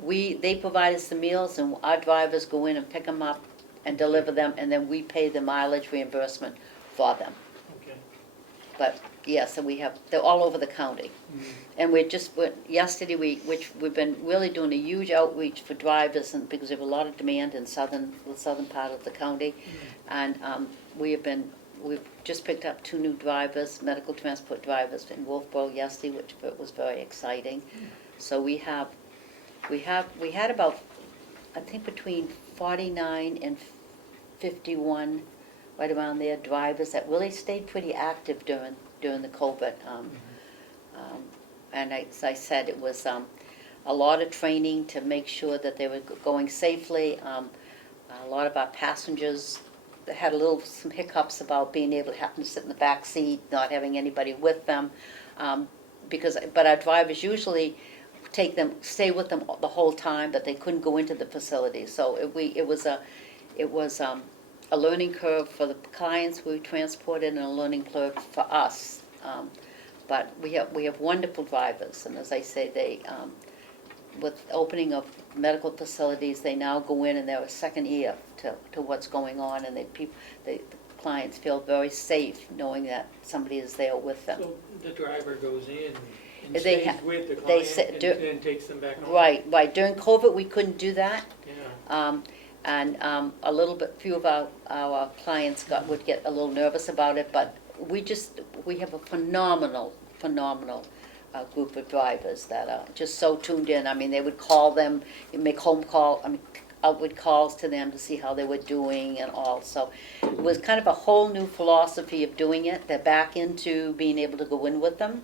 They provide us the meals, and our drivers go in and pick them up and deliver them, and then we pay the mileage reimbursement for them. Okay. But yes, and they're all over the county. And yesterday, we've been really doing a huge outreach for drivers, and because we have a lot of demand in the southern part of the county, and we've just picked up 2 new drivers, medical transport drivers in Wolfboro yesterday, which was very exciting. So we had about, I think, between 49 and 51, right around there, drivers that really stayed pretty active during the COVID. And as I said, it was a lot of training to make sure that they were going safely. A lot of our passengers had some hiccups about being able to happen to sit in the back seat, not having anybody with them. But our drivers usually stay with them the whole time, but they couldn't go into the facility. So it was a learning curve for the clients we transported, and a learning curve for us. But we have wonderful drivers, and as I say, with opening of medical facilities, they now go in and they're a second ear to what's going on, and the clients feel very safe knowing that somebody is there with them. So the driver goes in and They stays with the they client and then takes them back home? Right. During COVID, we couldn't do that. Yeah. And a little bit, few of our clients would get a little nervous about it, but we have a phenomenal group of drivers that are just so tuned in. I mean, they would call them, make outward calls to them to see how they were doing and all. So it was kind of a whole new philosophy of doing it. They're back into being able to go in with them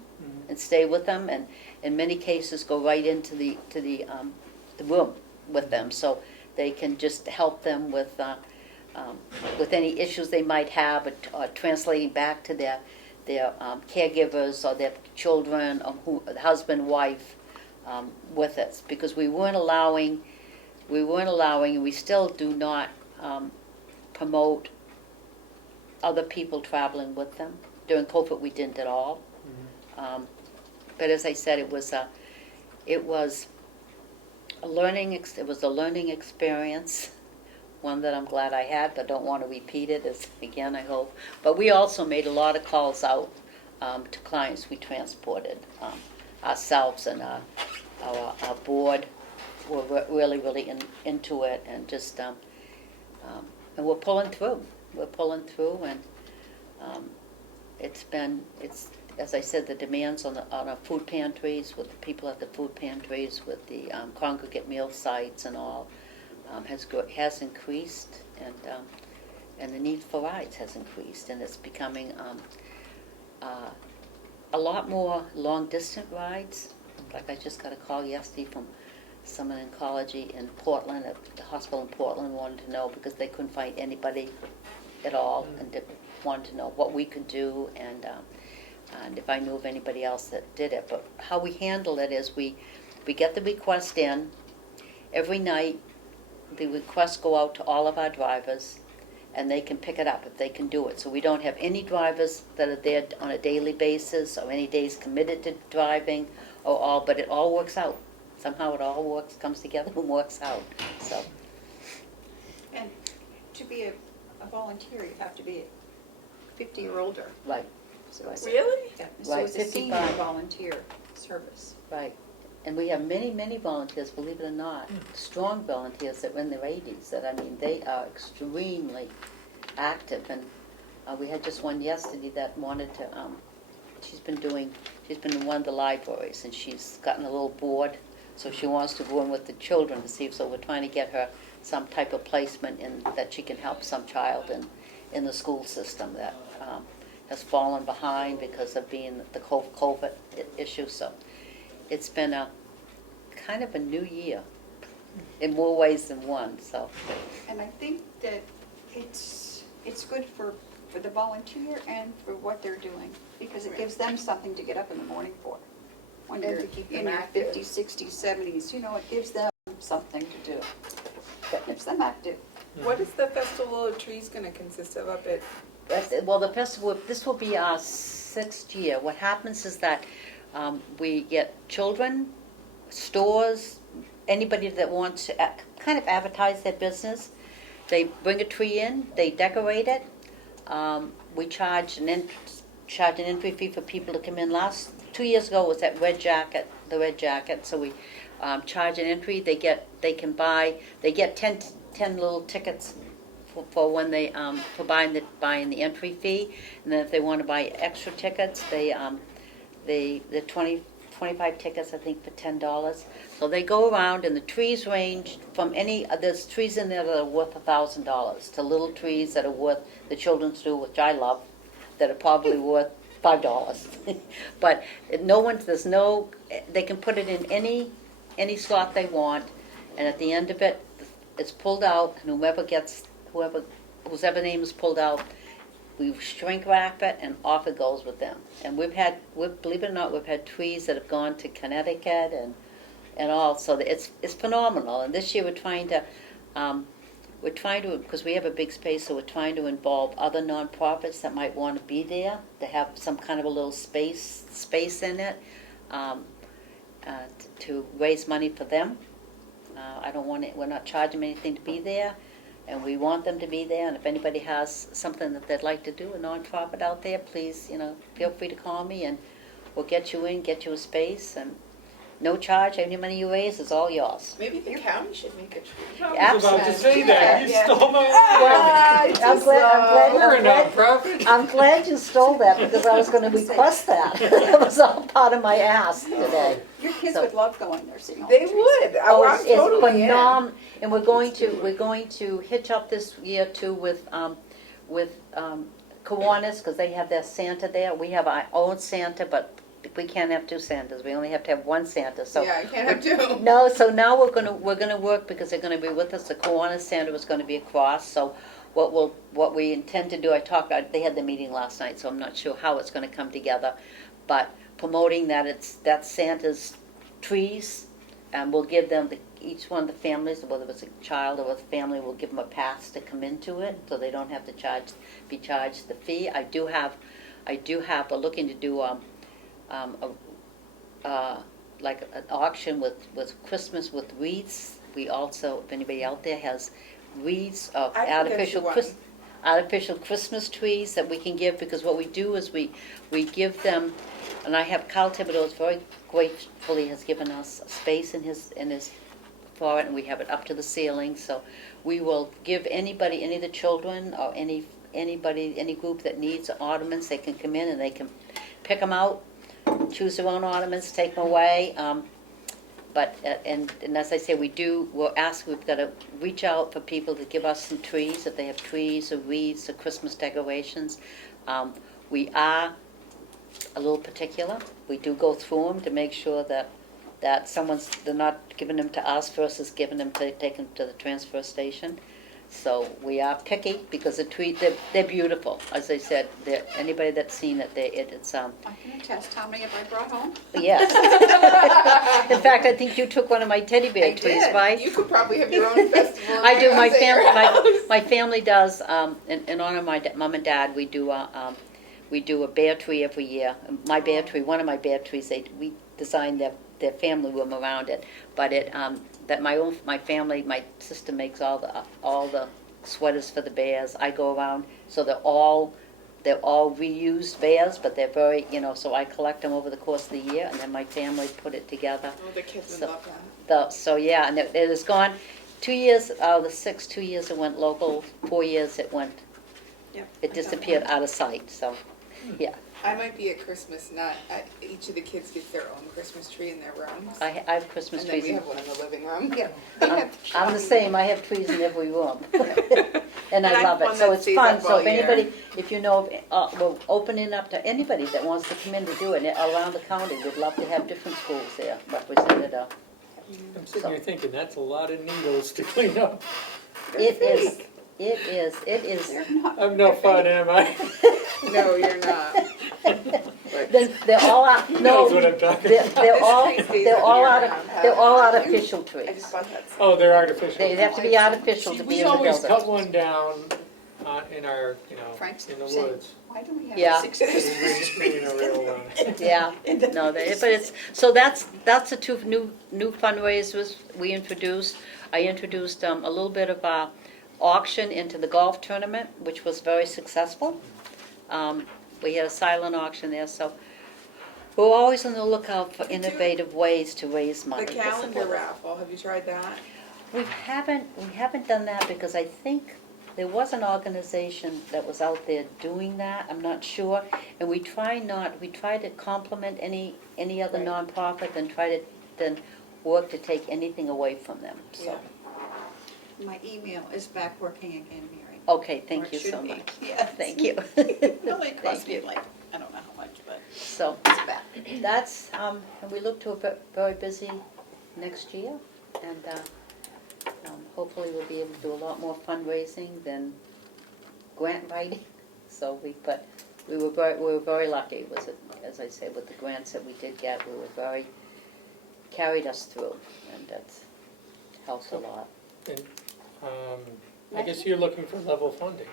and stay with them, and in many cases go right into the room with them, so they can just help them with any issues they might have, or translating back to their caregivers or their children, or husband, wife, with us, because we weren't allowing, and we still do not promote other people traveling with them. During COVID, we didn't at all. But as I said, it was a learning experience, one that I'm glad I had, but don't want to repeat it again, I hope. But we also made a lot of calls out to clients we transported ourselves, and our board were really into it, and just and we're pulling through. And it's as I said, the demands on our food pantries, with the people at the food pantries, with the congregate meal sites and all, has increased, and the need for rides has increased, and it's becoming a lot more long-distance rides. Like, I just got a call yesterday from someone in oncology in Portland, at the hospital in Portland, wanted to know, because they couldn't find anybody at all, and wanted to know what we could do, and if I knew of anybody else that did it. But how we handle it is we get the request in. Every night, the requests go out to all of our drivers, and they can pick it up if they can do it. So we don't have any drivers that are there on a daily basis, or any days committed to driving, but it all works out. Somehow it all comes together and works out. So. And to be a volunteer, you have to be 50 or older. Right, So it's- Really? Yeah, so Right, it's a senior 55. volunteer service. right. And we have many, many volunteers, believe it or not, strong volunteers that were in their 80s, that, I mean, they are extremely active. And we had just one yesterday that wanted to, she's been in one of the libraries, and she's gotten a little bored, so she wants to go in with the children to see, so we're trying to get her some type of placement in, that she can help some child in the school system that has fallen behind because of being the COVID issue. So it's been a kind of a new year in more ways than one. So And I think that it's good for the volunteer and for what they're doing, because it gives them something to get up in the morning for. When And you're to keep them in your active. 50s, 60s, 70s, you know, it gives them something to do. That keeps them active. What is the Festival of Trees gonna consist of up at? well, the festival, this will be our 6th year. What happens is that we get children, stores, anybody that wants to kind of advertise their business. They bring a tree in, they decorate it. We charge an entry fee for people to come in. 2 years ago was that the red jacket. So we charge an entry. They get 10 little tickets for when they for buying the entry fee, and then if they want to buy extra tickets, the 25 tickets, I think, for $10. So they go around, and the trees range from there's trees in there that are worth $1,000 to little trees that are worth, the children's do, which I love, that are probably worth $5. But they can put it in any slot they want, and at the end of it, it's pulled out, and whose name is pulled out, we shrink wrap it, and off it goes with them. And believe it or not, we've had trees that have gone to Connecticut and all. So it's phenomenal. And this year we're trying to, because we have a big space, so we're trying to involve other nonprofits that might want to be there, to have some kind of a little space in it, to raise money for them. We're not charging them anything to be there. And we want them to be there, and if anybody has something that they'd like to do, a nonprofit out there, please, feel free to call me, and we'll get you a space, and no charge. Any money you raise is all yours. Maybe the county should make a tree. I was about to say that, you stole my I'm glad you stole that, because I was going to request that. It was all part of my ask today. Your kids So- would love going there, seeing all They the trees. would. I'm It's totally in. phenomenal, and we're going to hitch up this year too with Kiwanis, because they have their Santa there. We have our own Santa, but we can't have two Santas. We only have to have one Santa. So Yeah, I can't have two. no, so now we're gonna work, because they're gonna be with us. The Kiwanis Santa was gonna be across. So what we intend to do, they had the meeting last night, so I'm not sure how it's gonna come together, but promoting that Santa's trees, and we'll give them each one of the families, whether it's a child or a family, we'll give them a pass to come into it, so they don't have to be charged the fee. We're looking to do like an auction with Christmas with wreaths. We also, if anybody out there has wreaths of I can get you one. artificial Christmas trees that we can give, because what we do is we give them, and I have Carl Thibodeau's very gratefully has given us a space in his for it, and we have it up to the ceiling. So we will give anybody, any of the children or any group that needs ornaments, they can come in and they can pick them out, choose their own ornaments, take them away. But and as I say, we've got to reach out for people to give us some trees, if they have trees or wreaths or Christmas decorations. We are a little particular. We do go through them to make sure that they're not giving them to us versus giving them to take them to the transfer station. So we are picky, because they're beautiful. As I said, anybody that's seen it, it's I can attest. How many have I brought home? yes. In fact, I think you took one of my teddy bear trees, right? You could probably have your own festival. I do. My at your house. family, my family does. In honor of my mom and dad, we do a bear tree every year. My bear tree, one of my bear trees, we designed their family room around it. But my family, my sister makes all the sweaters for the bears. I go around, so they're all reused bears, but they're very, so I collect them over the course of the year, and then my family put it together. Oh, the kids would So- love that. So, yeah, and it has gone, 2 years out of the 6, 2 years it went local, 4 years it went, Yep, it disappeared out of sight, so, yeah. I might be at Christmas, not, each of the kids gets their own Christmas tree in their rooms. I have Christmas And then trees. we have one in the living room. Yeah. I'm the same, I have trees in every room. And And I I love have it, one so that it's stays fun, up so all if year. anybody, if you know, we're opening up to anybody that wants to come in to do it around the county, we'd love to have different schools there represented. I'm sitting here thinking, that's a lot of needles to clean up. It is. They're not. I'm no fun, am I? No, you're not. They're all out, Who no, knows what I'm talking they're, about? they're all, This tree stays they're up all year out round. of, they're all Have you? artificial I trees. just bought that. Oh, they're artificial. They have to be artificial See, to be we in the always building. cut one down in our, Frank's in the saying, woods. why do we have Yeah. 6 Bringing a real one. Yeah, no, but it's, so that's the two new fundraisers we introduced. I introduced a little bit of a auction into the golf tournament, which was very successful. We had a silent auction there, so we're always on the lookout for innovative ways to raise money. The to calendar support us. raffle, have you tried that? We haven't done that because I think there was an organization that was out there doing that, I'm not sure. And we try to complement any other Right. nonprofit than than work to take anything away from them, so. Yeah. My email is back working again, Mary. Okay, Or thank it you should so be. much. Yes. Thank you. It only cost Thank me you. like, I don't know how much, but So, it's bad. that's, and we look to a very busy next year, and hopefully we'll be able to do a lot more fundraising than grant writing. So we were very lucky, as I say, with the grants that we did get, carried us through, and that's helped a lot. And, I guess you're looking for level funding.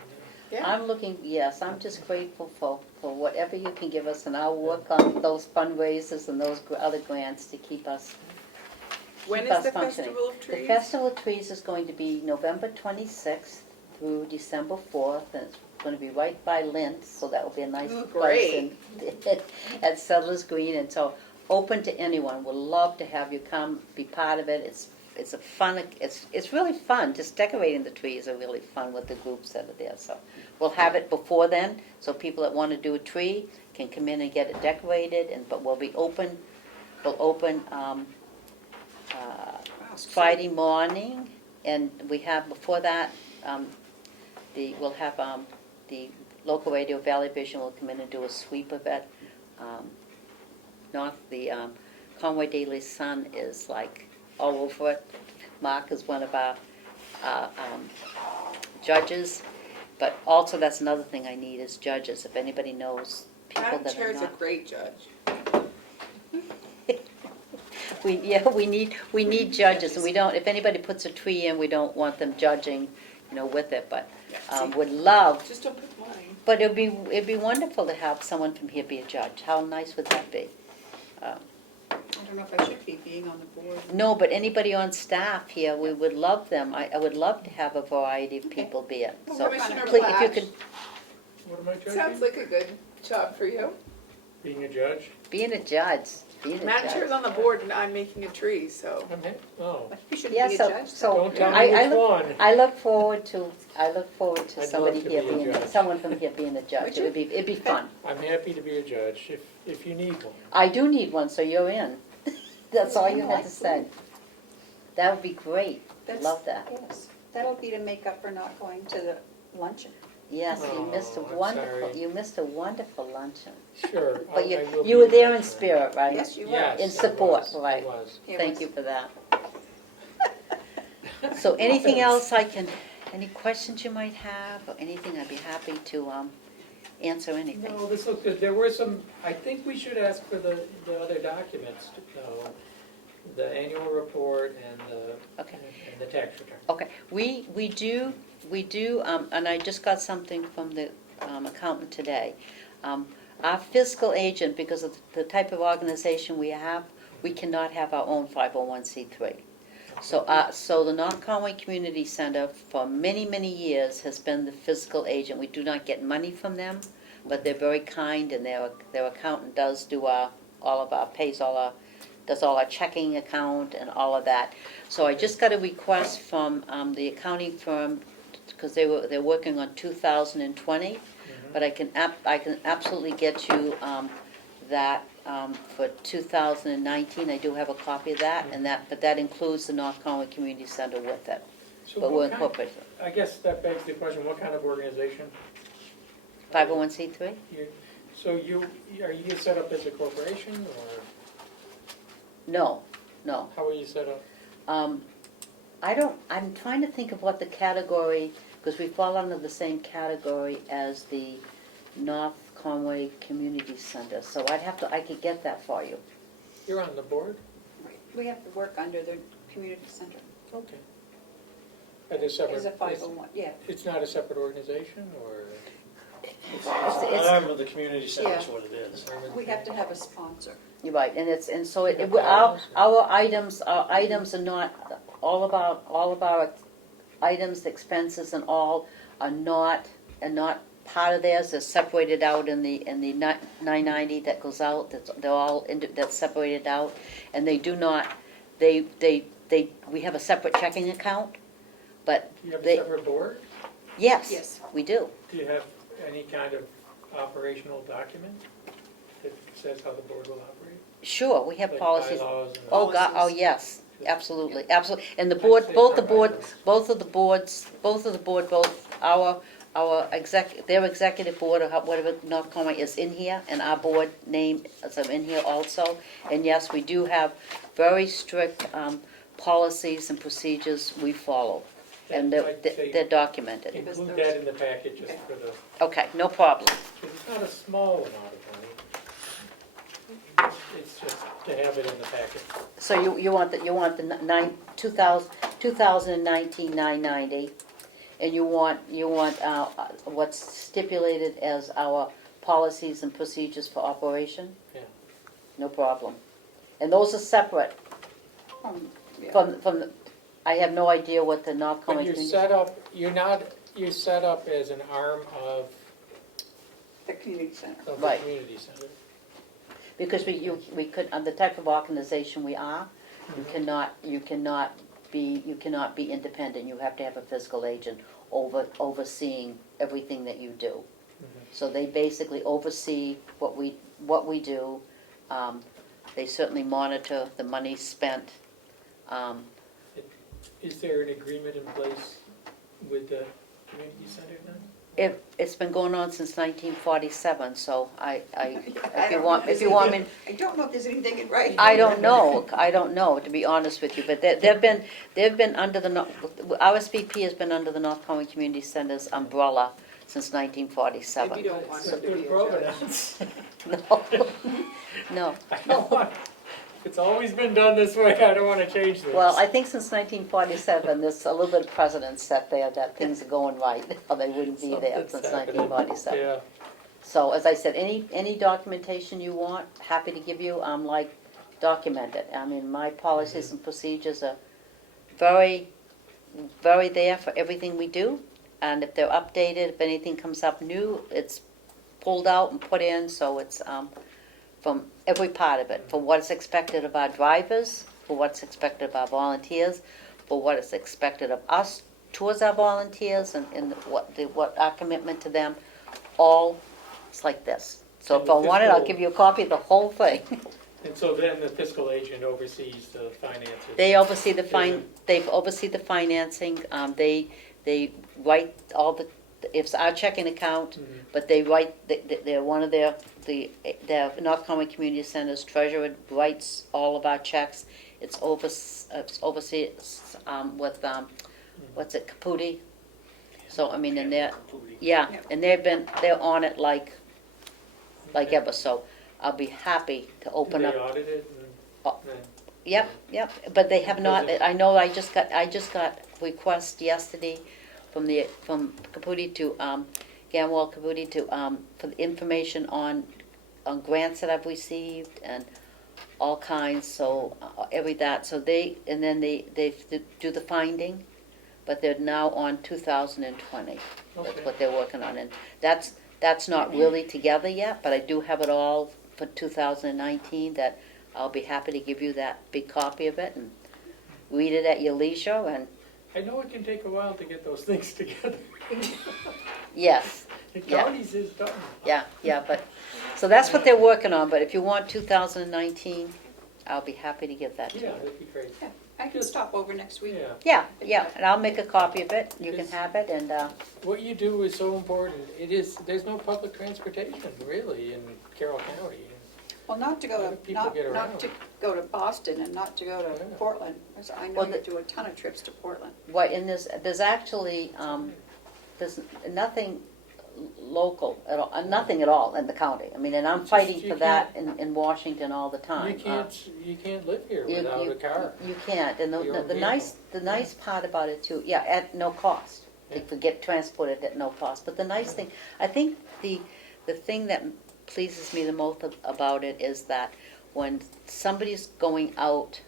I'm looking, yes, I'm just grateful for whatever you can give us, and I'll work on those fundraisers and those other grants to keep us When keep is us the functioning. Festival of The Trees? Festival of Trees is going to be November 26th through December 4th, and it's going to be right by Lint, so that will be a nice Ooh, place great. at Settlers Green, and so open to anyone. We'd love to have you come, be part of it. It's a fun, it's really fun. Just decorating the trees are really fun with the groups that are there. So we'll have it before then, so people that want to do a tree can come in and get it decorated. But we'll be open. We'll open Friday morning, and we have before that we'll have the local radio Valley Vision will come in and do a sweep of it. The Conway Daily Sun is like all over it. Mark is one of our judges, but also that's another thing I need is judges. If anybody knows people Madam that Chair are is a not, great judge. we need judges, and we don't. If anybody puts a tree in, we don't want them judging, with it. But would love. Just don't put mine. But it'd be wonderful to have someone from here be a judge. How nice would that be? I don't know if I should be being on the board. No, but anybody on staff here, we would love them. I would love to have a variety of people be it. Well, So Commissioner please, if you Plash. could, What am I judging? Sounds like a good job for you. Being a judge? being a judge, Madam Chair's on the board and I'm making a tree, so. Oh, You should Yeah, be a so, judge. so don't tell I, me I which look, one. I look forward to I'd somebody love to here be a being, judge. someone from here being a judge. Would It'd be fun. I'm happy to be a judge if you need one. I do need one, so you're in. That's all you had to say. That would be great. That's- Love that. Yes, that'll be to make up for not going to the luncheon. Yes, you Oh, missed a I'm wonderful, sorry. you missed a wonderful luncheon. Sure. But I will you were be there in next time. spirit, right? Yes, you were. Yes, In I support, was, I right. was. It Thank was- you for that. So anything else any questions you might have, or anything, I'd be happy to answer anything. No, this looks good. There were some, I think we should ask for the other documents, though. The annual report and Okay. and the tax return. Okay, we do, and I just got something from the accountant today. Our fiscal agent, because of the type of organization we have, we cannot have our own 501c3. So the North Conway Community Center for many, many years has been the fiscal agent. We do not get money from them, but they're very kind, and their accountant does do does all our checking account and all of that. So I just got a request from the accounting firm, because they're working on 2020, but I can absolutely get you that for 2019. I do have a copy of that, but that includes the North Conway Community Center with it. So But what we'll kind- incorporate it. I guess that begs the question, what kind of organization? 501c3? So are you set up as a corporation, or No. how are you set up? I'm trying to think of what the category, because we fall under the same category as the North Conway Community Center, so I could get that for you. You're on the board? We have to work under the community center. Okay. Are they separate? It's a 501, yeah. It's not a separate organization, or? It's an arm of the community center, is Yeah. what it is. We have to have a sponsor. You're right, and so our items are not, all of our items, expenses and all are not part of theirs. They're separated out in the 990 that goes out. They're all that's separated out, and they do not. We have a separate checking account, but Do you have a they, separate board? yes, we do. Do you have any kind of operational document that says how the board will operate? Sure, we have Like policies. bylaws and- Oh, God, oh, yes, absolutely. And the board, I'd say both of the boards, their executive board, or whatever, North Conway is in here, and our board name is in here also. And yes, we do have very strict policies and procedures we follow, and I'd say they're documented. Include that in the packet just for the, Okay, no problem. because it's not a small amount of money. It's just to have it in the packet. So you want the 2019 990, and you want what's stipulated as our policies and procedures for operation? Yeah. No problem. And those are separate Yeah. from the, I have no idea what the North But Conway. you're set up as an arm of The community center. the Right. community center. Because we could, the type of organization we are, you cannot be independent. You have to have a fiscal agent overseeing everything that you do. So they basically oversee what we do. They certainly monitor the money spent. Is there an agreement in place with the community center then? It's been going on since 1947, so if I you don't want know. me, I don't know if there's anything in writing. I don't know, to be honest with you, but they've been under RSVP has been under the North Conway Community Center's umbrella since 1947. Maybe you don't want them to Good be a judge. provenance. No. I don't want, it's always been done this way, I don't want to change this. Well, I think since 1947, there's a little bit of precedent set there that things are going right, or they wouldn't be there Something's since happening. 1947. Yeah. So, as I said, any documentation you want, happy to give you, document it. I mean, my policies and procedures are very, very there for everything we do, and if they're updated, if anything comes up new, it's pulled out and put in, so it's from every part of it, for what's expected of our drivers, for what's expected of our volunteers, for what is expected of us towards our volunteers, and what our commitment to them, all, it's like this. So And if the I want it, I'll fiscal- give you a copy of the whole thing. And so then the fiscal agent oversees the finances? They oversee the financing, they write all the, it's our checking account, but they write, they're one of their North Conway Community Center's treasurer writes all of our checks. It's overseen with, what's it, Caputi? So, I mean, and they're, yeah, and they're on it like ever, so I'll be happy to open Do up. they audit it? and- Yep, but they have not, I know I just got request yesterday from Caputi to, Gamwell Caputi to, for the information on grants that I've received and all kinds, so so and then they do the finding, but they're now on 2020. That's Okay. what they're working on, and that's not really together yet, but I do have it all for 2019 that I'll be happy to give you that big copy of it and read it at your leisure, and I know it can take a while to get those things together. yes. The Yeah. counties is done. Yeah, but, so that's what they're working on, but if you want 2019, I'll be happy to give that to you. Yeah, that'd be great. Yeah, I can stop over next week. Yeah. Yeah, and I'll make a copy of it, you can Yes. have it, and, What you do is so important. There's no public transportation really in Carroll County. Well, not to go How to, do people get around? not to go to Boston and not to go to Yeah. Portland. 'Cause I know Well, you do a ton of trips to Portland. what, in this, there's actually, there's nothing local, at all, nothing at all in the county. I mean, and I'm Just- fighting you for that in Washington all the time. You can't live here You- without you- a car. You can't, and Your own the nice part about it too, yeah, at no cost. Yeah. You could get transported at no cost, but the nice thing, I think the thing that pleases me the most about it is that when somebody's going out,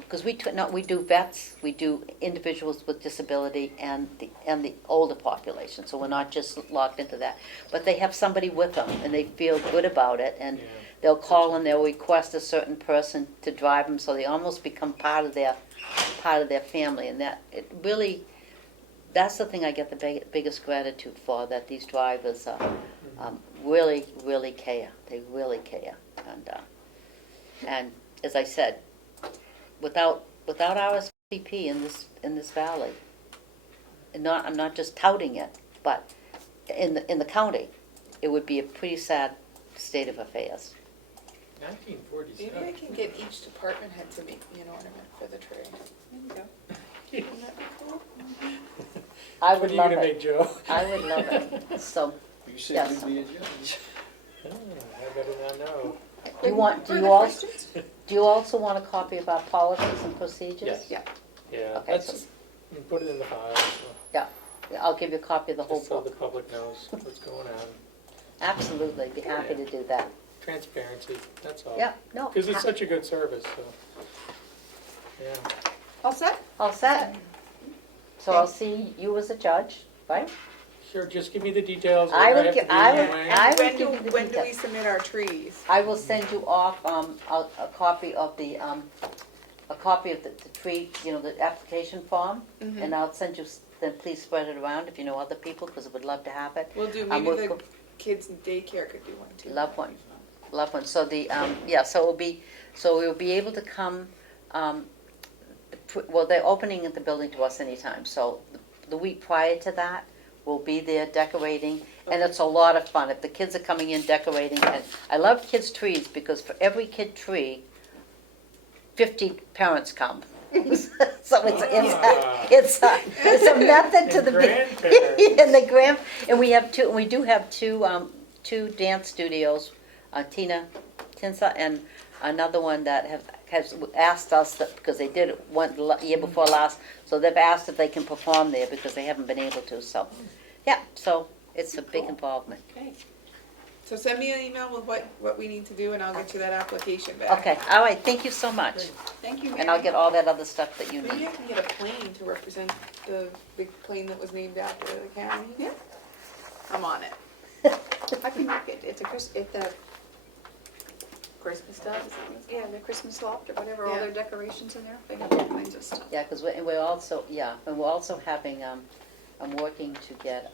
because we do vets, we do individuals with disability and the older population, so we're not just locked into that. But they have somebody with them, and they feel good about it, and Yeah. they'll call and they'll request a certain person to drive them, so they almost become part of their family, and that it really, that's the thing I get the biggest gratitude for, that these drivers really care. They really care, and as I said, without RSVP in this valley, and I'm not just touting it, but in the county, it would be a pretty sad state of affairs. 1947. Maybe I can get each department head to make me an ornament for the tree. There you go. Wouldn't that be cool? I What would are you love gonna it. make, Joe? I would love it. So, You said Yes. you'd be a judge. Oh, I better not know. do you also want a copy of our policies and procedures? Yes. Yeah. Yeah, Okay, that's, so- you put it in the file, so, Yeah, I'll give you a copy of the whole just so the book. public knows what's going on. Absolutely, be happy to do that. Transparency, that's all. Yeah, no. Because it's such a good service, so, yeah. All set? All set. So I'll see you as a judge, right? Sure, just give me the details. I where will have gi- to be I and will- when. I will When give do, you the when do we details. submit our trees? I will send you off a copy of the tree, the application form, and I'll send you, then please spread it around if you know other people, because I would love to have it. We'll do, Um, maybe we'll the kids in daycare could do one too. Love one. So so we'll be able to come, they're opening the building to us anytime, so the week prior to that, we'll be there decorating, and it's a lot of fun. If the kids are coming in decorating, and I love kids' trees, because for every kid tree, 50 parents come. So it's a method to And the grandparents. and we do have two dance studios, Tina Tinsa and another one that has asked us that, because they did it year before last, so they've asked if they can perform there because they haven't been able to. So yeah, so it's a big involvement. Okay. So send me an email with what we need to do, and I'll get you that application back. Okay, all right, thank you so much, Thank you, and I'll Mary. get all that other stuff that you Maybe need. I can get a plane to represent the big plane that was named after the county. Yeah. I'm on it. I can make it. It's the Christmas stuff? yeah, the Christmas loft or whatever, all Yeah. their decorations in there. They got all kinds of stuff. Yeah, because we're also having, I'm working to get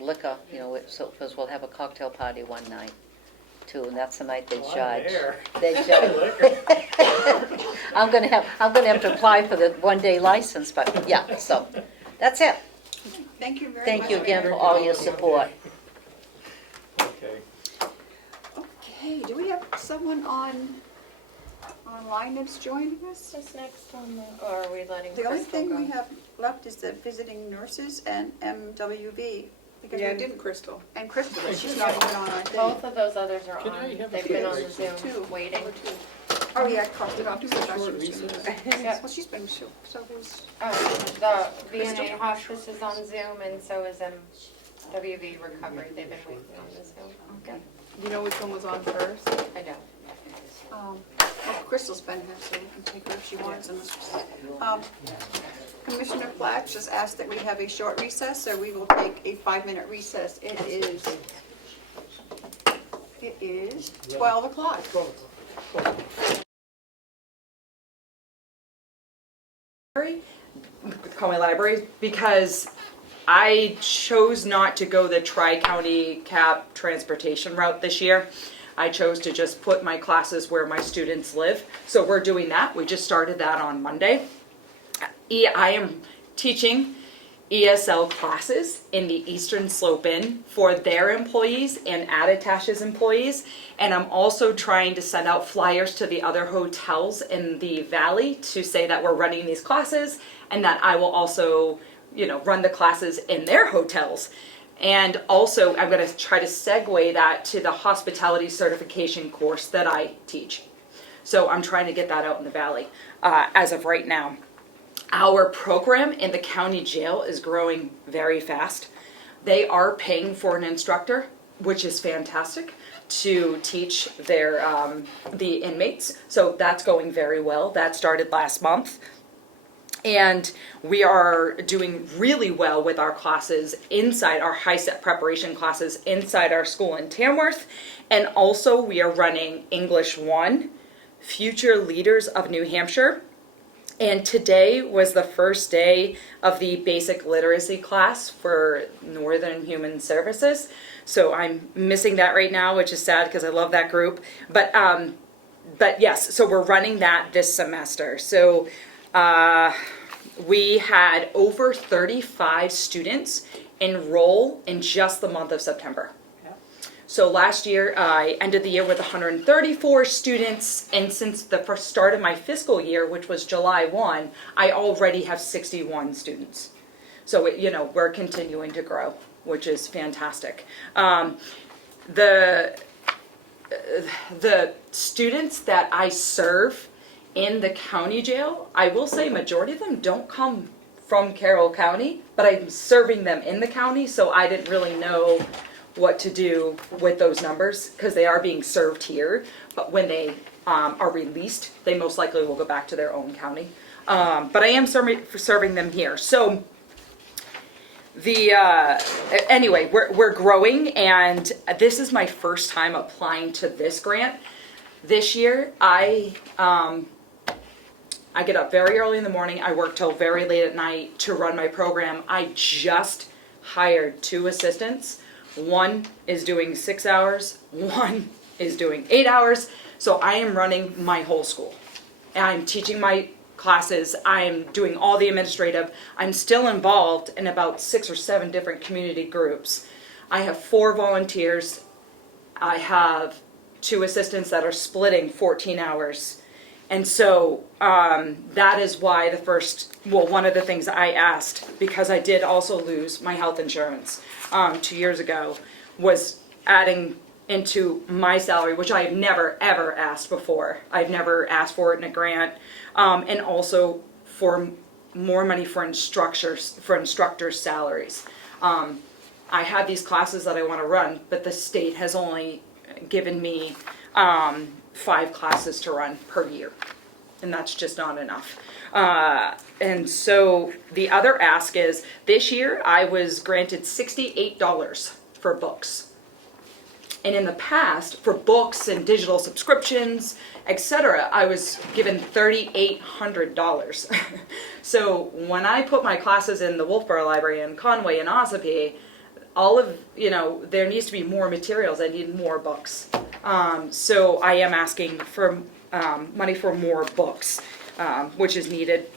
liquor, because we'll have a cocktail party one night too, and that's the night they Well, I'm judge. there. They judge. I'm gonna have to apply for the one-day license, but yeah, so, that's it. Thank you very much. Thank you again Mary. for all your support. Okay. Okay, do we have someone online that's joining us? What's next on the, or are we letting The only Crystal thing go? we have left is the visiting nurses and MWV. Because Yeah, we didn't, Crystal. and Crystal, but she's not even on our thing. Both of those others are Can I on, have a they've been on break? the Zoom Two. waiting. Oh, yeah, I crossed it off. Too much. Short recess. Well, she's been, so who's, The VNA hospice is on Zoom and so is WV recovery, they've been waiting on this one. Okay. You know which one was on first? I know. Well, Crystal's been here, so we can take her if she wants. Commissioner Black just asked that we have a short recess, so we will take a 5-minute recess. It is 12 o'clock. Comeau Library, because I chose not to go the tri-county cap transportation route this year. I chose to just put my classes where my students live. So we're doing that. We just started that on Monday. I am teaching ESL classes in the Eastern Slope Inn for their employees and Attach's employees. And I'm also trying to send out flyers to the other hotels in the valley to say that we're running these classes and that I will also, run the classes in their hotels. And also I'm going to try to segue that to the hospitality certification course that I teach. So I'm trying to get that out in the valley as of right now. Our program in the county jail is growing very fast. They are paying for an instructor, which is fantastic, to teach the inmates. So that's going very well. That started last month. And we are doing really well with our classes inside our high-set preparation classes inside our school in Tamworth. And also we are running English 1, Future Leaders of New Hampshire. And today was the first day of the basic literacy class for Northern Human Services. So I'm missing that right now, which is sad because I love that group. But yes, so we're running that this semester. So we had over 35 students enroll in just the month of September. So last year, I ended the year with 134 students, and since the first start of my fiscal year, which was July 1, I already have 61 students. So, we're continuing to grow, which is fantastic. The students that I serve in the county jail, I will say majority of them don't come from Carroll County, but I'm serving them in the county, so I didn't really know what to do with those numbers because they are being served here, but when they are released, they most likely will go back to their own county. But I am serving them here. So anyway, we're growing, and this is my first time applying to this grant. This year, I get up very early in the morning. I work till very late at night to run my program. I just hired 2 assistants. One is doing 6 hours, one is doing 8 hours. So I am running my whole school. I'm teaching my classes, I'm doing all the administrative. I'm still involved in about 6 or 7 different community groups. I have 4 volunteers. I have 2 assistants that are splitting 14 hours. And so that is why one of the things I asked, because I did also lose my health insurance 2 years ago, was adding into my salary, which I have never, ever asked before. I've never asked for it in a grant. And also for more money for instructors' salaries. I have these classes that I want to run, but the state has only given me 5 classes to run per year, and that's just not enough. And so the other ask is, this year I was granted $68 for books. And in the past, for books and digital subscriptions, etc., I was given $3,800. So when I put my classes in the Wolfboro Library in Conway and Ossipee, there needs to be more materials. I need more books. So I am asking for money for more books, which is needed.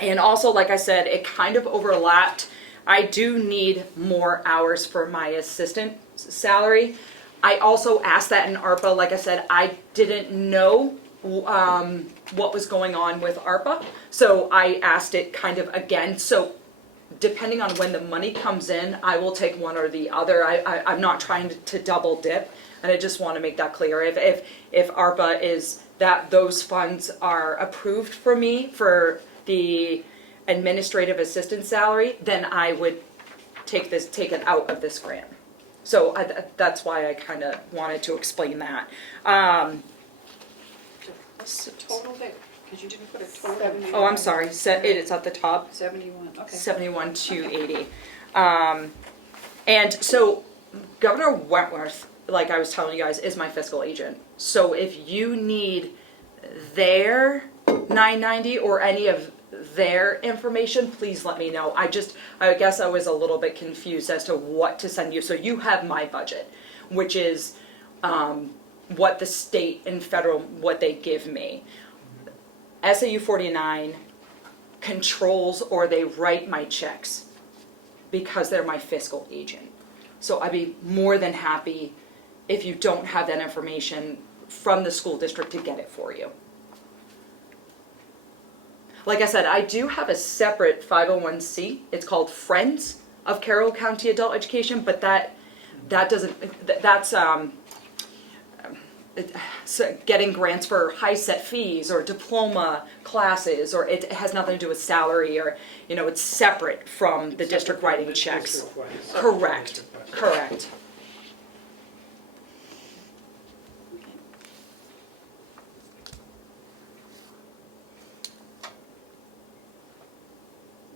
And also, like I said, it kind of overlapped. I do need more hours for my assistant salary. I also asked that in ARPA. Like I said, I didn't know what was going on with ARPA. So I asked it kind of again. So depending on when the money comes in, I will take one or the other. I'm not trying to double dip. And I just want to make that clear. If ARPA is that those funds are approved for me for the administrative assistant salary, then I would take it out of this grant. So that's why I kind of wanted to explain that. What's the total there? Because you didn't put a total. Oh, I'm sorry, it's at the top. 71, okay. 71,280. And so Governor Wentworth, like I was telling you guys, is my fiscal agent. So if you need their 990 or any of their information, please let me know. I guess I was a little bit confused as to what to send you. So you have my budget, which is what the state and federal, what they give me. SAU 49 controls or they write my checks because they're my fiscal agent. So I'd be more than happy if you don't have that information from the school district to get it for you. Like I said, I do have a separate 501c. It's called Friends of Carroll County Adult Education, but that's getting grants for high set fees or diploma classes, or it has nothing to do with salary, or it's separate from the district writing checks. Correct.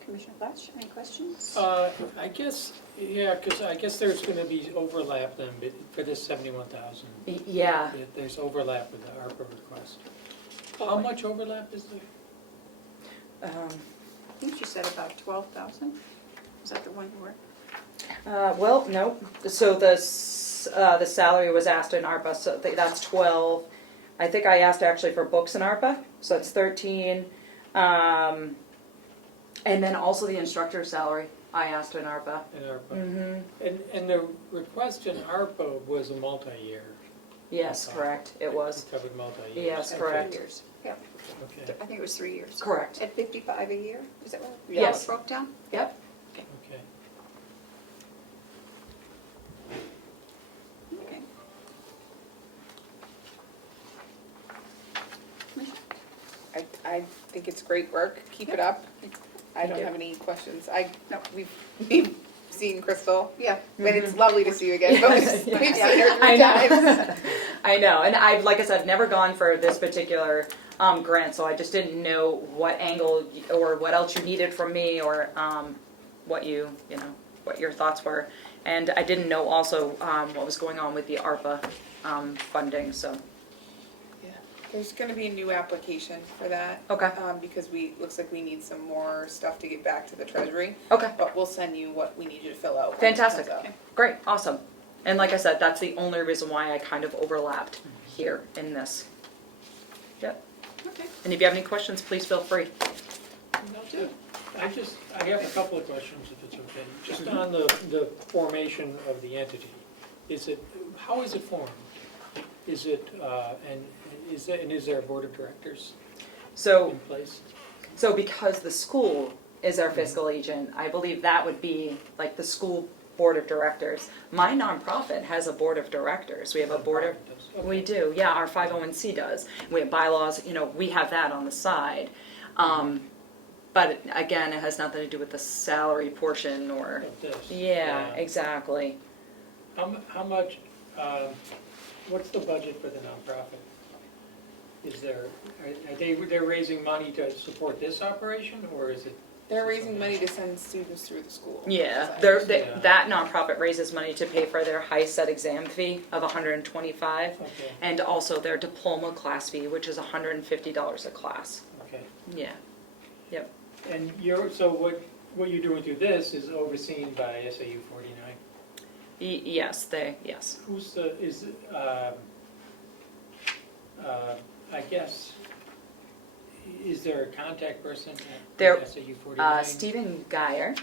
Commissioner Flash, any questions? I guess, yeah, because I guess there's going to be overlap then for this 71,000. Yeah. There's overlap with the ARPA request. How much overlap is there? I think you said about 12,000. Is that the one you were? Well, no. So the salary was asked in ARPA, so that's 12. I think I asked actually for books in ARPA, so that's 13. And then also the instructor's salary, I asked in ARPA. In ARPA. Mm-hmm. And the request in ARPA was a multi-year. Yes, correct. It was. It covered multi-years. Yes, correct. 3 years. Yeah. Okay. I think it was 3 years. Correct. At 55 a year, is that right? Yes. How it broke down? Yep. Okay. Okay. I think it's great work. Keep it up. I don't have any questions. We've seen Crystal. Yeah. And it's lovely to see you again, but we've seen her I 3 know. times. I know, and like I said, I've never gone for this particular grant, so I just didn't know what angle or what else you needed from me, or what what your thoughts were, and I didn't know also what was going on with the ARPA funding. So Yeah. There's going to be a new application for that. Okay. Because looks like we need some more stuff to get back to the Treasury. Okay. But we'll send you what we need you to fill out. Fantastic. Okay. Great, awesome. And like I said, that's the only reason why I kind of overlapped here in this. Yep. Okay. And if you have any questions, please feel free. That's it. I have a couple of questions, if it's okay. Just on the formation of the entity. How is it formed? Is it, and is there a board of directors in place? So because the school is our fiscal agent, I believe that would be like the school board of directors. My nonprofit has a board of directors. We have a board of, we do, yeah, our 501c does. We have bylaws, we have that on the side. But again, it has nothing to do with the salary portion or, Of this? yeah, exactly. How much, what's the budget for the nonprofit? Is there, they're raising money to support this operation, or is it? They're raising money to send students through the school. Yeah, Yeah. that nonprofit raises money to pay for their high set exam fee of $125, Okay, and also their diploma class fee, which is $150 a class. okay. Yeah, yep. And so what you're doing through this is overseen by SAU 49? Yes, yes. Who's I guess, is there a contact person at SAU 49? Stephen Geyer,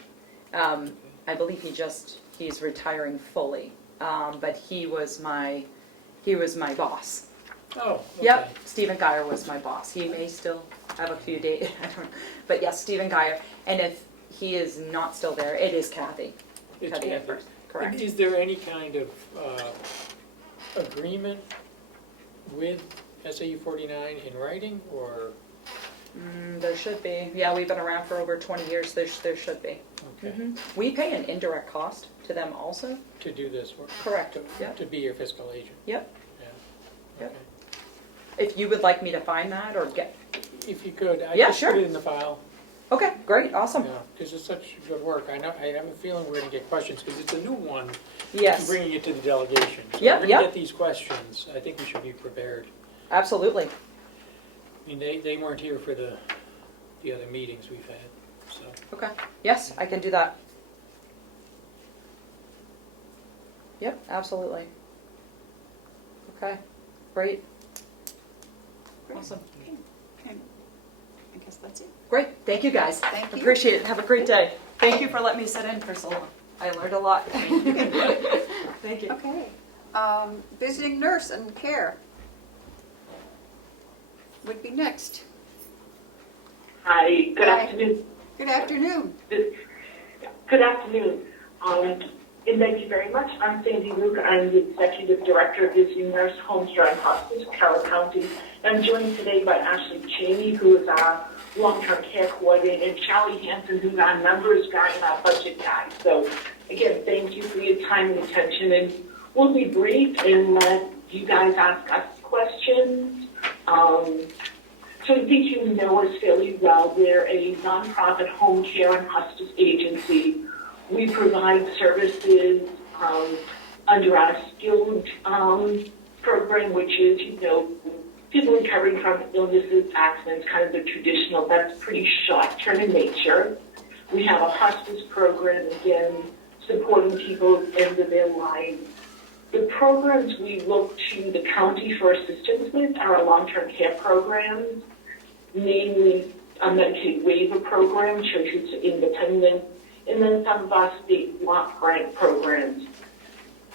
I believe he's retiring fully, but he was my boss. Oh, okay. Yep, Stephen Geyer was my boss. He may still have a few days, I don't know. But yes, Stephen Geyer. And if he is not still there, it is Kathy. It's Kathy Kathy. Edwards, correct. And is there any kind of agreement with SAU 49 in writing, or There should be. Yeah, we've been around for over 20 years. There should be. Okay, We pay an indirect cost to them also. to do this work? Correct, yeah. To be your fiscal agent? Yep. Yeah. Yep. Okay. If you would like me to find that or get. If you could, I Yeah, just sure. put it in the file. Okay, great, awesome. Yeah, because it's such good work. I know, I have a feeling we're gonna get questions, because it's a new one. Yes. Bringing it to the delegation. So Yep, we're yep. gonna get these questions. I think we should be prepared. Absolutely. I mean, they weren't here for the other meetings we've had, so. Okay. Yes, I can do that. Yep, absolutely. Okay, great. Great. Awesome. Okay. I guess that's it. Great, thank you guys. Thank you. Appreciate it. Have a great day. Thank you for letting me sit in for so long. I learned a lot. Thank you. Okay. Visiting nurse and care would be next. Hi, good Hi. afternoon. Good afternoon. Good afternoon. And thank you very much. I'm Sandy Luke. I'm the Executive Director of Visiting Nurse Home Care and Hospice, Carroll County. I'm joined today by Ashley Cheney, who is our long-term care coordinator, and Charlie Hansen, who's our numbers guy and our budget guy. So again, thank you for your time and attention, and we'll be brief and let you guys ask us questions. So I think you know us fairly well. We're a nonprofit home care and hospice agency. We provide services under our skilled program, which is, people recovering from illnesses, accidents, kind of the traditional, that's pretty short-term in nature. We have a hospice program, again, supporting people at the end of their lives. The programs we look to the county for assistance with are our long-term care programs, namely a Medicaid waiver program, Churches Independent, and then some of our state block grant programs.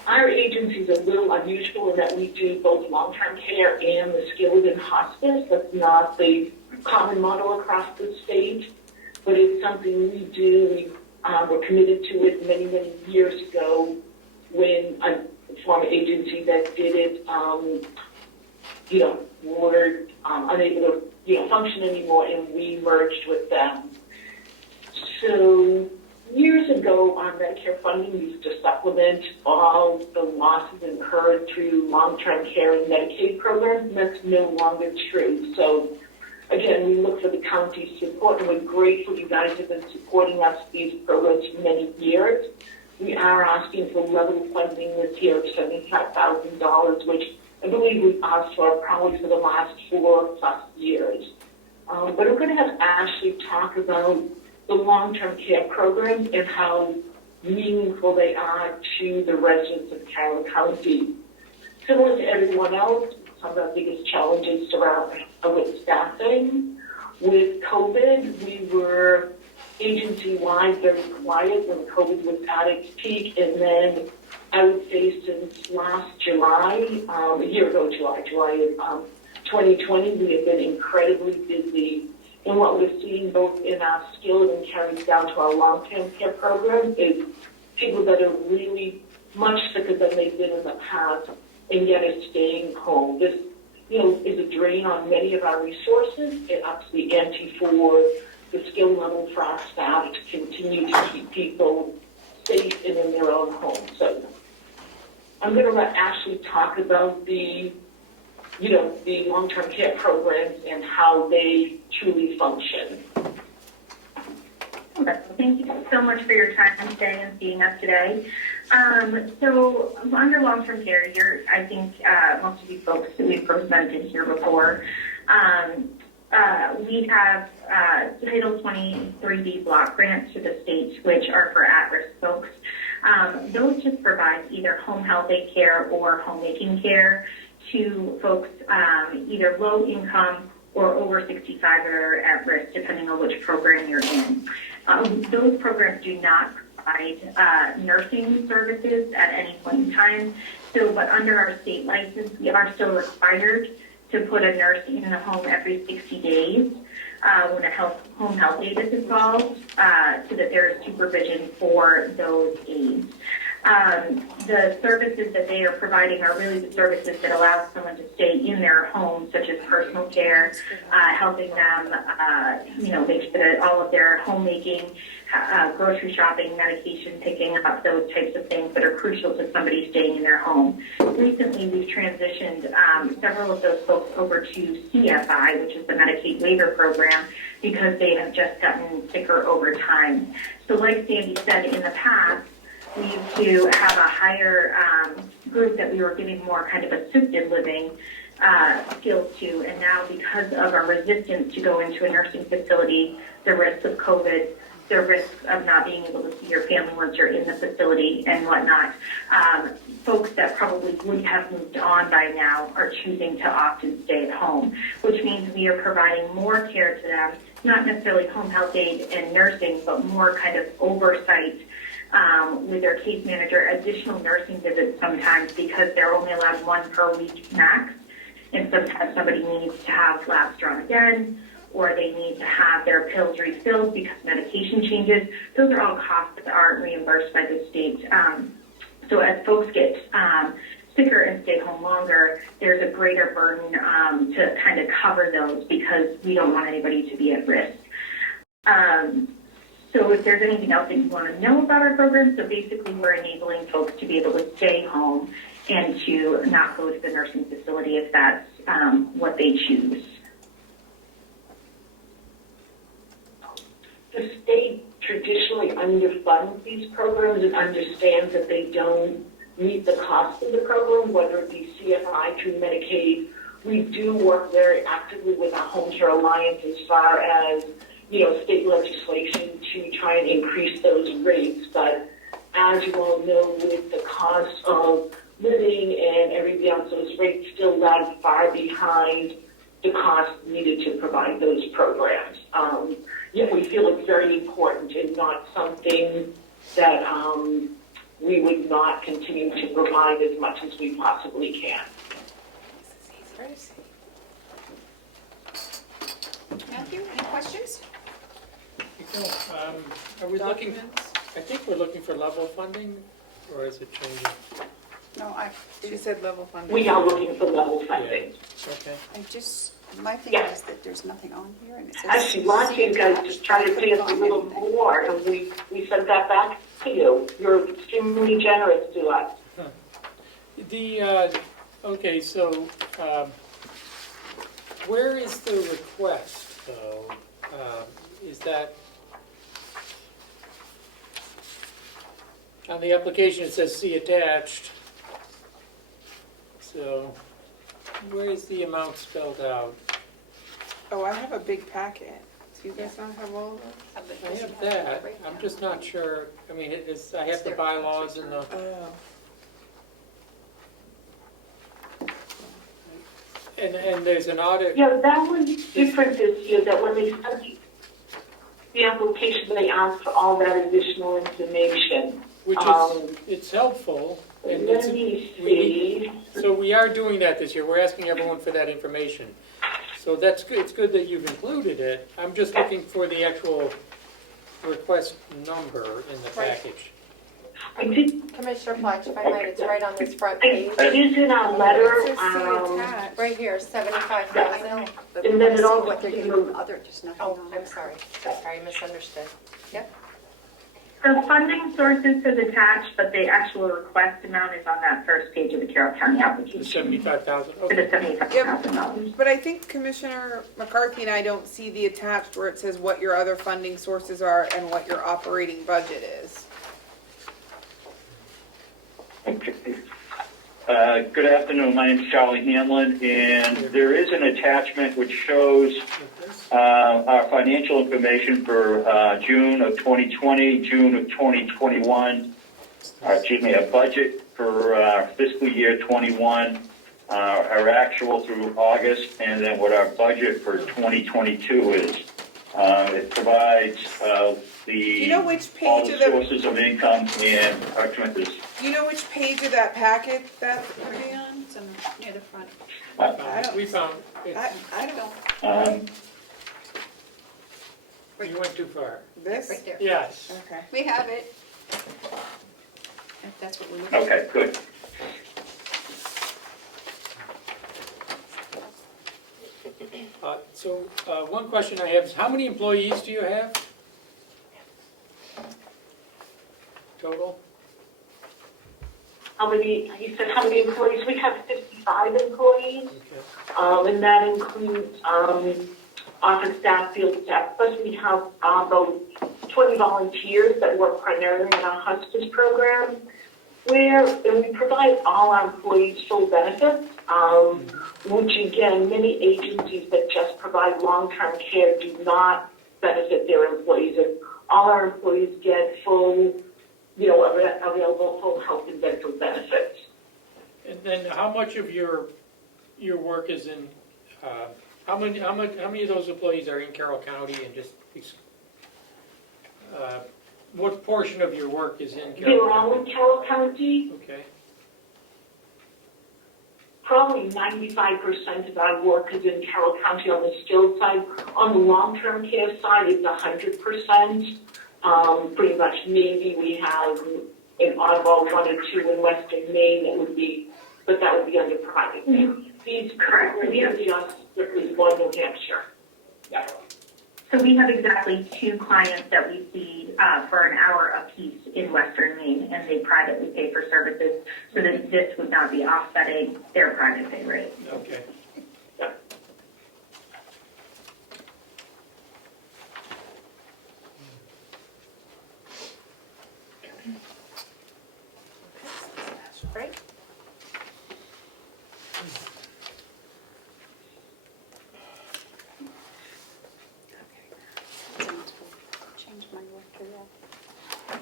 Our agency is a little unusual in that we do both long-term care and the skilled and hospice. That's not the common model across the state, but it's something we do. We were committed to it many, many years ago when a former agency that did it, were unable to, function anymore, and we merged with them. So years ago, our Medicare funding used to supplement all the losses incurred through long-term care and Medicaid programs, and that's no longer true. So again, we look for the county's support, and we're grateful you guys have been supporting us these programs for many years. We are asking for level funding this year of $75,000, which I believe we've asked for probably for the last 4+ years. But I'm going to have Ashley talk about the long-term care programs and how meaningful they are to the residents of Carroll County. Similar to everyone else, some of our biggest challenges are with staffing. With COVID, we were agency-wide very quiet when COVID was at its peak, and then I would say since last July, a year ago July of 2020, we have been incredibly busy. And what we're seeing both in our skilled and carries down to our long-term care program is people that are really much sicker than they've been in the past and yet are staying home. This, is a drain on many of our resources. It ups the ante for the skill level for our staff to continue to keep people safe and in their own homes. So I'm going to let Ashley talk about the long-term care programs and how they truly function. Okay, thank you so much for your time today and seeing us today. So under long-term care, I think most of you folks that we've presented here before, we have Title 23B block grants to the states, which are for at-risk folks. Those just provide either home health aid care or homemaking care to folks either low income or over 65 that are at risk, depending on which program you're in. Those programs do not provide nursing services at any point in time. So, but under our state license, we are still required to put a nurse in the home every 60 days when a home health aide is involved, so that there is supervision for those aides. The services that they are providing are really the services that allow someone to stay in their home, such as personal care, helping them, make sure that all of their homemaking, grocery shopping, medication picking up, those types of things that are crucial to somebody staying in their home. Recently, we've transitioned several of those folks over to CFI, which is the Medicaid waiver program, because they have just gotten sicker over time. So like Sandy said, in the past, we used to have a higher group that we were giving more kind of assisted living skills to, and now because of our resistance to go into a nursing facility, the risks of COVID, the risks of not being able to see your family once you're in the facility and whatnot, folks that probably would have moved on by now are choosing to opt and stay at home, which means we are providing more care to them, not necessarily home health aid and nursing, but more kind of oversight with their case manager, additional nursing visits sometimes because they're only allowed one per week max, and sometimes somebody needs to have labs drawn again, or they need to have their pills refilled because medication changes. Those are all costs that aren't reimbursed by the state. So as folks get sicker and stay home longer, there's a greater burden to kind of cover those because we don't want anybody to be at risk. So if there's anything else that you want to know about our program, so basically we're enabling folks to be able to stay home and to not go to the nursing facility if that's what they choose. The state traditionally underfunds these programs and understands that they don't meet the cost of the program, whether it be CFI through Medicaid. We do work very actively with our Home Care Alliance as far as, state legislation to try and increase those rates. But as you all know, with the cost of living and everything else, those rates still lag far behind the cost needed to provide those programs. Yet we feel it's very important and not something that we would not continue to provide as much as we possibly can. Matthew, any questions? Are we looking, I think we're looking for level funding, or is it changing? No, She said level funding. We are looking for level funding. Okay. my thing is that there's nothing on here and it says. Actually, last year you guys just tried to pay us a little more and we sent that back to you. You're extremely generous to us. Okay, so, where is the request, though? Is that, on the application it says see attached, so where is the amount spelled out? Oh, I have a big packet. Do you guys not have all of them? I have that, I'm just not sure, I mean, it is, I have the bylaws and the. Oh. And there's an audit. Yeah, that was different this year, that when they sent the application, they asked for all that additional information. Which is, it's helpful. And Let me see. So we are doing that this year, we're asking everyone for that information. So that's good, it's good that you've included it. I'm just looking for the actual request number in the package. I did. Commissioner Fletch, if I might, it's right on this front page. It is in our letter. Right here, 75,000. And then it all what they're doing other, just nothing Oh, on I'm it. sorry. I misunderstood. Yep. The funding sources is attached, but the actual request amount is on that first page of the Carroll County application. The 75,000, For the okay. $75,000. But I think Commissioner McCarthy and I don't see the attached where it says what your other funding sources are and what your operating budget is. Good afternoon, my name is Charlie Hanlon, and there is an attachment which shows our financial information for June of 2020, June of 2021, a budget for fiscal year 21, our actual through August, and then what our budget for 2022 is. It provides Do you know which all page the of the sources of income and our expenses. Do you know which page of that packet that's pretty on? It's near the front. We found, I don't. you went too far. This? Right there. Yes. Okay. We have it. if that's what we're looking for. Okay, good. One question I have is, how many employees do you have? Total? You said how many employees? We have 55 employees, Okay. and that includes office staff, field staff, plus we have about 20 volunteers that work primarily in our hospice program, and we provide all our employees full benefits, which again, many agencies that just provide long-term care do not benefit their employees, and all our employees get full, available full health and dental benefits. And then how much of your work is in, how many of those employees are in Carroll County, and just, what portion of your work is in Carroll County? They're all in Carroll County. Okay. Probably 95% of our work is in Carroll County on the skilled side. On the long-term care side, it's 100%. Pretty much maybe we have an oddball 1 or 2 in Western Maine but that would be under private pay. These currently are just strictly one New Hampshire. Yeah. So we have exactly 2 clients that we see for an hour apiece in Western Maine, and they privately pay for services, so that this would not be offsetting their private pay rate. Okay. Right? Change my work to that.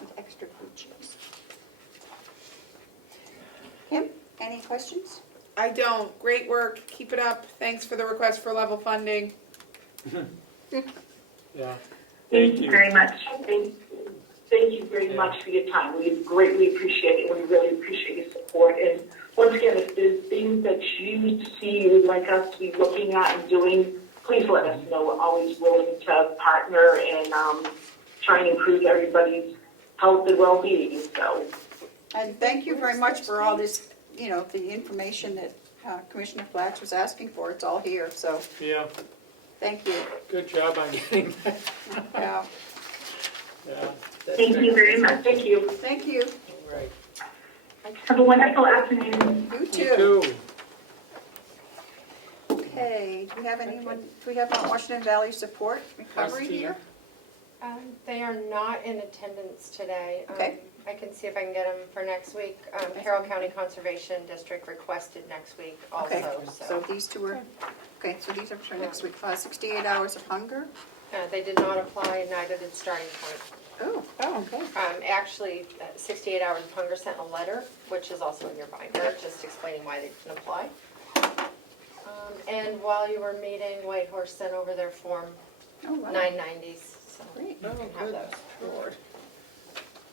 With extra food chips. Kim, any questions? I don't. Great work. Keep it up. Thanks for the request for level funding. Yeah. Thank you very much. Thank you very much for your time. We greatly appreciate it, and we really appreciate your support. And once again, if there's things that you see you would like us to be looking at and doing, please let us know. We're always willing to partner and try and improve everybody's health and well-being. So, And thank you very much for all this, the information that Commissioner Flax was asking for. It's all here, so Yeah. thank you. Good job on getting that. Yeah. Yeah. Thank you very much. Thank you. Thank you. All right. Have a wonderful afternoon. You too. You too. Okay, do we have Washington Valley Support Recovery Christine. here? They are not in attendance today. Okay. I can see if I can get them for next week. Carroll County Conservation District requested next week Okay, also, so these two are, okay, so these are for next week. 68 hours of hunger? They did not apply, neither did Starting Point. Oh, okay. Actually, 68 Hours of Hunger sent a letter, which is also in your binder, just explaining why they didn't apply. And while you were meeting, Whitehorse sent over their Form Oh, wow. 990s, so Great. you can have good. those. Lord.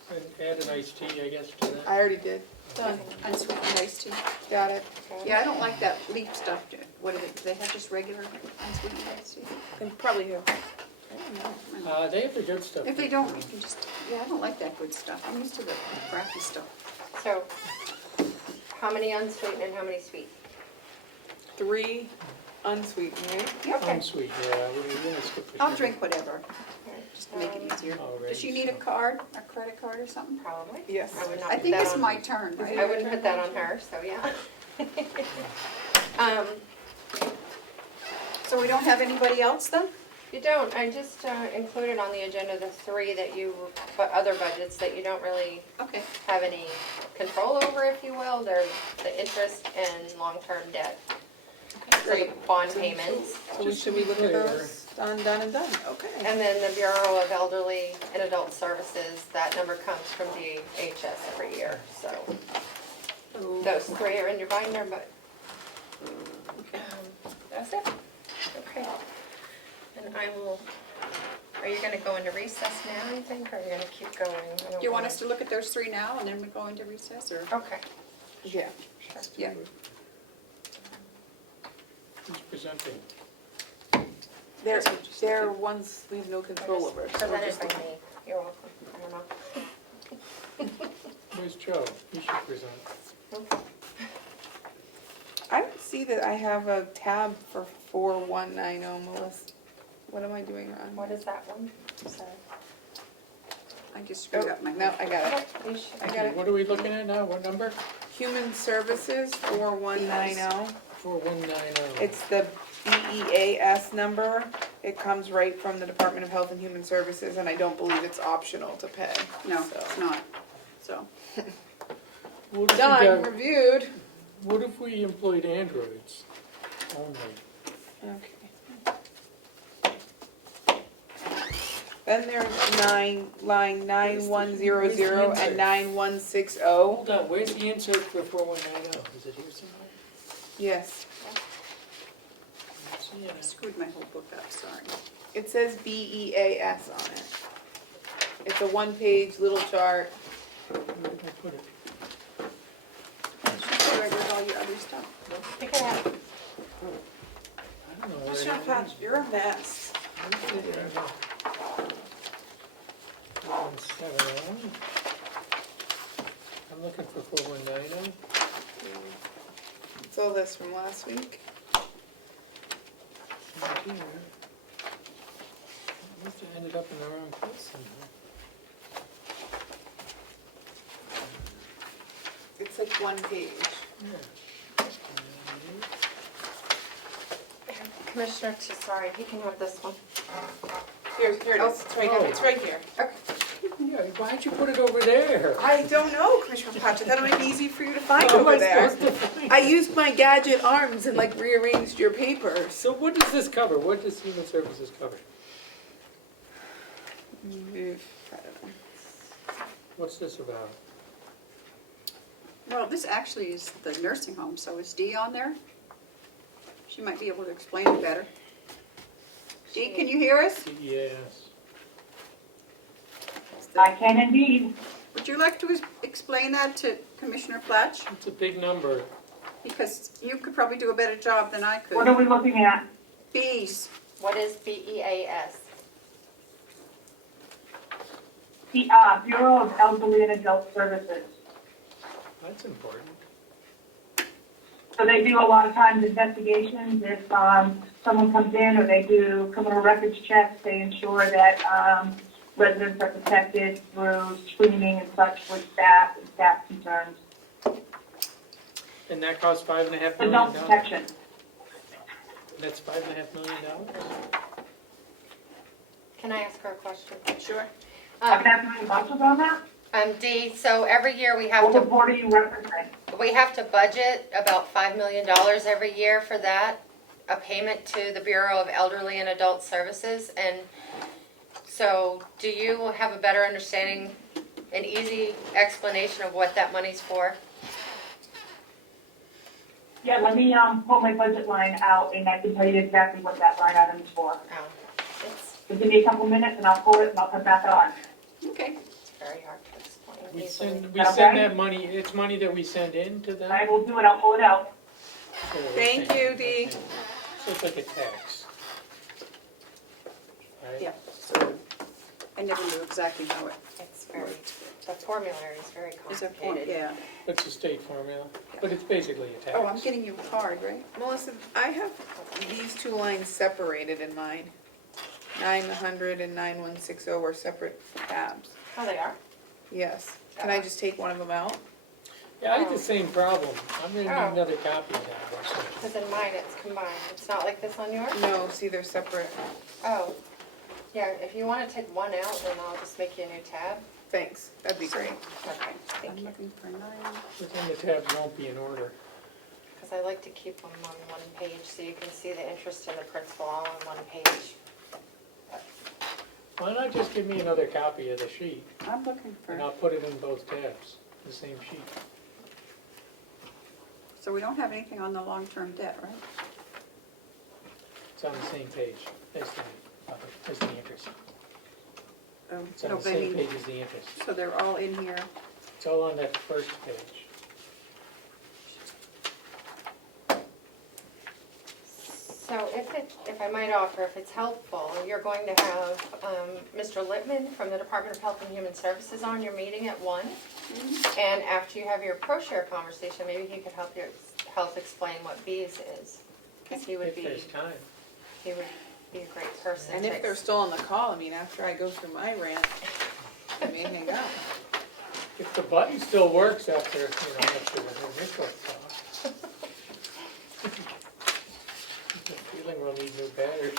And add an iced tea, I guess, to that. I already did. Done. Unsweetened iced tea. Got it. Yeah, I don't like that leaf stuff. What is it, do they have just regular unsweetened iced tea? They probably do. They have the good stuff. If they don't, you can just, yeah, I don't like that good stuff. I'm used to the crappy stuff. So, how many unsweetened and how many sweet? 3 unsweetened, right? Okay. Unsweet, yeah. We're gonna skip the I'll sugar. drink whatever, just to make it easier. Oh, Does she right. need a card, a credit card or something? Probably. Yes. I would not I put think that it's on- my turn, right? I wouldn't put that on her, so yeah. So we don't have anybody else then? You don't, I just included on the agenda the 3 that you, but other budgets that you don't really Okay. have any control over, if you will. They're the interest and long-term debt. So the bond payments. So should we look at those? Done, and done. Okay. And then the Bureau of Elderly and Adult Services, that number comes from DHS every year, so. Those 3 are in your binder, but that's it. Okay. And I will, are you gonna go into recess now, you think, or are you gonna keep going? I don't Do you want know. us to look at those 3 now and then we go into recess, or? Okay. Yeah. Yeah. Who's presenting? They're ones we have no control over. so we're Presented just by looking. me, you're welcome, I don't know. Joe, you should present. I don't see that I have a tab for 4190, Melissa. What am I doing wrong? What is that one? Sorry. I just screwed Oh, up my. no, I got it. I got it. What are we looking at now? What number? Human Services 4190. 4190. It's the BEAS number. It comes right from the Department of Health and Human Services, and I don't believe it's optional to pay. No, So. it's not, so. What if we Done, got- reviewed. What if we employed androids only? Okay. Then there's line 9100 and 9160. Hold on, where's the insert for 4190? Is it here somewhere? Yes. I screwed my whole book up, sorry. It says BEAS on it. It's a one-page little chart. Where did I put it? Where did all your other stuff? Pick it up. I don't know where Commissioner it Patch, you're a mess. is. 4170. I'm looking for 4190. It's all this from last week. Not here. I must have ended up in the wrong place somewhere. It's like one page. Yeah. Commissioner Tesari, he can have this one. Here it is. It's right here. It's right here. Yeah, why'd you put it over there? I don't know, Commissioner Patch. I thought it might be easy for you to find How am over I there. supposed to find I it? used my gadget arms and like rearranged your papers. So what does this cover? What does Human Services cover? I don't know. What's this about? Well, this actually is the nursing home, so is Dee on there? She might be able to explain it better. Dee, can you hear us? Yes. I can indeed. Would you like to explain that to Commissioner Platch? It's a big number. Because you could probably do a better job than I What are could. we looking at? Bees. What is BEAS? The Bureau of Elderly and Adult Services. That's important. So they do a lot of times investigations. If someone comes in or they do criminal records checks, they ensure that residents are protected through screening and such with staff and staff concerns. And that costs $5.5 million. Adult protection. That's $5.5 million? Can I ask her a question? Sure. I'm asking any questions on that? Dee, so every year we have What to, board are you referencing? we have to budget about $5 million every year for that, a payment to the Bureau of Elderly and Adult Services. And so do you have a better understanding, an easy explanation of what that money's for? Yeah, let me pull my budget line out and I can tell you exactly what that line item is for. Oh, it's So give me a couple minutes and I'll pull it and I'll come back on. Okay. very hard to explain We easily. send Okay. that money, it's money that we send in to them? I will do it, I'll pull it out. So we're Thank paying- you, Dee. So it's like a tax. Right? Yeah, so I never knew exactly how it It's very, the formulary is very is. complicated. Yeah. It's a state formula, but it's basically a tax. Oh, I'm getting you a card, right? Melissa, I have these two lines separated in mine. 900 and 9160 are separate tabs. Oh, they are? Yes. Can I just take one of them out? Yeah, I had the same problem. I'm gonna Oh. need another copy of that or something. Because in mine it's combined. It's not like this on yours? No, see, they're separate. Oh. Yeah, if you want to take one out, then I'll just make you a new tab. Thanks, that'd be great. Okay, thank I'm you. looking for 9. But then the tabs won't be in order. Because I like to keep them on one page so you can see the interest and the principal all on one page. Why not just give me another copy of the sheet, I'm looking and for, I'll put it in both tabs, the same sheet. so we don't have anything on the long-term debt, right? It's on the same page as the interest. It's on No, the but I same mean, page as the interest. so they're all in here. It's all on that first page. So if I might offer, if it's helpful, you're going to have Mr. Littman from the Department of Health and Human Services on your meeting at 1. And after you have your ProShare conversation, maybe he could help explain what Bees is. Because he would If be there's time. a great person. And if they're still on the call, I mean, after I go through my rant, I may hang up. If the button still works after, after the initial talk. I have a feeling we'll need new batteries.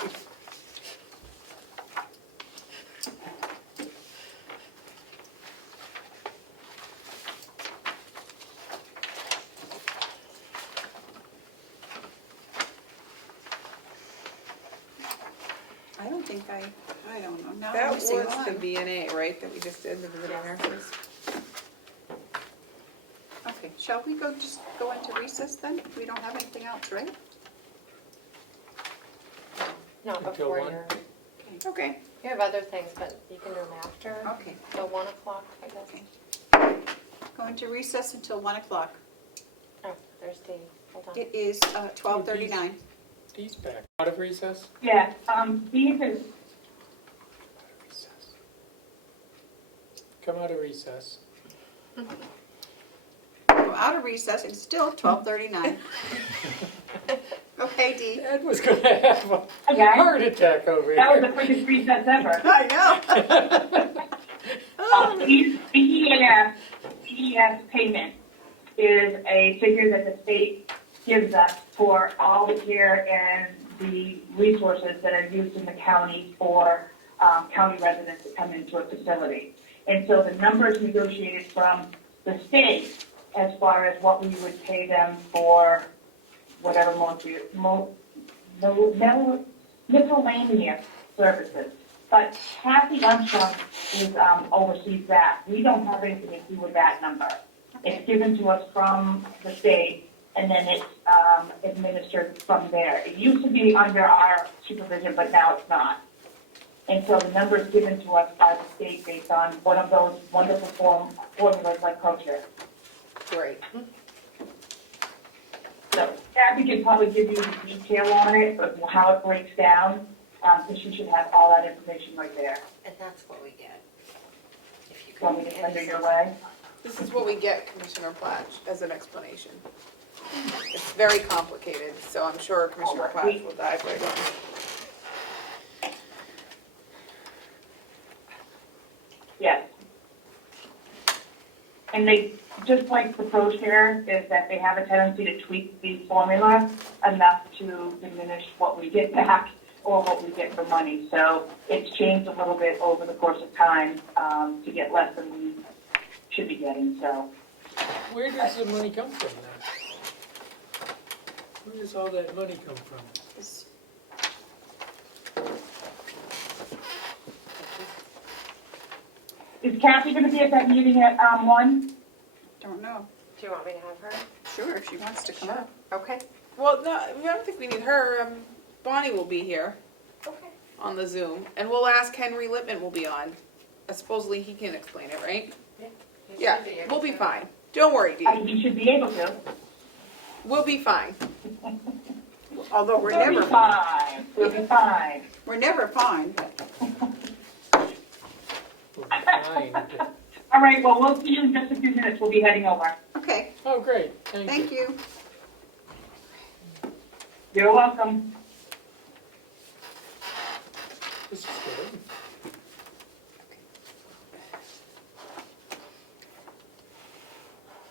I don't think I don't know. Now That I'm was missing the one. VNA, right, that we just did, the visiting nurses? Okay, shall we just go into recess then? We don't have anything else, right? Not Until before 1? you're, Okay. you have other things, but you can do them after. Okay. So 1 o'clock, I guess. Going to recess until 1 o'clock. Oh, there's Dave. Hold on. It is 12:39. Dee's back. Out of recess? Yeah, these is, Come out of recess. We're out of recess. It's still 12:39. Okay, Dee. Ed was going to have a Okay. heart attack over that was here. the quickest recess ever. I know. PES payment is a figure that the state gives us for all the care and the resources that are used in the county for county residents that come into a facility. And so the numbers negotiated from the state as far as what we would pay them for whatever miscellaneous services. But Kathy Armstrong oversees that. We don't have anything to do with that number. It's given to us from the state, and then it's administered from there. It used to be under our supervision, but now it's not. And so the number is given to us by the state based on one of those wonderful formulas like ProShare. Great. So Kathy can probably give you the detail on it, of how it breaks down, because she should have all that information right there. And that's what we get. If you Want me to send her your way? This is what we get, Commissioner Platch, as an explanation. It's very complicated, so I'm sure Commissioner Platch will dive right in. Yes. And they, just like the ProShare, is that they have a tendency to tweak the formula enough to diminish what we get back or what we get for money. So it's changed a little bit over the course of time to get less than we should be getting, so. Where does the money come from now? Where does all that money come from? Is Kathy going to be at that meeting at 1? Don't know. Do you want me to have her? Sure, if she wants to come up. Okay. Well, no, I don't think we need her. Bonnie will be here Okay. on the Zoom, and we'll ask Henry Littman will be on. Supposedly he can explain it, right? Yeah, we'll be fine. Don't worry, Dee. You should be able to. We'll be fine. Although we're We'll never be fine. We'll be fine. We're never fine. Fine. All right, well, we'll see you in just a few minutes. We'll be heading over. Okay, Oh, great. Thank you. thank you. You're welcome. This is good.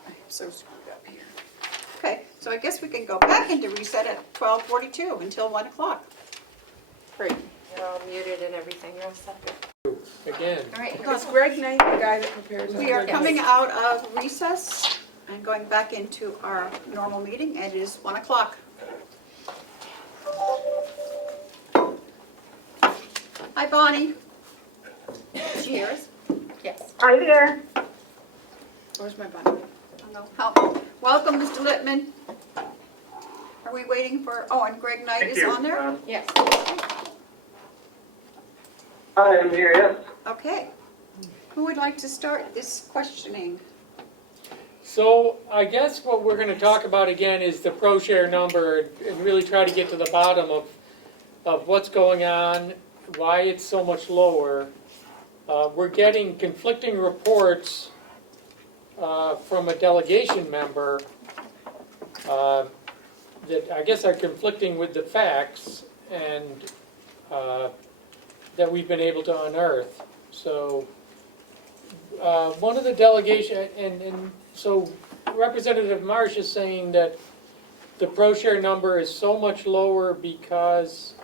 I'm so screwed up here. Okay, so I guess we can go back into reset at 12:42 until 1 o'clock. Great. You're all muted and everything, you're all set. Again. All right, here we Because go. Greg Knight, the guy that prepares. We are our- coming out of recess and going back into our normal meeting, and it is 1 o'clock. Hi, Bonnie. Did she hear us? Yes. Hi there. Where's my Bonnie? Oh, no. Help. Welcome, Mr. Littman. Are we waiting for, oh, and Greg Knight is on there? Yes. Hi, I'm here, yes. Okay. Who would like to start this questioning? So I guess what we're gonna talk about again is the pro share number and really try to get to the bottom of what's going on, why it's so much lower. We're getting conflicting reports from a delegation member that I guess are conflicting with the facts and that we've been able to unearth. So one of the delegation, and so Representative Marsh is saying that the pro share number is so much lower because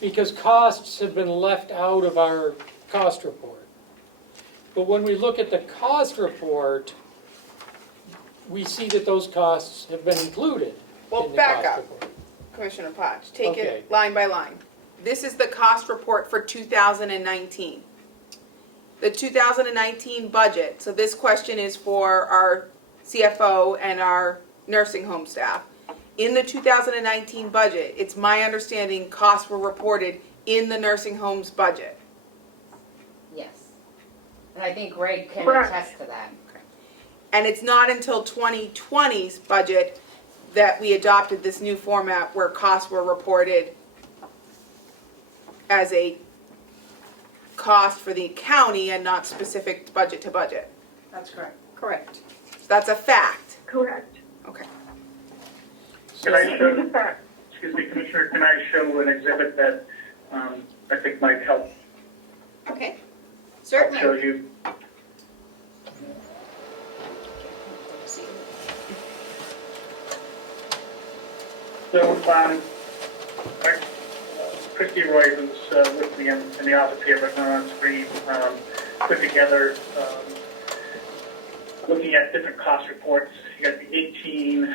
because costs have been left out of our cost report. But when we look at the cost report, we see that those costs have been included Well, in the back cost up, report. Commissioner Potts. Take Okay. it line by line. This is the cost report for 2019. The 2019 budget, so this question is for our CFO and our nursing home staff. In the 2019 budget, it's my understanding costs were reported in the nursing home's budget. Yes. And I think Greg can Correct. attest to that. And it's not until 2020's budget that we adopted this new format where costs were reported as a cost for the county and not specific budget to budget. That's correct. Correct. So that's a fact. Correct. Okay. Can I show, excuse me, Commissioner, can I show an exhibit that I think might help? Okay, I'll certainly. show you. So, Christy Roy, who's with me in the office here, but not on screen, put together, looking at different cost reports. You got the 18,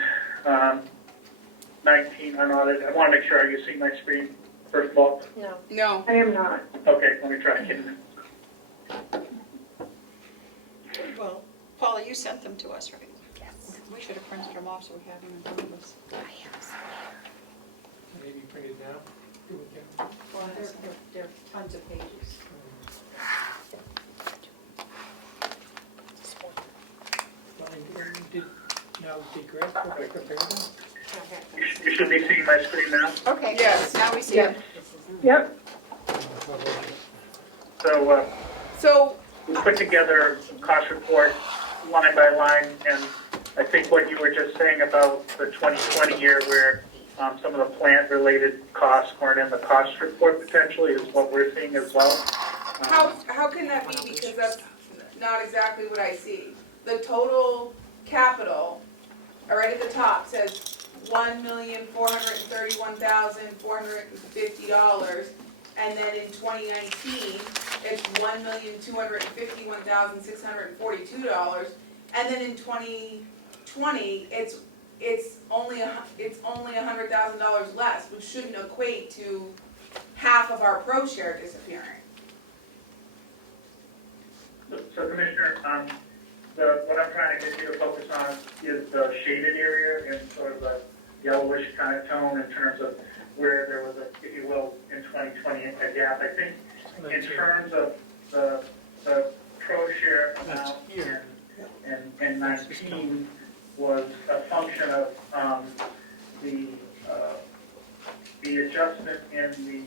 19 unaudited. I want to make sure, are you seeing my screen, first of all? No. No. I am not. Okay, let me try again. Well, Paula, you sent them to us, right? Yes. We should have printed them off so we have them in front of us. Maybe print it down. Well, there are tons of pages. Did Greg prepare them? You should be seeing my screen now. Okay, Yes. now we see Yeah. it. Yep. So we put together a cost report line by line, and I think what you were just saying about the 2020 year where some of the plant-related costs weren't in the cost report potentially is what we're seeing as well. How can that be? Because that's not exactly what I see. The total capital, right at the top, says $1,431,450, and then in 2019, it's $1,251,642, and then in 2020, it's only $100,000 less, which shouldn't equate to half of our pro share disappearing. So Commissioner, what I'm trying to get you to focus on is the shaded area in sort of a yellowish kind of tone in terms of where there was a, if you will, in 2020 a gap. I think in terms of the pro share amount in 19 was a function of the adjustment in the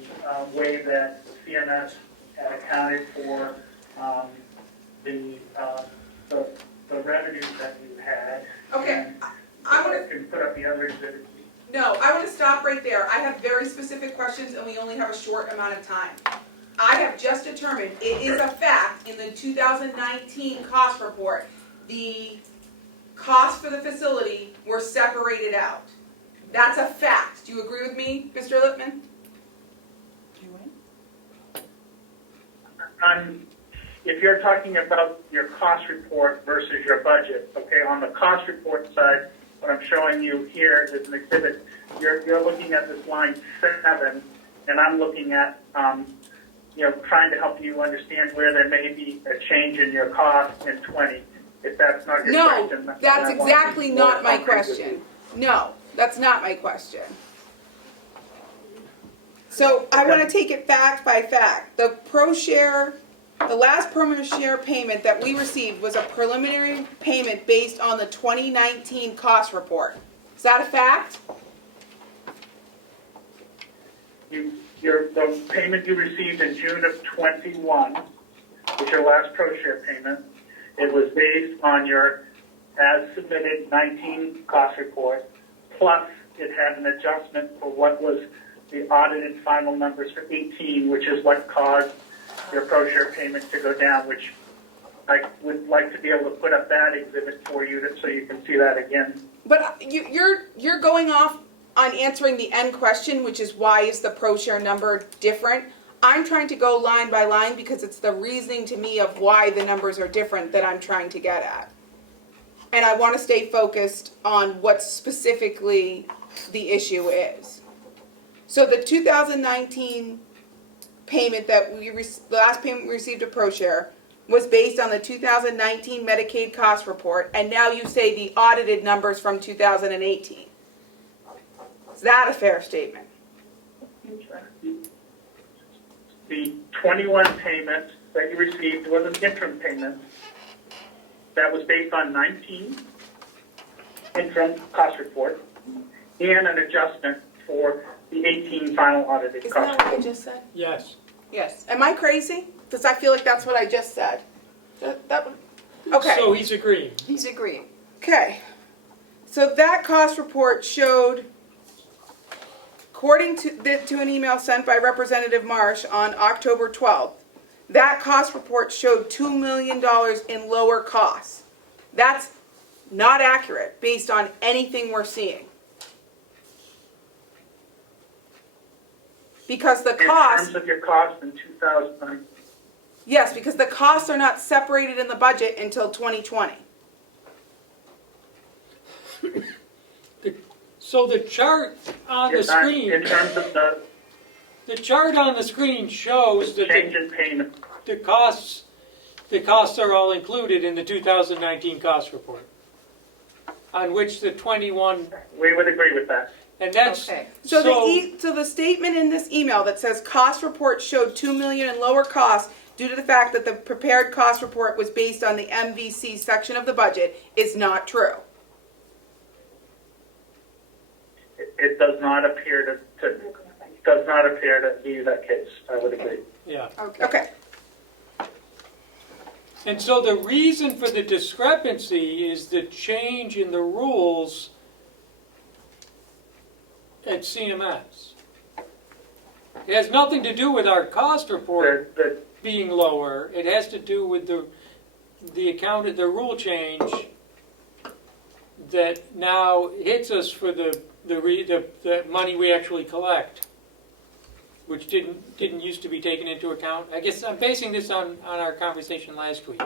way that CMS had accounted for the revenues that you had. Okay, I want to can put up the other exhibits. No, I want to stop right there. I have very specific questions and we only have a short amount of time. I have just determined, it is a fact, in the 2019 cost report, the costs for the facility were separated out. That's a fact. Do you agree with me, Mr. Lippman? If you're talking about your cost report versus your budget, okay, on the cost report side, what I'm showing you here is an exhibit. You're looking at this line 7, and I'm looking at, trying to help you understand where there may be a change in your cost in 20. If that's not your question. No, that's exactly not my question. No, that's not my question. So I want to take it fact by fact. The pro share The last permanent share payment that we received was a preliminary payment based on the 2019 cost report. Is that a fact? The payment you received in June of 21 was your last pro-share payment. It was based on your as-submitted 19 cost report, plus it had an adjustment for what was the audited final numbers for 18, which is what caused your pro-share payment to go down, which I would like to be able to put up that exhibit for you so you can see that again. But you're going off on answering the end question, which is why is the pro-share number different? I'm trying to go line by line because it's the reasoning to me of why the numbers are different that I'm trying to get at. And I want to stay focused on what specifically the issue is. So the 2019 payment that the last payment we received of pro-share was based on the 2019 Medicaid cost report, and now you say the audited numbers from 2018. Is that a fair statement? The 21 payment that you received was an interim payment that was based on 19 interim cost report and an adjustment for the 18 final audited Isn't cost that what I report. just said? Yes. Yes. Am I crazy? Because I feel like that's what I just said. Okay. So he's agreeing. He's agreeing. Okay. So that cost report showed, according to an email sent by Representative Marsh on October 12th, that cost report showed $2 million in lower costs. That's not accurate based on anything we're seeing. Because the cost... In terms of your cost in 2009, Yes, because the costs are not separated in the budget until 2020. So the chart on the screen, in terms of the chart on the screen shows that change in payment, the costs are all included in the 2019 cost report, on which the 21, we would agree with that. and that's, Okay. So the statement in this email that says cost report showed $2 million in lower costs due to the fact that the prepared cost report was based on the MVC section of the budget is not true. It does not appear to be that case. I would agree. yeah. Okay. And so the reason for the discrepancy is the change in the rules at CMS. It has nothing to do with our cost report being lower. It has to do with the rule change that now hits us for the money we actually collect, which didn't used to be taken into account. I guess I'm basing this on our conversation last week.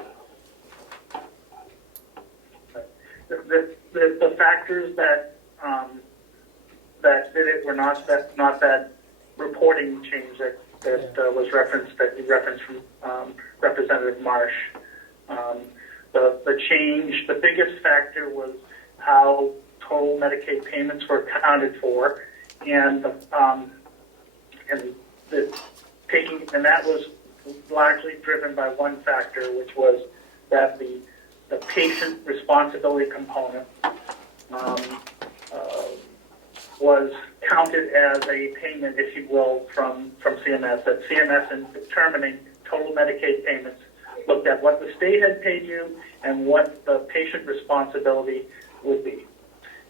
The factors that did it were not that reporting change that was referenced, that you referenced from Representative Marsh. The change, the biggest factor was how total Medicaid payments were accounted for, and that was largely driven by one factor, which was that the patient responsibility component was counted as a payment, if you will, from CMS. That CMS, in determining total Medicaid payments, looked at what the state had paid you and what the patient responsibility would be.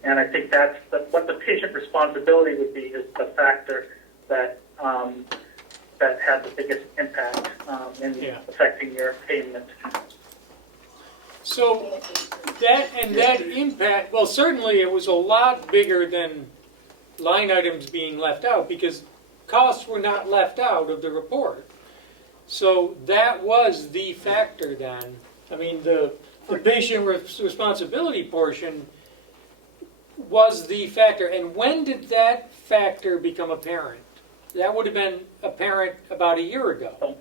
And I think that's what the patient responsibility would be is the factor that that had the biggest impact in affecting your payment. So that impact, well, certainly it was a lot bigger than line items being left out, because costs were not left out of the report. So that was the factor then. I mean, the patient responsibility portion was the factor. And when did that factor become apparent? That would have been apparent about a year ago.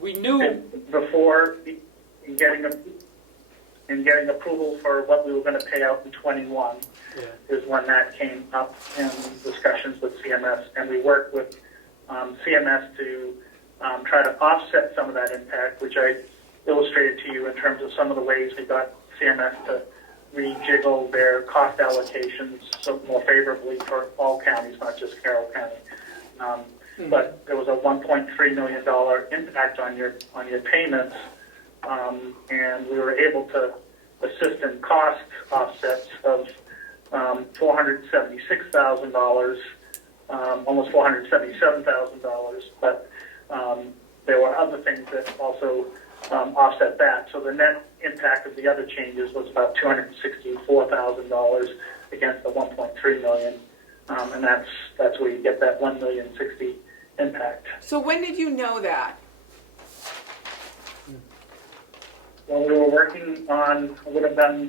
We knew before in getting approval for what we were going to pay out in 21 is when that came up in discussions with CMS, and we worked with CMS to try to offset some of that impact, which I illustrated to you in terms of some of the ways we got CMS to rejiggle their cost allocations so more favorably for all counties, not just Carroll County. But there was a $1.3 million impact on your payments, and we were able to assist in cost offsets of $476,000, almost $477,000. But there were other things that also offset that. So the net impact of the other changes was about $264,000 against the $1.3 million. And that's where you get that $1,060,000 impact. So when did you know that? Well, we were working on, it would have been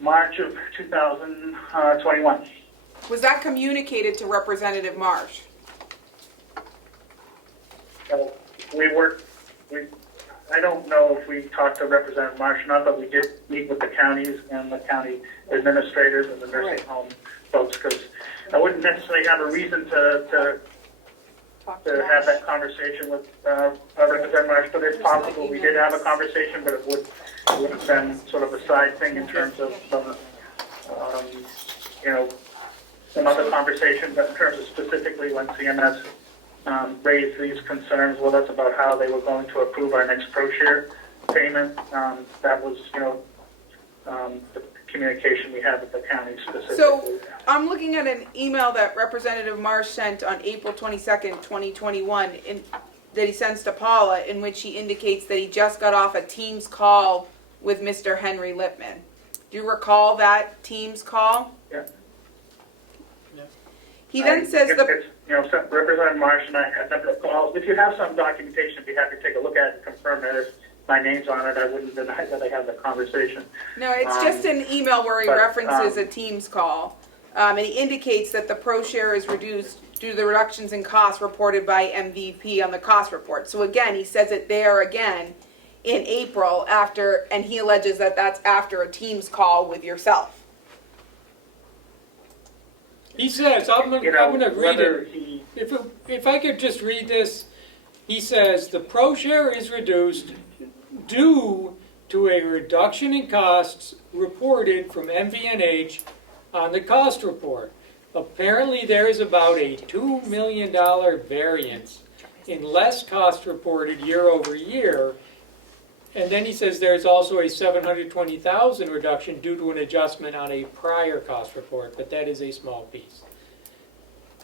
March of 2021. Was that communicated to Representative Marsh? So I don't know if we talked to Representative Marsh or not, but we did meet with the counties and the county administrators and the nursing home folks, because I wouldn't necessarily have a reason to have that conversation with Representative Marsh, but it's possible we did have a conversation, but it would have been sort of a side thing in terms of some other conversation, but in terms of specifically when CMS raised these concerns with us about how they were going to approve our next ProShare payment, that was, the communication we had with the county specifically. So I'm looking at an email that Representative Marsh sent on April 22nd, 2021, that he sends to Paula, in which he indicates that he just got off a Teams call with Mr. Henry Lippman. Do you recall that Teams call? Yeah. He then says Representative Marsh and I had number of calls. If you have some documentation, I'd be happy to take a look at it and confirm that if my name's on it, I wouldn't deny that I have the conversation. No, it's just an email where he references a Teams call, and he indicates that the ProShare is reduced due to the reductions in costs reported by MVP on the cost report. So again, he says it there again in April after, and he alleges that that's after a Teams call with yourself. He says, I'm going to read it. If I could just read this, he says, the ProShare is reduced due to a reduction in costs reported from MVNH on the cost report. Apparently there is about a $2 million variance in less cost reported year over year. And then he says there's also a $720,000 reduction due to an adjustment on a prior cost report, but that is a small piece.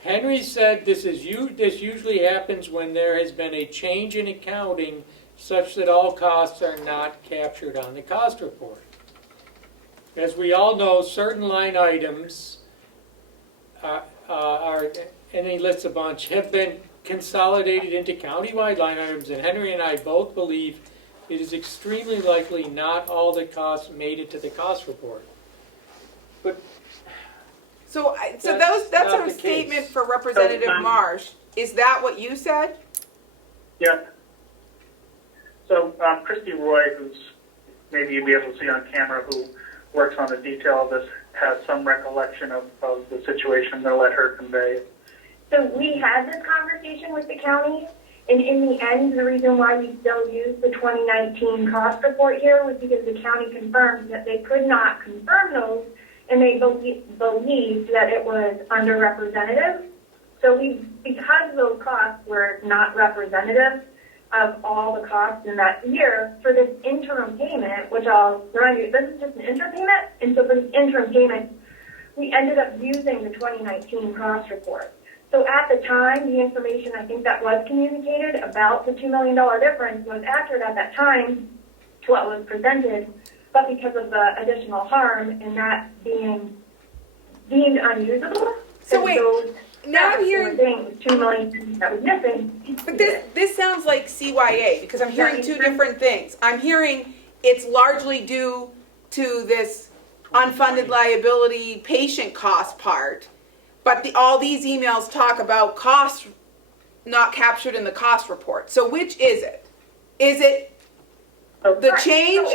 Henry said this usually happens when there has been a change in accounting such that all costs are not captured on the cost report. As we all know, certain line items and he lists a bunch, have been consolidated into countywide line items, and Henry and I both believe it is extremely likely not all the costs made it to the cost report. But that's a statement for Representative Marsh. Is that what you said? Yeah. So Christy Roy, who's maybe you'll be able to see on camera, who works on the detail of this, has some recollection of the situation. I'm going to let her convey it. So we had this conversation with the county, and in the end, the reason why we still use the 2019 cost report here was because the county confirmed that they could not confirm those, and they believed that it was underrepresented. So because those costs were not representative of all the costs in that year, for this interim payment, which I'll remind you, this is just an interim payment, and so for this interim payment, we ended up using the 2019 cost report. So at the time, the information I think that was communicated about the $2 million difference was accurate at that time to what was presented, but because of the additional harm and that being deemed unusable, so wait, now I'm hearing $2 million that was missing. But this sounds like CYA, because I'm hearing two different things. I'm hearing it's largely due to this unfunded liability patient cost part, but all these emails talk about costs not captured in the cost report. So which is it? Is it the change?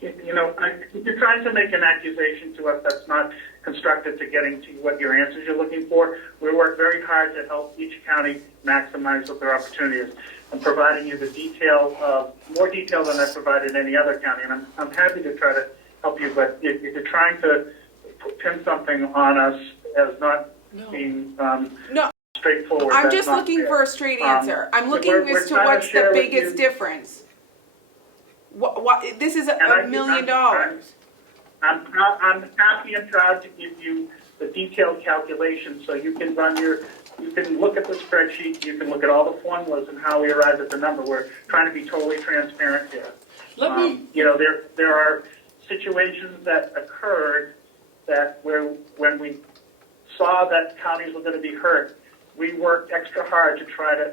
If you're trying to make an accusation to us that's not constructive to getting to what your answers you're looking for. We work very hard to help each county maximize what their opportunity is. I'm providing you the detail, more detail than I provided any other county, and I'm happy to try to help you, but if you're trying to pin something on us as not being No. straightforward, I'm that's just not looking fair. for a straight answer. I'm looking we're as to trying to what's the share with biggest you- difference. What, this is And $1 million. I'm happy and proud to give you the detailed calculation so you can you can look at the spreadsheet, you can look at all the formulas and how we arrived at the number. We're trying to be totally transparent here. You know, there are situations that occurred that when we saw that counties were going to be hurt, we worked extra hard to try to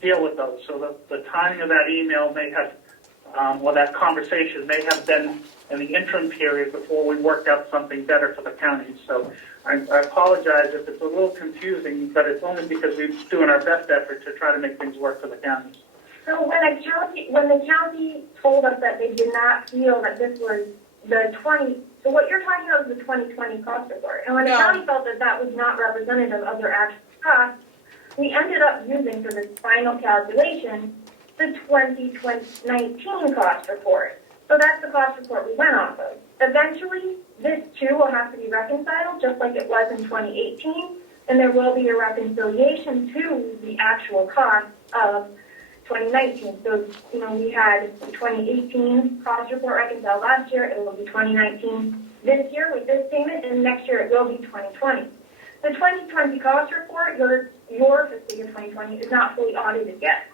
deal with those. So the timing of that email may have, or that conversation may have been in the interim period before we worked out something better for the counties. So I apologize if it's a little confusing, but it's only because we're doing our best effort to try to make things work for the counties. So when the county told us that they did not feel that this was the 20, so what you're talking about is the 2020 cost report. And when the county felt that that was not representative of their actual costs, we ended up using for this final calculation the 2019 cost report. So that's the cost report we went off of. Eventually, this too will have to be reconciled, just like it was in 2018, and there will be a reconciliation to the actual cost of 2019. So, you know, we had the 2018 cost report reconciled last year. It will be 2019 this year with this payment, and next year it will be 2020. The 2020 cost report, your fiscal year 2020, is not fully audited yet.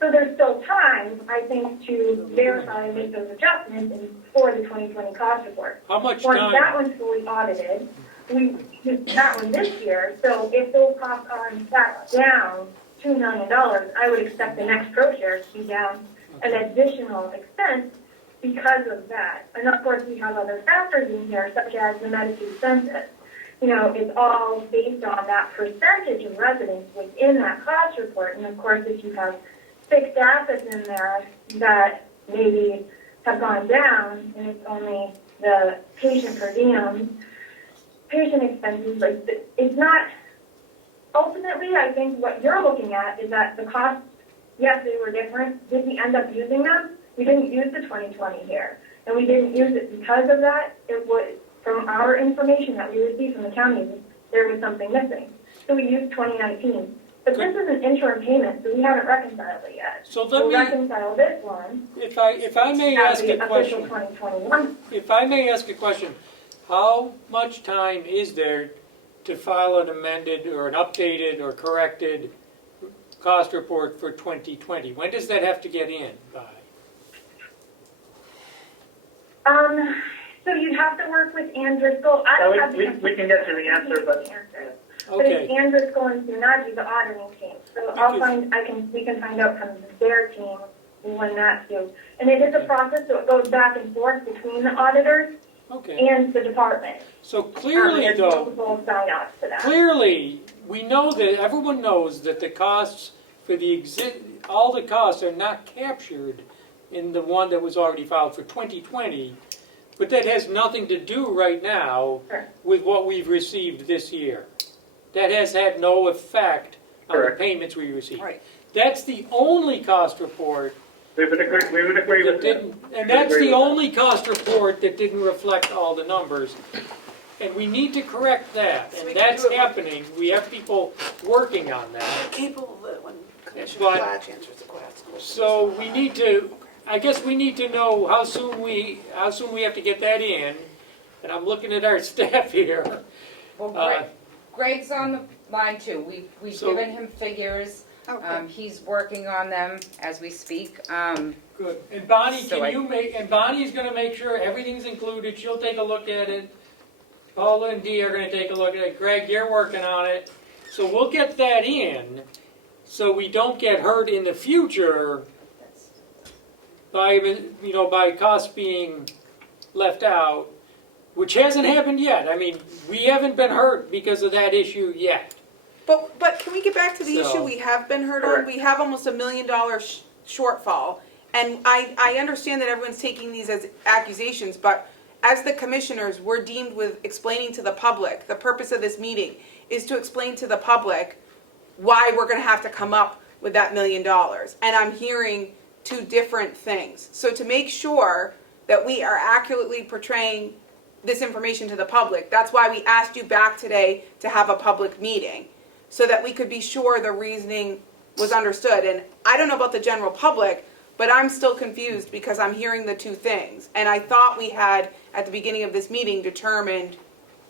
So there's still time, I think, to verify and make those adjustments for the 2020 cost report. How much Once time? that one's fully audited, we use that one this year. So if those costs are in fact down $2 million, I would expect the next pro share to be down an additional expense because of that. And of course, we have other factors in here, such as the Medicaid census. You know, it's all based on that percentage of residents within that cost report. And of course, if you have fixed assets in there that maybe have gone down, and it's only the patient per diem, patient expenses, like, it's not, ultimately, I think what you're looking at is that the costs, yes, they were different. Did we end up using them? We didn't use the 2020 here, and we didn't use it because of that. It was, from our information that we received from the counties, there was something missing. So we used 2019. But this is an interim payment, so we haven't reconciled it yet. So we'll reconcile this one. If I may ask a question. 2021. If I may ask a question, how much time is there to file an amended or an updated or corrected cost report for 2020? When does that have to get in by? So you'd have to work with Ann Driscoll. I don't have we can get to the answer, but But it's Ann Driscoll and Sunaji, the auditing team. So we can find out from their team when that's due. And it is a process, so it goes back and forth between the auditors and the department. So clearly, there's though, multiple sign-offs for that. clearly, we know that everyone knows that the costs for all the costs are not captured in the one that was already filed for 2020, but that has nothing to do right now with what we've received this year. That has had no effect on the payments we received. Right. That's the only cost report. We would agree with that. And that's the only cost report that didn't reflect all the numbers. And we need to correct that, and that's happening. We have people working on that. Capable of it when Commissioner Flash answers the question. So we need to, I guess we need to know how soon we have to get that in. And I'm looking at our staff here. Well, Greg's on the line too. We've given him figures. He's working on them as we speak. Good. And Bonnie, and Bonnie's going to make sure everything's included. She'll take a look at it. Paula and Dee are going to take a look at it. Greg, you're working on it. So we'll get that in so we don't get hurt in the future by costs being left out, which hasn't happened yet. I mean, we haven't been hurt because of that issue yet. But can we get back to the issue we have been hurt on? We have almost $1 million shortfall. And I understand that everyone's taking these as accusations, but as the commissioners, we're deemed with explaining to the public, the purpose of this meeting is to explain to the public why we're gonna have to come up with that $1 million. And I'm hearing two different things. So to make sure that we are accurately portraying this information to the public, that's why we asked you back today to have a public meeting, so that we could be sure the reasoning was understood. And I don't know about the general public, but I'm still confused because I'm hearing the two things. And I thought we had, at the beginning of this meeting, determined,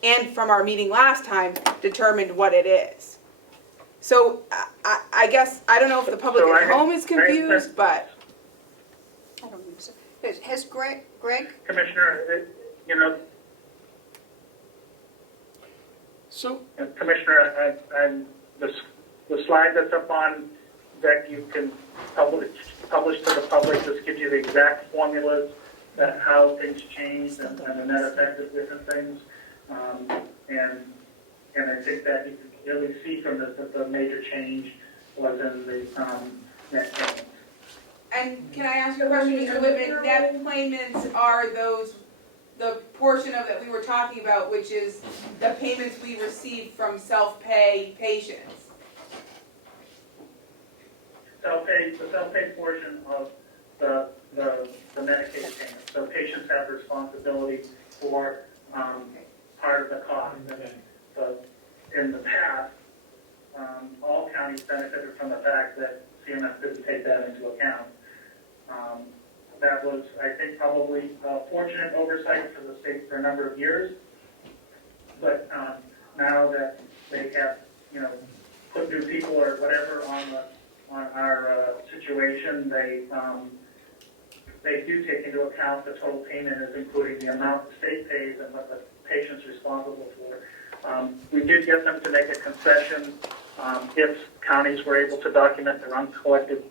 and from our meeting last time, determined what it is. So I guess, I don't know if the public So at home is confused, but. I don't think so. Has Greg? Commissioner, you know, So, Commissioner, and the slide that's up on that you can publish to the public, just gives you the exact formulas that how things change and the net effect of different things. And I think that you can really see from this that the major change was in the net payments. And can I ask you a question, Mr. Whitman? Net payments are those, the portion of that we were talking about, which is the payments we receive from self-pay patients. The self-pay portion of the Medicaid payment. So patients have responsibility for part of the cost. So in the past, all counties benefited from the fact that CMS didn't take that into account. That was, I think, probably a fortunate oversight for the state for a number of years. But now that they have, put new people or whatever on our situation, they do take into account the total payment as including the amount the state pays and what the patient's responsible for. We did get them to make a concession if counties were able to document their uncollected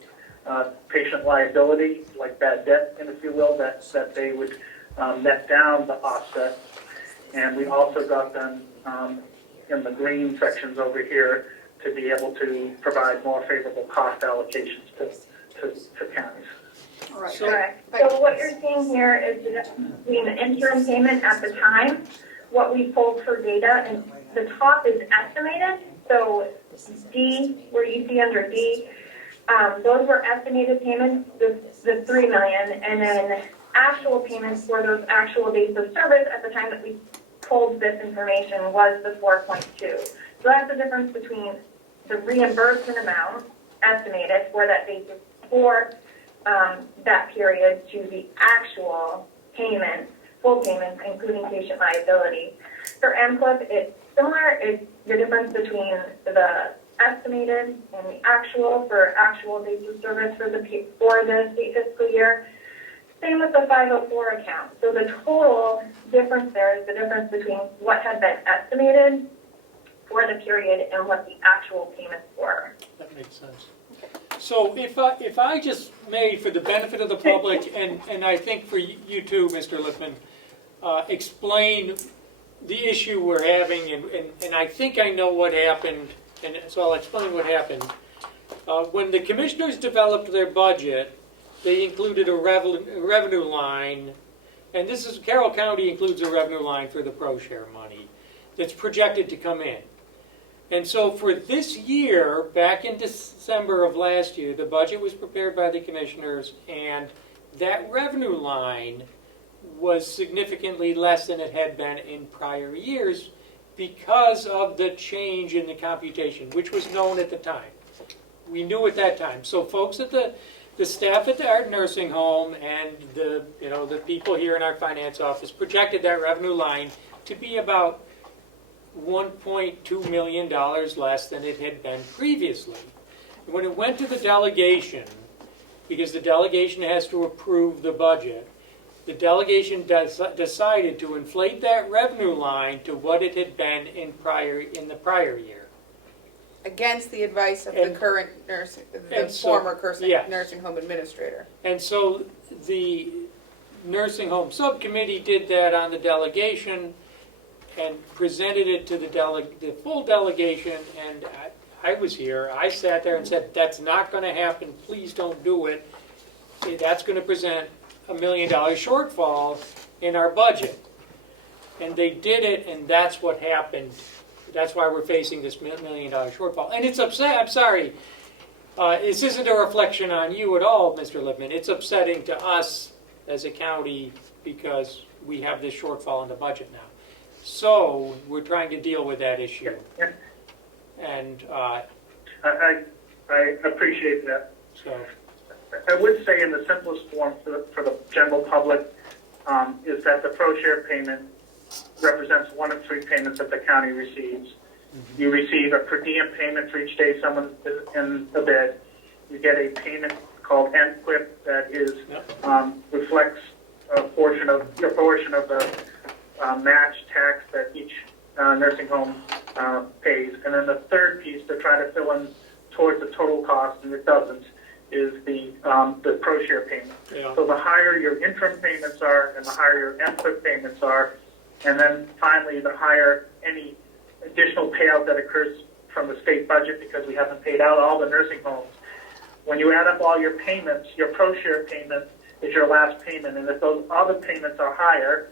patient liability, like bad debt, if you will, that they would net down the offset. And we also got them in the green sections over here to be able to provide more favorable cost allocations to counties. All right. Correct. So what you're seeing here is the interim payment at the time, what we pulled for data, and the top is estimated. So D, where you see under D, those were estimated payments, the $3 million, and then actual payments for those actual days of service at the time that we pulled this information was the 4.2. So that's the difference between the reimbursement amount estimated for that basis for that period to the actual payments, full payments, including patient liability. For MCLIP, it's similar. It's the difference between the estimated and the actual for actual days of service for the state fiscal year. Same with the 504 account. So the total difference there is the difference between what had been estimated for the period and what the actual payments were. that makes sense. So if I just may, for the benefit of the public, and I think for you too, Mr. Lippman, explain the issue we're having, and I think I know what happened, and so I'll explain what happened. When the commissioners developed their budget, they included a revenue line, and this is, Carroll County includes a revenue line for the ProShare money that's projected to come in. And so for this year, back in December of last year, the budget was prepared by the commissioners, and that revenue line was significantly less than it had been in prior years because of the change in the computation, which was known at the time. We knew at that time. So folks at the staff at our nursing home and the people here in our finance office projected that revenue line to be about $1.2 million less than it had been previously. When it went to the delegation, because the delegation has to approve the budget, the delegation decided to inflate that revenue line to what it had been in the prior year. Against the advice of the current former nursing home administrator. And so the nursing home subcommittee did that on the delegation and presented it to the full delegation, and I was here. I sat there and said, that's not going to happen. Please don't do it. That's going to present $1 million shortfall in our budget. and they did it, and that's what happened. That's why we're facing this $1 million shortfall. And it's upset, I'm sorry, this isn't a reflection on you at all, Mr. Lipman. It's upsetting to us as a county because we have this shortfall in the budget now. So we're trying to deal with that issue. And I appreciate that. so, I would say in the simplest form for the general public is that the pro share payment represents one of three payments that the county receives. You receive a per diem payment for each day someone is in a bed. You get a payment called NQIP that is reflects a portion of the match tax that each nursing home pays. And then the third piece to try to fill in towards the total cost, and it doesn't, is the pro share payment. Yeah. So the higher your interim payments are and the higher your NQIP payments are, and then finally the higher any additional payout that occurs from the state budget because we haven't paid out all the nursing homes. When you add up all your payments, your pro share payment is your last payment, and if those other payments are higher,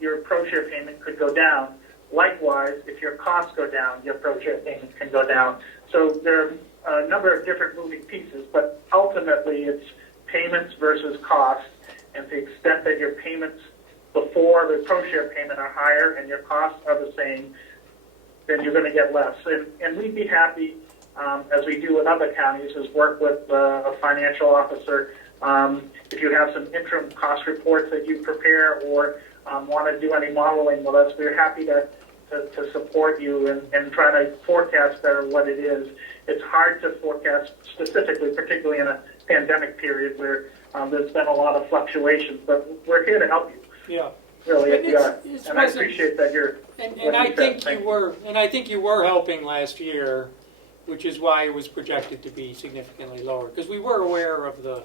your pro share payment could go down. Likewise, if your costs go down, your pro share payment can go down. So there are a number of different moving pieces, but ultimately it's payments versus costs, and to the extent that your payments before the pro share payment are higher and your costs are the same, then you're going to get less. And we'd be happy, as we do in other counties, is work with a financial officer. If you have some interim cost reports that you prepare or want to do any modeling with us, we're happy to support you and try to forecast better what it is. It's hard to forecast specifically, particularly in a pandemic period where there's been a lot of fluctuations, but we're here to help you. yeah. Really, And we are. it's And I appreciate that you're. And I think you were helping last year, which is why it was projected to be significantly lower, because we were aware of the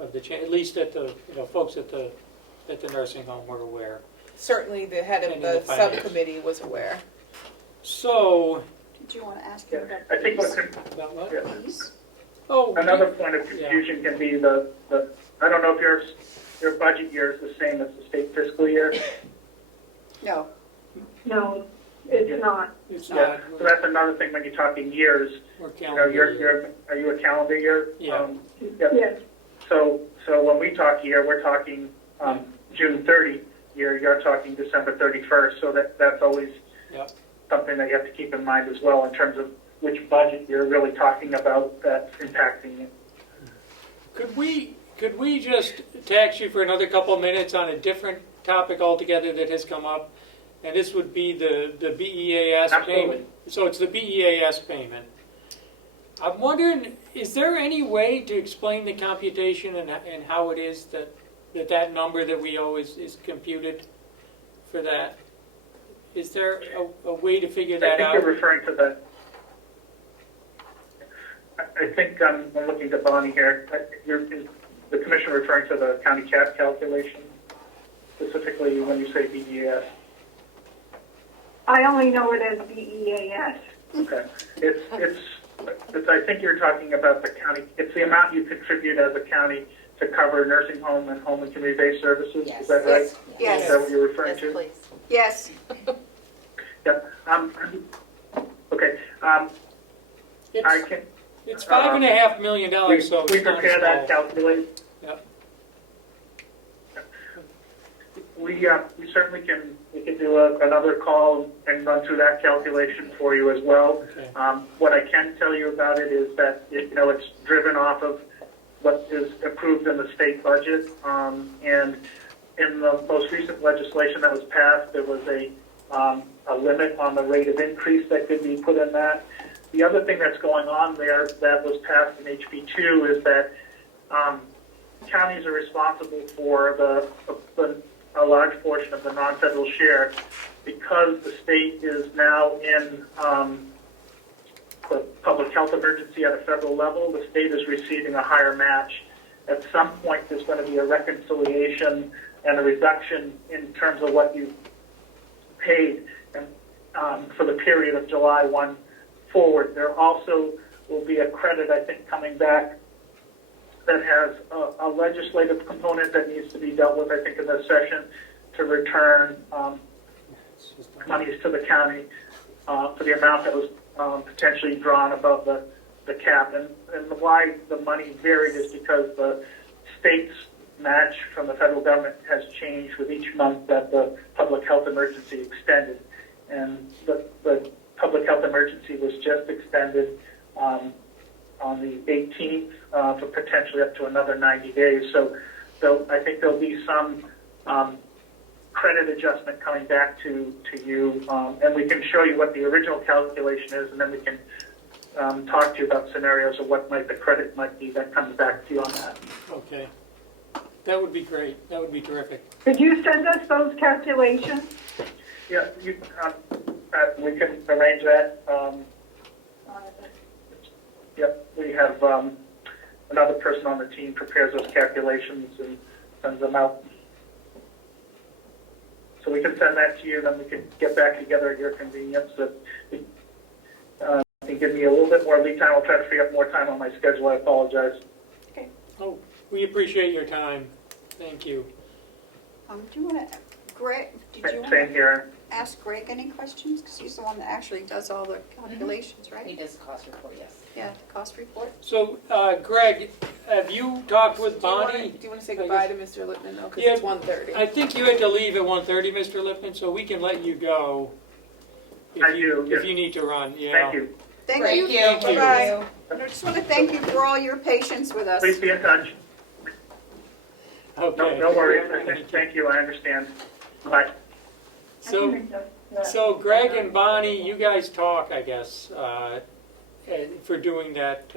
at least at the folks at the nursing home were aware. Certainly the head of And the the finance. subcommittee was aware. So, Did you want to ask him about I think what about what? fees? Oh, another point of confusion can be the I don't know if your budget year is the same as the state fiscal year. No. No, it's not. It's Yeah, not. so that's another thing when you're talking years. Or You know, calendar year. are you a calendar year? Yeah. Yes. So when we talk year, we're talking June 30 year. You're talking December 31st. So that's always Yep. something that you have to keep in mind as well in terms of which budget you're really talking about that's impacting it. Could we just tax you for another couple of minutes on a different topic altogether that has come up? And this would be the BEAS Absolutely. payment. So it's the BEAS payment. I'm wondering, is there any way to explain the computation and how it is that number that we always is computed for that? Is there a way to figure that I out? think you're referring to I think I'm looking to Bonnie here. Is the commission referring to the county cap calculation, specifically when you say BEAS? I only know it as BEAS. Okay. It's I think you're talking about the county. It's the amount you contribute as a county to cover nursing home and home and community-based services. Yes. Is that right? Yes. Is that what you're referring Yes, to? please. Yes. Yeah. Okay. I can. It's $5.5 million. So We it's not prepare that small. calculate. Yep. We certainly can. We can do another call and run through that calculation for you as well. Okay. What I can tell you about it is that it's driven off of what is approved in the state budget, and in the most recent legislation that was passed, there was a limit on the rate of increase that could be put in that. The other thing that's going on there that was passed in HB2 is that counties are responsible for a large portion of the non-federal share because the state is now in the public health emergency at a federal level. The state is receiving a higher match. At some point, there's going to be a reconciliation and a reduction in terms of what you paid for the period of July 1 forward. There also will be a credit, I think, coming back that has a legislative component that needs to be dealt with, I think, in this session to return monies to the county for the amount that was potentially drawn above the cap. And why the money varied is because the state's match from the federal government has changed with each month that the public health emergency extended. And the public health emergency was just extended on the 18th for potentially up to another 90 days. So I think there'll be some credit adjustment coming back to you, and we can show you what the original calculation is, and then we can talk to you about scenarios of what the credit might be that comes back to you on that. Okay. That would be great. That would be terrific. Could you send us those calculations? Yeah, we can arrange that. Yep, we have another person on the team prepares those calculations and sends them out. So we can send that to you, then we can get back together at your convenience. You can give me a little bit more lead time. I'll try to free up more time on my schedule. I apologize. Okay. Oh, we appreciate your time. Thank you. Do you want to, Greg, did you want Same here. to ask Greg any questions? Because he's the one that actually does all the calculations, right? He does the cost report, yes. Yeah, the cost report. So, Greg, have you talked with Bonnie? Do you want to say goodbye to Mr. Lippman though, because Yeah, it's 1:30? I think you had to leave at 1:30, Mr. Lippman, so we can let you go. I do, yes. If you need to run, yeah. Thank you. Thank Thank you. you. Thank you. Bye-bye. And I just want to thank you for all your patience with us. Please be in touch. Okay. No worries. Thank you. I understand. Bye. So Greg and Bonnie, you guys talk, I guess, for doing that,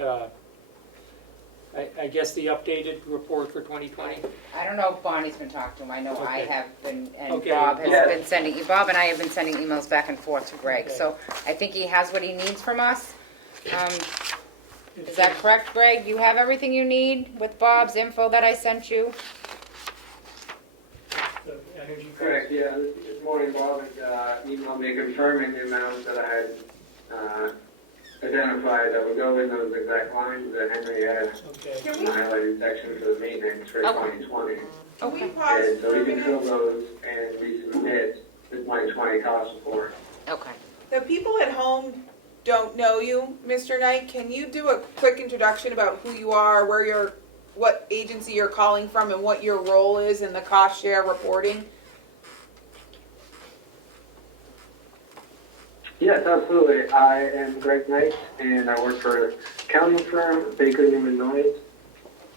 I guess the updated report for 2020? I don't know if Bonnie's been talking to him. I know I Okay. have been, and Okay. Bob has Yeah. been sending, Bob and I have been sending emails back and forth to Greg. Okay. So I think he has what he needs from us. Is that correct, Greg? You have everything you need with Bob's info that I sent you? The energy Correct, yeah. This morning Bob had emailed me confirming the amounts that I had identified that would go in those exact lines that Henry had in the highlighted section for the maintenance for 2020. Okay. And so we can fill those and resubmit the 2020 cost report. Okay. The people at home don't know you, Mr. Knight. Can you do a quick introduction about who you are, what agency you're calling from, and what your role is in the cost share reporting? Yes, absolutely. I am Greg Knight, and I work for a accounting firm, Baker Newman Noyes.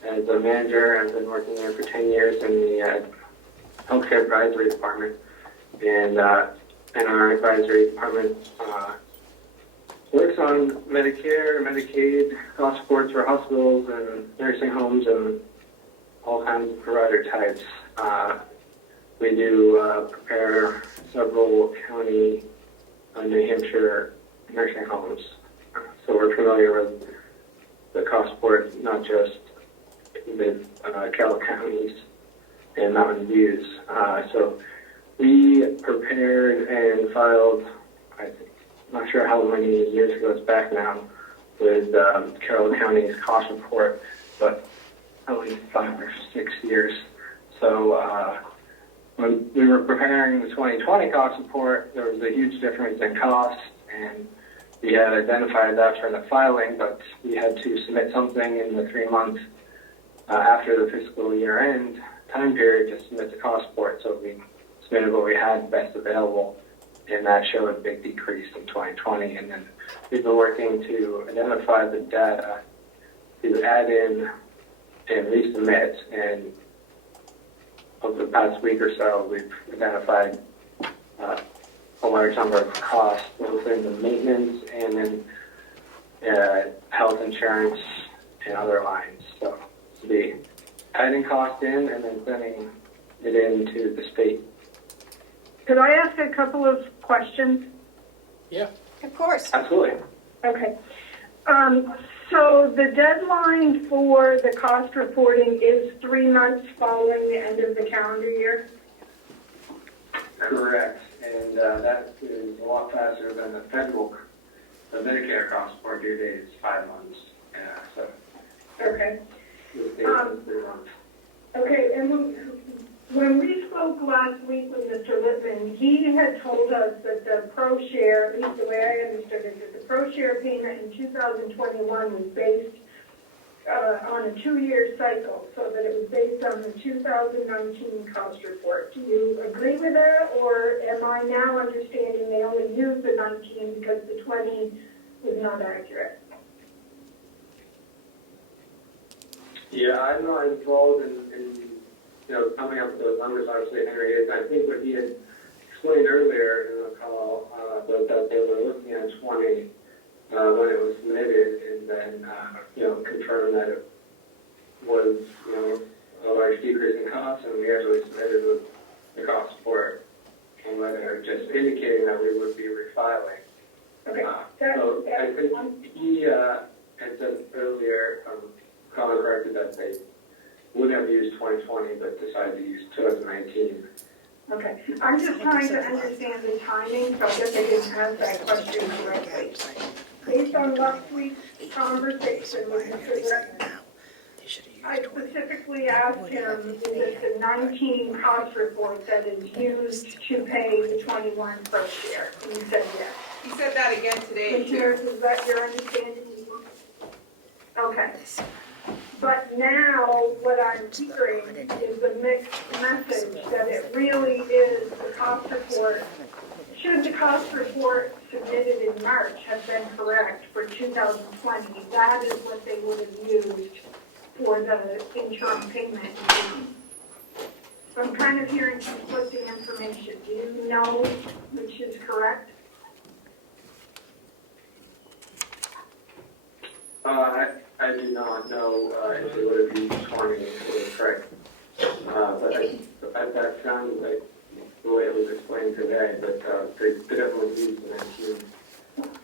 As a manager, I've been working there for 10 years in the healthcare advisory department. And our advisory department works on Medicare, Medicaid, cost reports for hospitals and nursing homes and all kinds of provider types. We do prepare several county New Hampshire nursing homes. So we're familiar with the cost report, not just with Carroll counties and Mountain Views. So we prepared and filed, I'm not sure how many years ago it's back now, with Carroll County's cost report, but at least 5 or 6 years. So when we were preparing the 2020 cost report, there was a huge difference in cost, and we had identified that for the filing, but we had to submit something in the 3 months after the fiscal year end time period to submit the cost report. So we submitted what we had best available, and that showed a big decrease in 2020. And then we've been working to identify the data to add in and resubmit. And over the past week or so, we've identified a large number of costs, both in the maintenance and in health insurance and other lines. So to be adding cost in and then sending it into the state. Could I ask a couple of questions? Yeah. Of course. Absolutely. Okay. So the deadline for the cost reporting is 3 months following the end of the calendar year? Correct. And that is a lot faster than the Medicare cost report due date is 5 months. Okay. The state is 3 months. Okay, and When we spoke last week with Mr. Lippman, he had told us that the pro share, at least the way I understood it, that the pro share payment in 2021 was based on a 2-year cycle, so that it was based on the 2019 cost report. Do you agree with that, or am I now understanding they only used the 19 because the 20 was not accurate? Yeah, I'm not involved in coming up with those numbers, obviously, Henry is. I think what he had explained earlier in the call was that they were looking at 20 when it was submitted, and then, confirmed that it was, a large decrease in cost, and we actually submitted the cost for it. And letter just indicating that we would be refiling. Okay. So I think he had said earlier, Colin corrected that they would have used 2020, but decided to use 2019. Okay. I'm just trying to understand the timing, so I guess I didn't ask that question correctly. Based on last week's conversation with Mr. Lippman, I specifically asked him, is it the 19 cost report that is used to pay the 21 pro share? And he said yes. He said that again today. Commissioners, is that your understanding? Okay. But now what I'm hearing is a mixed message that it really is the cost report. Should the cost report submitted in March have been correct for 2020, that is what they would have used for the interim payment. So I'm kind of hearing conflicting information. Do you know which is correct? I do not know if it would have used 20 if it was correct. But that sounds like the way it was explained today, but they definitely used the 19.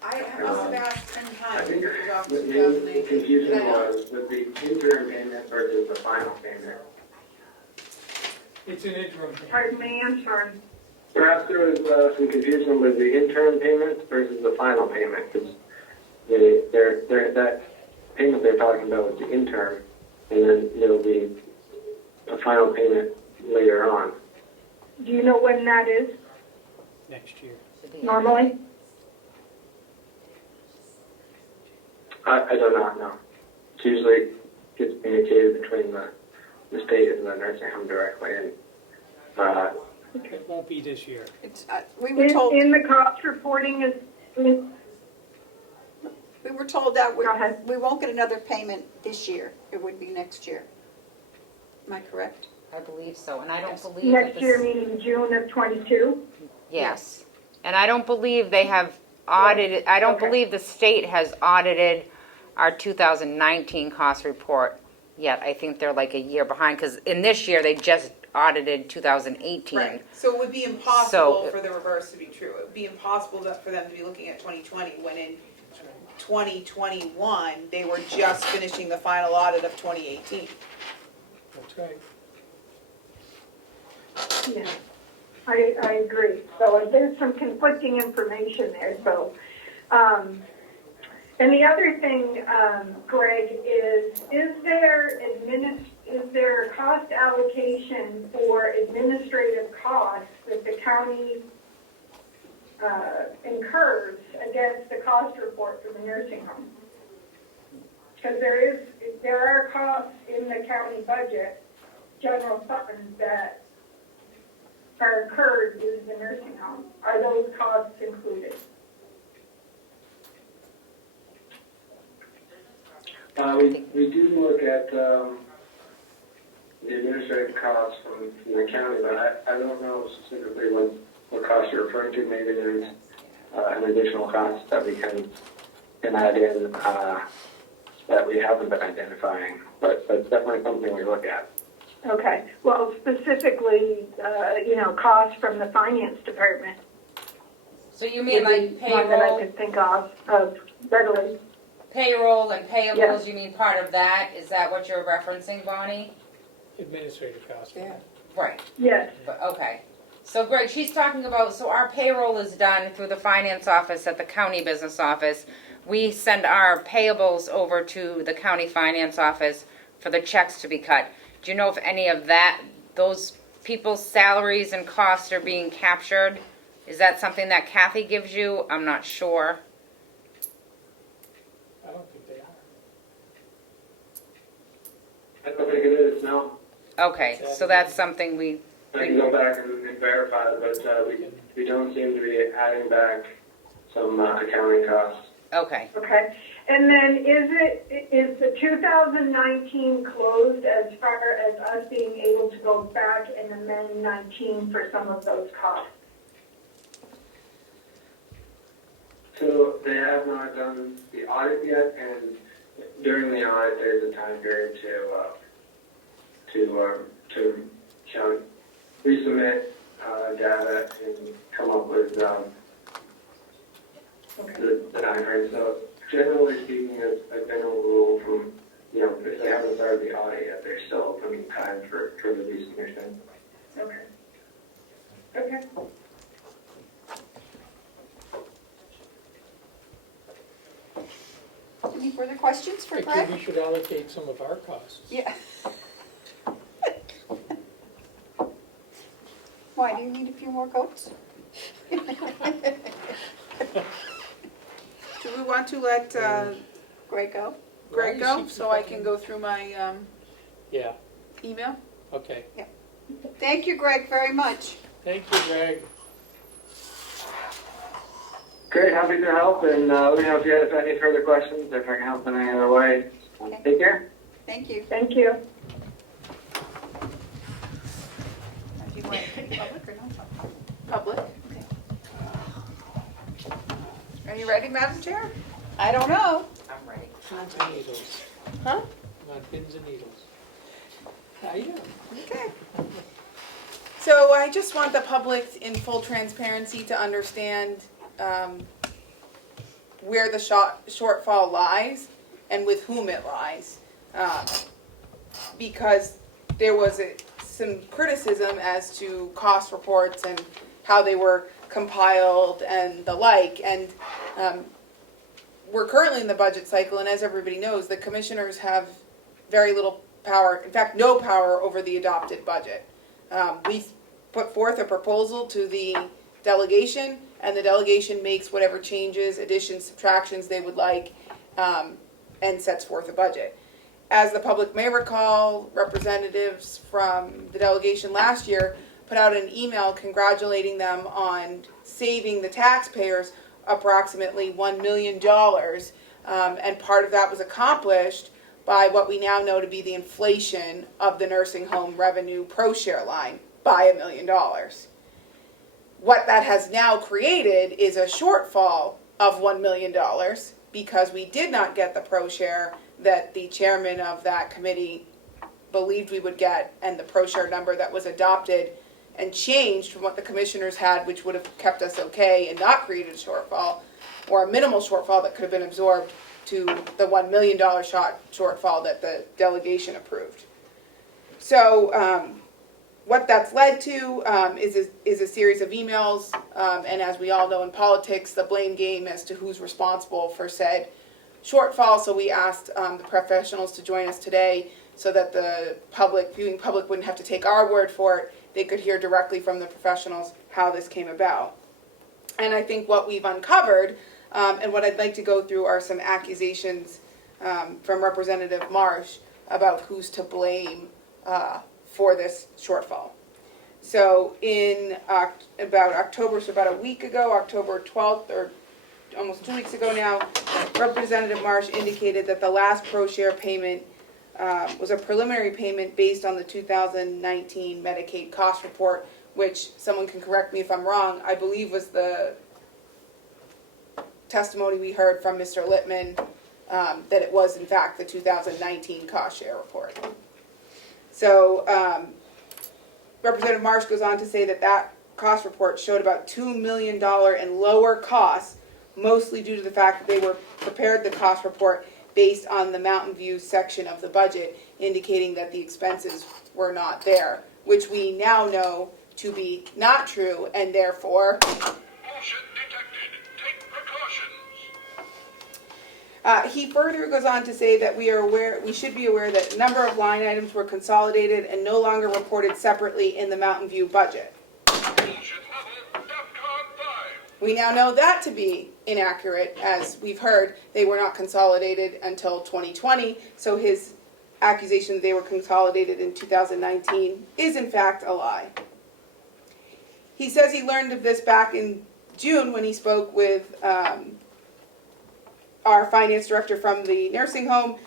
I must have asked 10 times. I think It was off the 2018. main confusion was with the interim payment versus the final payment. It's an interim. Pardon me, I'm sorry. Perhaps there was some confusion with the interim payment versus the final payment, because that payment they're talking about was the interim, and then there will be a final payment later on. Do you know when that is Next year. normally? I do not know. It's usually gets communicated between the state and the nursing home directly, and It won't be this year. It's, we were told, In the cost reporting is, we were told that Go ahead. we won't get another payment this year. It would be next year. Am I correct? I believe so, and I don't believe that next this- year, meaning June of 22? Yes, and I don't believe they have audited, I don't believe the state has audited our 2019 cost report yet. I think they're like a year behind, because in this year, they just audited 2018. Right. So it would be impossible So- for the reverse to be true. It would be impossible for them to be looking at 2020 when in 2021 they were just finishing the final audit of 2018. That's right. Yeah, I agree. So there's some conflicting information there, so. And the other thing, Greg, is there cost allocation for administrative costs that the county incurs against the cost report for the nursing home? Because there are costs in the county budget, general funds, that are incurred with the nursing home. Are those costs included? We do look at the administrative costs from the county, but I don't know specifically what cost you're referring to. Maybe there's an additional cost that we can add in that we haven't been identifying, but that's definitely something we look at. Okay. Well, specifically, costs from the finance department. So you mean like One that I payroll, could think of readily. payroll and payables, Yes. you mean part of that? Is that what you're referencing, Bonnie? Administrative costs. Yeah. Right. Yes. But, okay. So Greg, she's talking about, so our payroll is done through the finance office at the county business office. We send our payables over to the county finance office for the checks to be cut. Do you know if any of those people's salaries and costs are being captured. Is that something that Kathy gives you? I'm not sure. I don't think they are. I don't think it is, no. Okay, so that's something we, I can go back and verify, but we don't seem to be adding back some accounting costs. okay. Okay, and then is the 2019 closed as far as us being able to go back and amend 19 for some of those costs? So they have not done the audit yet, and during the audit, there's a time period to resubmit data and come up with the time frame. So generally speaking, as a general rule, from if they haven't started the audit yet, there's still open time for the resubmission. Okay. Okay. Any further questions for I Greg? think we should allocate some of our costs. Yeah. Why, do you need a few more goats? Do we want to let Greg go? Greg go so I can go through my Yeah, email? okay. Thank you, Greg, very much. Thank you, Greg. Great, happy to help, and let me know if you have any further questions, if I can help in any other way. Okay. Take care. Thank you. Thank you. Do you want it to be public or non-public? Public. Are you ready, Madam Chair? I don't know. I'm ready. Pins and needles. Huh? I'm on pins and needles. How you doing? Okay. So I just want the public in full transparency to understand where the shortfall lies and with whom it lies. Because there was some criticism as to cost reports and how they were compiled and the like. And we're currently in the budget cycle, and as everybody knows, the commissioners have very little power, in fact, no power over the adopted budget. We put forth a proposal to the delegation, and the delegation makes whatever changes, additions, subtractions they would like, and sets forth a budget. As the public may recall, representatives from the delegation last year put out an email congratulating them on saving the taxpayers approximately $1 million, and part of that was accomplished by what we now know to be the inflation of the nursing home revenue pro-share line by $1 million. What that has now created is a shortfall of $1 million because we did not get the pro-share that the chairman of that committee believed we would get, and the pro-share number that was adopted and changed from what the commissioners had, which would have kept us okay and not created a shortfall, or a minimal shortfall that could have been absorbed, to the $1 million shortfall that the delegation approved. So what that's led to is a series of emails, and as we all know in politics, the blame game as to who's responsible for said shortfall. So we asked the professionals to join us today so that the viewing public wouldn't have to take our word for it. They could hear directly from the professionals how this came about. And I think what we've uncovered, and what I'd like to go through, are some accusations from Representative Marsh about who's to blame for this shortfall. So in about October, so about a week ago, October 12th, or almost 2 weeks ago now, Representative Marsh indicated that the last pro-share payment was a preliminary payment based on the 2019 Medicaid cost report, which, someone can correct me if I'm wrong, I believe was the testimony we heard from Mr. Littman, that it was in fact the 2019 cost share report. So Representative Marsh goes on to say that that cost report showed about $2 million in lower costs, mostly due to the fact that they were prepared the cost report based on the Mountain View section of the budget, indicating that the expenses were not there, which we now know to be not true, and therefore He further goes on to say that we should be aware that a number of line items were consolidated and no longer reported separately in the Mountain View budget. We now know that to be inaccurate, as we've heard, they were not consolidated until 2020, so his accusation that they were consolidated in 2019 is in fact a lie. He says he learned of this back in June when he spoke with our finance director from the nursing home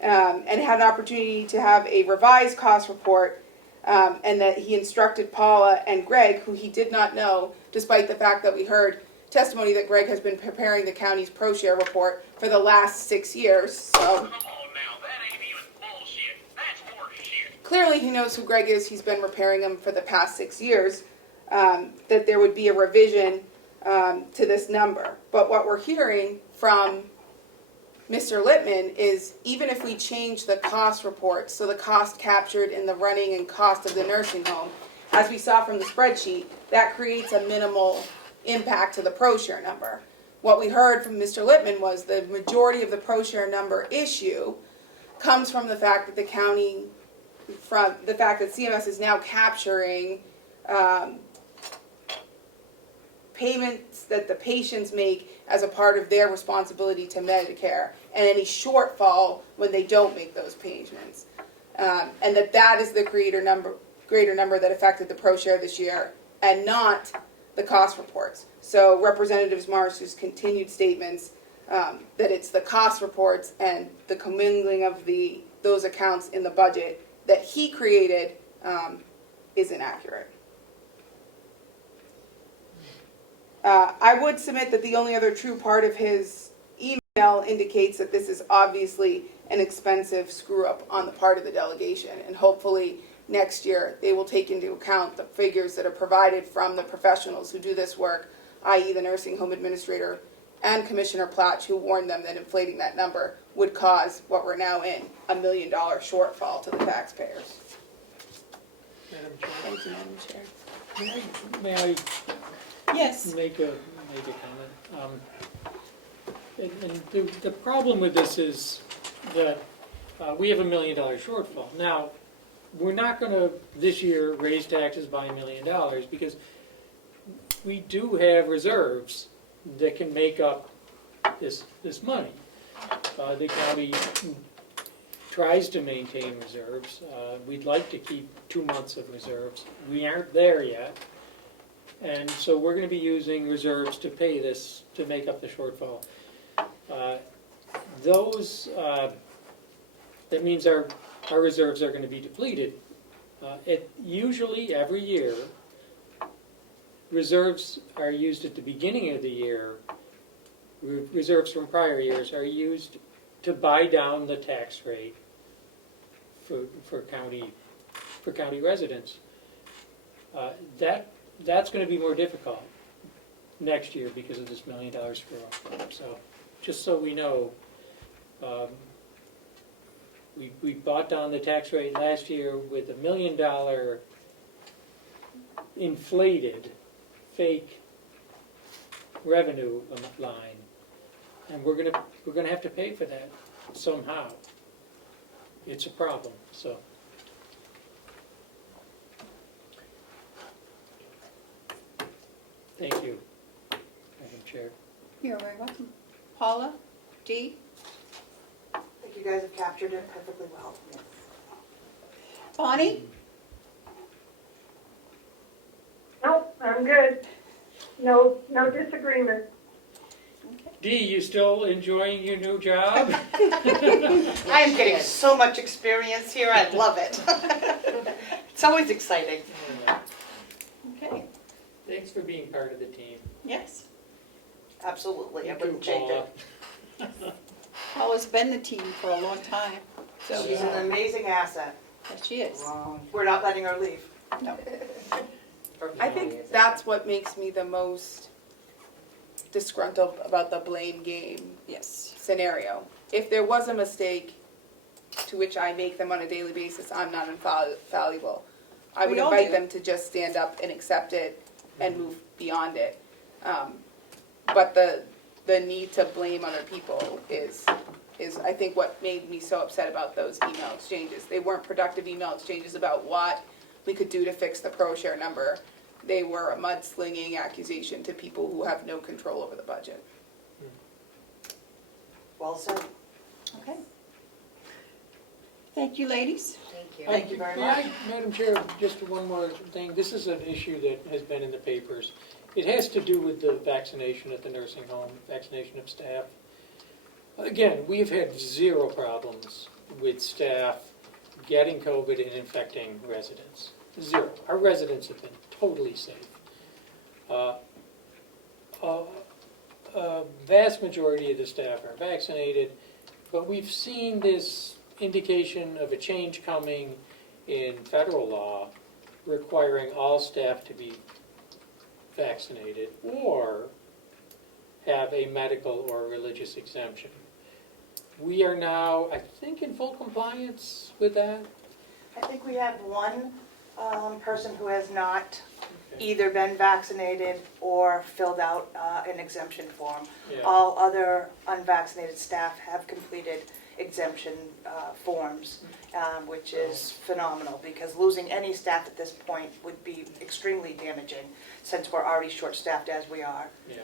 and had an opportunity to have a revised cost report, and that he instructed Paula and Greg, who he did not know, despite the fact that we heard testimony that Greg has been preparing the county's pro-share report for the last 6 years. So clearly he knows who Greg is. He's been preparing him for the past 6 years, that there would be a revision to this number. But what we're hearing from Mr. Littman is even if we change the cost reports, so the cost captured in the running and cost of the nursing home, as we saw from the spreadsheet, that creates a minimal impact to the pro-share number. What we heard from Mr. Littman was the majority of the pro-share number issue comes from the fact that the county, from the fact that CMS is now capturing payments that the patients make as a part of their responsibility to Medicare, and any shortfall when they don't make those payments. And that is the greater number that affected the pro-share this year, and not the cost reports. So Representative Marsh's continued statements that it's the cost reports and the commingling of those accounts in the budget that he created is inaccurate. I would submit that the only other true part of his email indicates that this is obviously an expensive screw-up on the part of the delegation, and hopefully next year they will take into account the figures that are provided from the professionals who do this work, i.e. the nursing home administrator and Commissioner Platch, who warned them that inflating that number would cause what we're now in, $1 million shortfall to the taxpayers. Madam Chair. Thank you, Madam Chair. May I Yes. make a comment? And the problem with this is that we have $1 million shortfall. Now, we're not going to this year raise taxes by $1 million because we do have reserves that can make up this money. The county tries to maintain reserves. We'd like to keep 2 months of reserves. We aren't there yet. And so we're going to be using reserves to pay this, to make up the shortfall. That means our reserves are going to be depleted. Usually every year, reserves are used at the beginning of the year. Reserves from prior years are used to buy down the tax rate for county residents. That's going to be more difficult next year because of this $1 million screw-up. So, just so we know, we bought down the tax rate last year with $1 million inflated, fake revenue line, and we're gonna have to pay for that somehow. It's a problem. So. Thank you, Madam Chair. You're very welcome. Paula? Dee? I think you guys have captured it perfectly well. Yes. Bonnie? Nope, I'm good. No disagreement. Dee, you still enjoying your new job? I am getting so much experience here. I love it. It's always exciting. Okay. Thanks for being part of the team. Yes. Absolutely. I You wouldn't too, change Paula. it. Paula's been the team for a long time. So She's an amazing asset. Yes, she is. We're not letting her leave. No. I think that's what makes me the most disgruntled about the blame game scenario. If there was a mistake, to which I make them on a daily basis, I'm not infallible. I would We all invite do. them to just stand up and accept it and move beyond it. But the need to blame other people is I think what made me so upset about those email exchanges. They weren't productive email exchanges about what we could do to fix the ProShare number. They were a mudslinging accusation to people who have no control over the budget. Well said. Okay. Thank you, ladies. Thank you. Thank you very May much. Madam Chair, just one more thing. This is an issue that has been in the papers. It has to do with the vaccination at the nursing home, vaccination of staff. Again, we've had zero problems with staff getting COVID and infecting residents. Zero. Our residents have been totally safe. A vast majority of the staff are vaccinated, but we've seen this indication of a change coming in federal law requiring all staff to be vaccinated or have a medical or religious exemption. We are now, I think, in full compliance with that. I think we have one person who has not either been vaccinated or filled out an exemption form. Yeah. All other unvaccinated staff have completed exemption forms, which is phenomenal, because losing any staff at this point would be extremely damaging, since we're already short-staffed as we are. Yeah.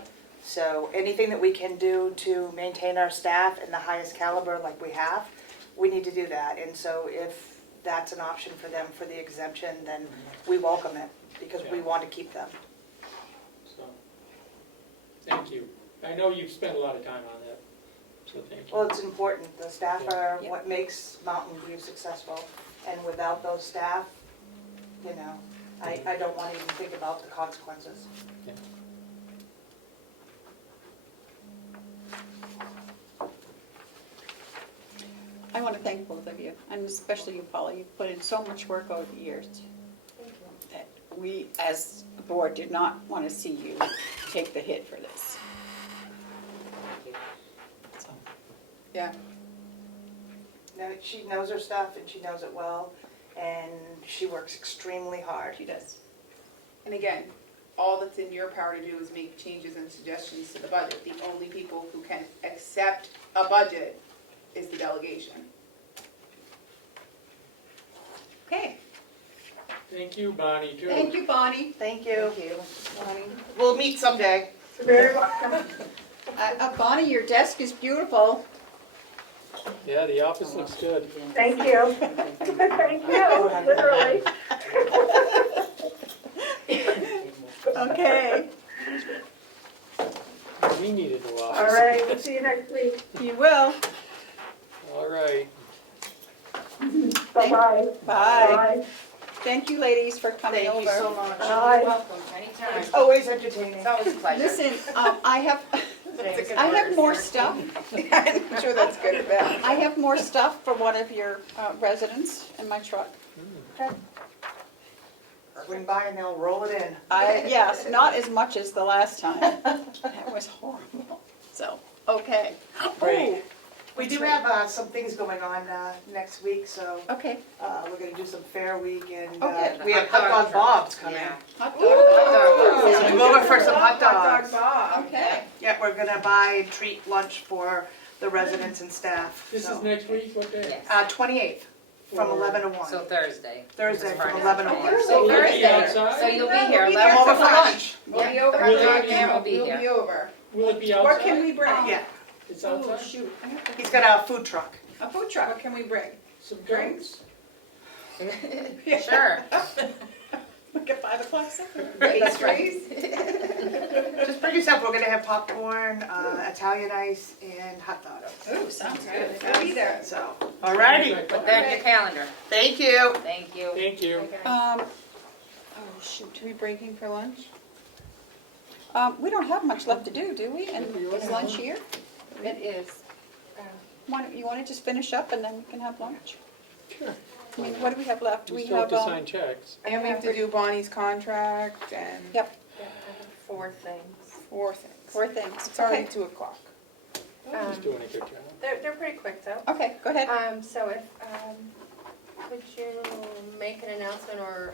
So anything that we can do to maintain our staff in the highest caliber like we have, we need to do that. And so if that's an option for them for the exemption, then we welcome it, because we want to keep them. So, thank you. I know you've spent a lot of time on that, so thank you. Well, it's important. The staff are Yeah. what makes Mountain View successful. And without those staff, you know, I don't want to even think about the consequences. Yeah. I want to thank both of you, and especially you, Paula. You've put in so much work over the years that we, as a board, did not want to see you take the hit for this. So, Yeah. Now, she knows her stuff and she knows it well, and she works extremely hard. she does. And again, all that's in your power to do is make changes and suggestions to the budget. The only people who can accept a budget is the delegation. Okay. Thank you, Bonnie, too. Thank you, Bonnie. Thank you. Thank you, Bonnie. We'll meet someday. You're very welcome. Bonnie, your desk is beautiful. Yeah, the office looks good. Thank you. Thank you, literally. Okay. We needed the office. All right, we'll see you next week. You will. All right. Bye-bye. Bye. Thank you, ladies, for coming Thank over. you so much. Bye. You're welcome, anytime. It's always entertaining. It's always a pleasure. Listen, I have more stuff. I'm sure that's good or bad. I have more stuff for one of your residents in my truck. Swing by and they'll roll it in. Yes, not as much as the last time. That was horrible. So, okay. Great. We do have some things going on next week, so Okay. we're going to do some fair week, and Okay. we have Hot Dog Bob's coming. Yeah. Hot So dog. we go over for some hot dogs. Okay. Yeah, we're going to buy treat lunch for the residents and staff. This so. is next week, what day? Yes. 28th, from 11 to 1. So Thursday. Thursday from Friday. 11 to 1. So we'll be Thursday. outside? So you'll be here. Come 11 over to for 1. lunch. We'll be over. Will Hot it dog man will be We'll here. be over. Will it be outside? What can we bring? Yeah, It's Oh, outside? shoot. he's got a food truck. A food truck. What can we bring? Some Drinks? Sure. Look at 5 o'clock supper. Pastries? Just bring yourself. We're going to have popcorn, Italian ice, and hot dogs. Ooh, sounds good. I'll be there. So, alrighty. Put that in your calendar. Thank you. Thank you. Thank you. Oh, shoot. Are we breaking for lunch? We don't have much left to do we? And is lunch here? It is. You want to just finish up and then we can have lunch? Sure. I mean, what do we have left? We We still have have, to sign checks. And we have to do Bonnie's contract and Yep, 4 things. 4 things. 4 things. It's already Okay. 2 o'clock. He's doing a good job. They're pretty quick though. Okay, go ahead. So if, could you make an announcement or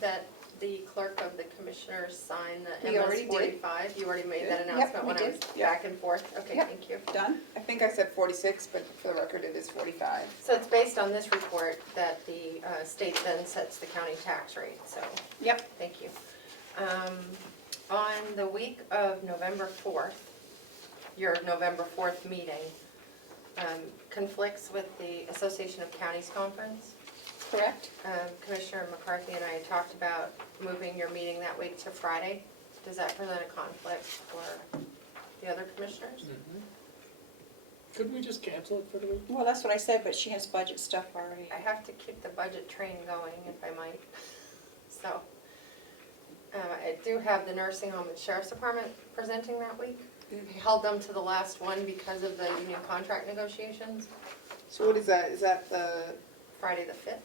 that the clerk of the commissioners sign the We already MS did. 45? You already made that Yep, announcement we when I was did. back and forth? Okay, Yep. thank you. Done? I think I said 46, but for the record, it is 45. So it's based on this report that the state then sets the county tax rate, so. Yep. Thank you. On the week of November 4th, your November 4th meeting conflicts with the Association of Counties Conference. Correct? Commissioner McCarthy and I had talked about moving your meeting that week to Friday. Does that present a conflict for the other commissioners? Could we just cancel it for the week? Well, that's what I said, but she has budget stuff already. I have to keep the budget train going, if I might. So, I do have the nursing home and sheriff's department presenting that week. We held them to the last one because of the union contract negotiations. So what is that? Is that the, Friday the 5th?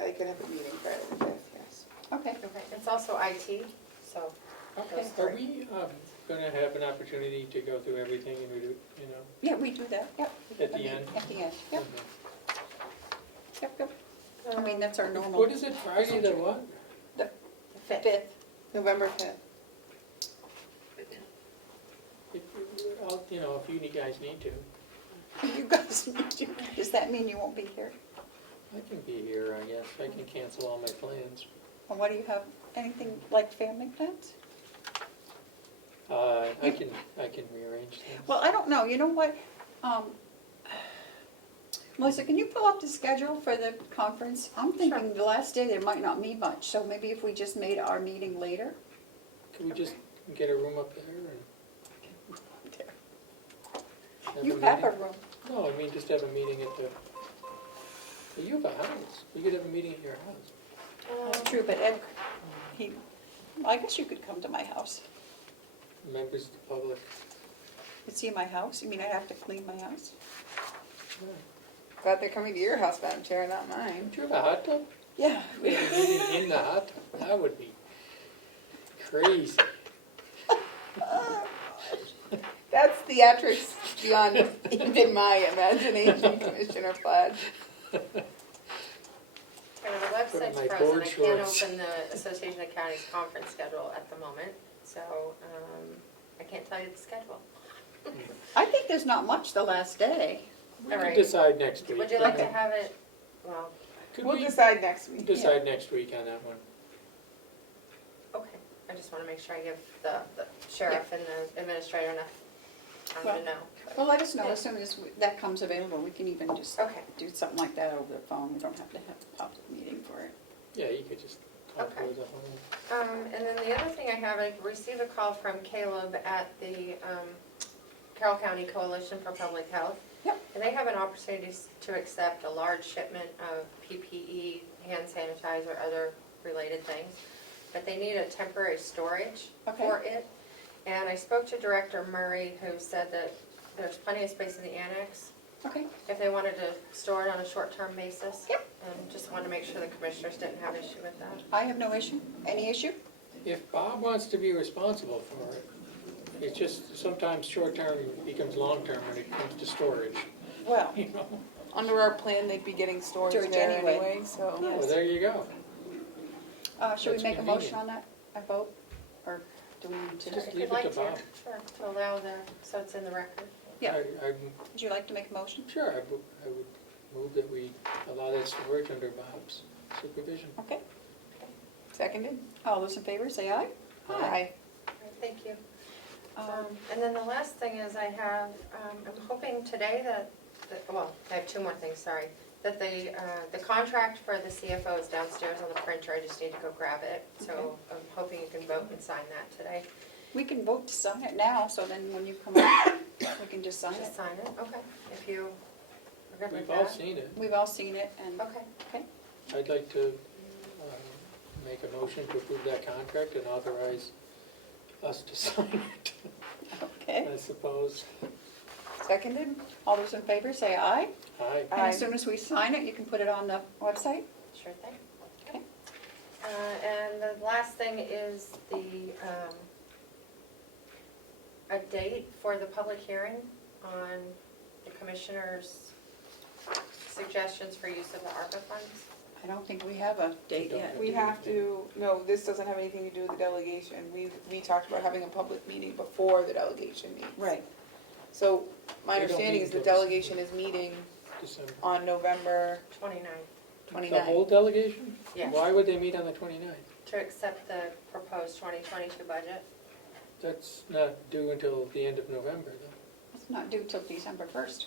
I could have a meeting Friday the 5th, yes. Okay. Okay, it's also IT, so. Okay, those are three. we gonna have an opportunity to go through everything and we do, you know, Yeah, we do that, yep. at the end? At the end, yep, Okay. yep. I mean, that's our normal. What is it, Friday the what? The Fifth. 5th. November 5th. You know, if you guys need to. You guys need to. Does that mean you won't be here? I can be here, I guess. I can cancel all my plans. Or what do you have, anything like family plans? I can rearrange things. Well, I don't know, you know what? Melissa, can you pull up the schedule for the conference? I'm thinking the last day there might not be much, so maybe if we just made our meeting later? Can we just get a room up there and? You have a meeting? room. No, I mean, just have a meeting at the, you have a house. We could have a meeting at your house. True, but Ed, I guess you could come to my house. Members of the public. You'd see my house? You mean I'd have to clean my house? Glad they're coming to your house, Madam Chair, not mine. Do you have a hot tub? Yeah. We have a meeting in the hot tub. That would be crazy. That's theatrics beyond even my imagination, Commissioner Platt. The Put on website's my frozen. board I can't shorts. open the Association of Counties conference schedule at the moment, so I can't tell you the schedule. I think there's not much the last day. We All can right. decide next week. Would you like to have it, well, Could We'll we decide next week. decide next week on that one? okay. I just want to make sure I give the sheriff and the administrator enough time to know. Well, let us know as soon as that comes available. We can even just Okay. do something like that over the phone. We don't have to have a public meeting for it. Yeah, you could just call Okay. for the whole. And then the other thing I have, I received a call from Caleb at the Carroll County Coalition for Public Health. Yep. And they have an opportunity to accept a large shipment of PPE, hand sanitizer, other related things. But they need a temporary storage for it. And I spoke to Director Murray, who said that there's plenty of space in the annex Okay. if they wanted to store it on a short-term basis. Yep. And just wanted to make sure the commissioners didn't have issue with that. I have no issue. Any issue? If Bob wants to be responsible for it, it's just sometimes short-term becomes long-term when it comes to storage. Well, You know? Under our plan, they'd be getting storage Storage there anyway. anyway, so. Well, there you go. should we That's make a motion convenient. on that? A vote? Or do we need to? Just If leave you'd it like to to, Bob. sure, to allow the, so it's in the record. Yeah. I'm Would you like to make a motion? sure, I would move that we allow that storage under Bob's supervision. Okay. Seconded? All those in favor, say aye. Aye. All right, thank you. And then the last thing is I have, I'm hoping today that, well, I have two more things, sorry. That the contract for the CFO is downstairs on the printer, I just need to go grab it. So I'm hoping you can vote and sign that today. We can vote to sign it now, so then when you come up, we can just sign it. Just sign it, okay. If you are good with We've all that. seen it. We've all seen it and, Okay. okay. I'd like to make a motion to approve that contract and authorize us to sign it, Okay. I suppose. Seconded? All those in favor, say aye. Aye. And as soon as we sign it, you can put it on the website. Sure thing. Okay. And the last thing is a date for the public hearing on the commissioner's suggestions for use of the ARPA funds? I don't think we have a date yet. We have to, no, this doesn't have anything to do with the delegation. We talked about having a public meeting before the delegation meets. Right. So my They don't understanding meet is the until delegation is meeting December. on November 29th. 29th. The whole delegation? Yes. Why would they meet on the 29th? To accept the proposed 2022 budget. That's not due until the end of November, though. It's not due till December 1st.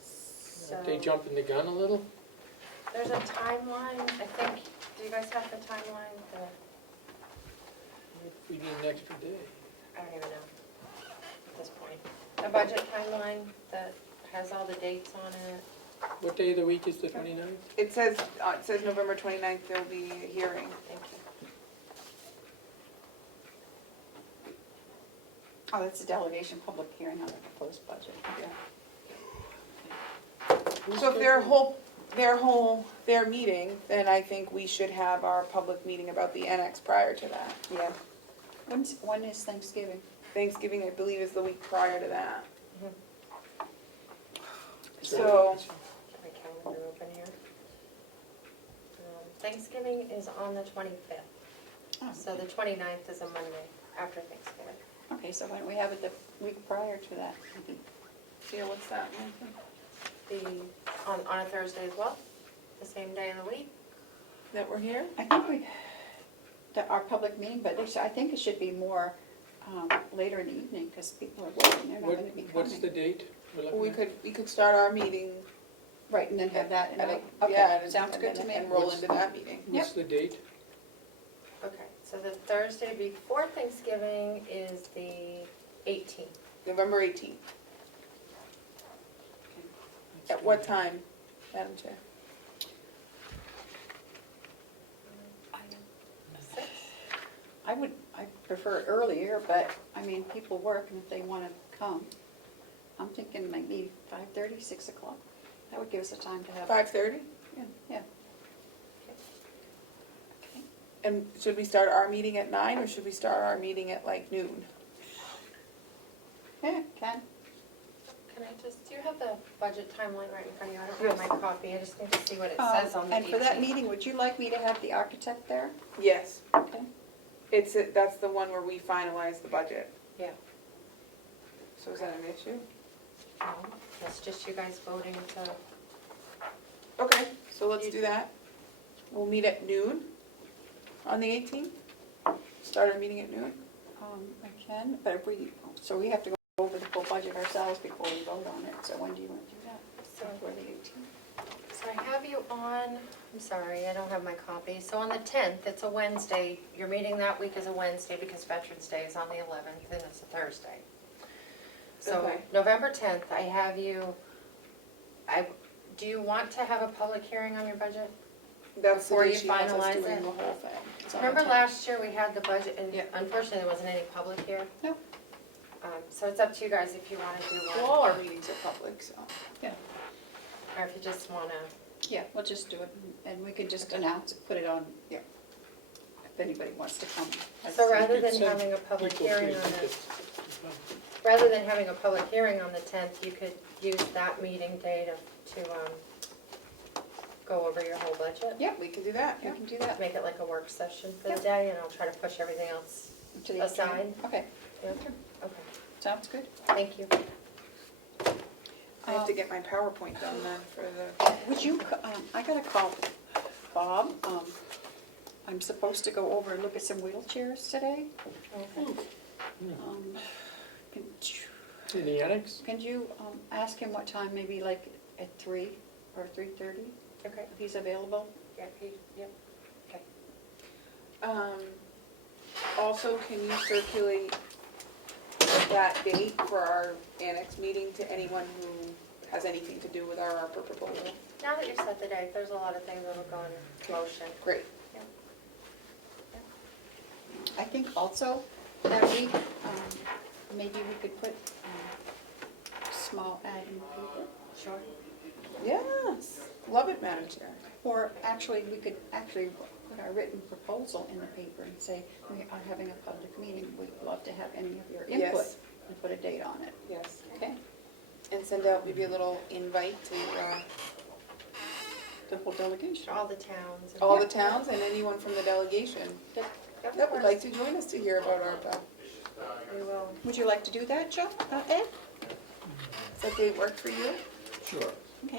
So Aren't they jumping the gun a little? there's a timeline, I think, do you guys have the timeline? We need an extra day. I don't even know at this point. A budget timeline that has all the dates on it. What day of the week is the 29th? It says November 29th, there'll be a hearing. Thank you. Oh, that's a delegation public hearing on the proposed budget. Yeah. So if their meeting, then I think we should have our public meeting about the annex prior to that. Yeah. When is Thanksgiving? Thanksgiving, I believe, is the week prior to that. So, get my calendar open here. Thanksgiving is on the 25th. Oh. So the 29th is a Monday after Thanksgiving. Okay, so why don't we have it the week prior to that? Yeah, what's that? On a Thursday as well, the same day of the week. That we're here? I think our public meeting, but I think it should be more later in the evening, because people are working, they're not going to be coming. What's the date? Well, we could start our meeting. Right, and then have that, Yeah, okay, sounds good to me. And roll into that meeting. What's the date? Okay, so the Thursday before Thanksgiving is the 18th. November 18th. At what time, Madam Chair? 6? I prefer earlier, but, I mean, people work, and if they want to come, I'm thinking maybe 5:30, 6 o'clock. That would give us a time to have. 5:30? Yeah. And should we start our meeting at 9, or should we start our meeting at like noon? Yeah, can. Can I just, do you have the budget timeline right in front of you? I don't have my copy, I just need to see what it says on the 18th. And for that meeting, would you like me to have the architect there? Yes. Okay. That's the one where we finalize the budget. Yeah. So is that an issue? No, that's just you guys voting to, Okay, so let's do that. We'll meet at noon on the 18th. Start our meeting at noon. I can, but so we have to go over the full budget ourselves before we vote on it, so when do you want to do that? So- For the 18th? so I have you on, I'm sorry, I don't have my copy. So on the 10th, it's a Wednesday, your meeting that week is a Wednesday because Veterans Day is on the 11th and it's a Thursday. So Okay. November 10th, I have you, do you want to have a public hearing on your budget? That's the Before day you she wants us finalize doing it? the whole thing. It's on the Remember 10th. last year we had the budget and Yeah. unfortunately there wasn't any public here? No. So it's up to you guys if you want to do Well, one, all our meetings are public, so. or if you just want to. Yeah, we'll just do it, and we can just announce it, put it on, if anybody wants to come. So rather You could than send having a public people hearing free on tickets. the, rather than having a public hearing on the 10th, you could use that meeting day to go over your whole budget. Yeah, we can do that, We yeah. can do that. Make it like a work session for the Yep. day, and I'll try to push everything else To the aside. Okay, Yeah. Okay, sounds good. thank you. I have to get my PowerPoint done then for the. Would you, I gotta call Bob. I'm supposed to go over and look at some wheelchairs today. Okay. In the annex? Can you ask him what time, maybe like at 3 or 3:30, Okay, if he's available? yeah, yep. Also, can you circulate that date for our annex meeting to anyone who has anything to do with our ARPA proposal? Now that you've set the date, there's a lot of things that'll go in motion. Great. I think also that week, maybe we could put a small ad in the paper. Sure. Yes, love it, Madam Chair. Or actually, we could actually put our written proposal in the paper and say, we are having a public meeting, we'd love to have any of your input. Yes. And put a date on it, Yes. okay? And send out maybe a little invite to The whole delegation. All the towns. all the towns and anyone from the delegation Yep, that would like to join us to hear about ARPA. We will. Would you like to do that, Joe, Ed? Does that date work for you? Sure. Okay.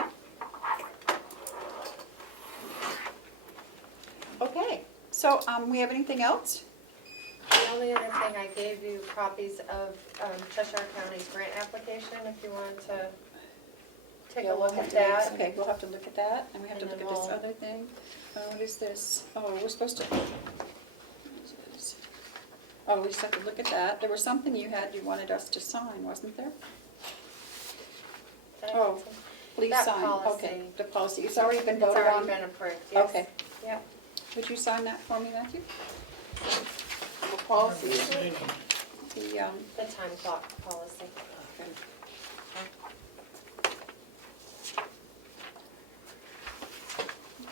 Okay, so, we have anything else? The only other thing, I gave you copies of Cheshire County's grant application if you wanted to take Yeah, a we'll look have at to that. Okay, we'll have to look at that, and we have to And look then at this we'll- other thing. What is this? Oh, we're supposed to. Oh, we just have to look at that. There was something you wanted us to sign, wasn't there? Oh, please That sign. policy. Okay, the policy. It's already been It's voted on? already been approved, yes. Okay. Yep. Would you sign that for me, Matthew? The policy. The, The time clock policy. okay.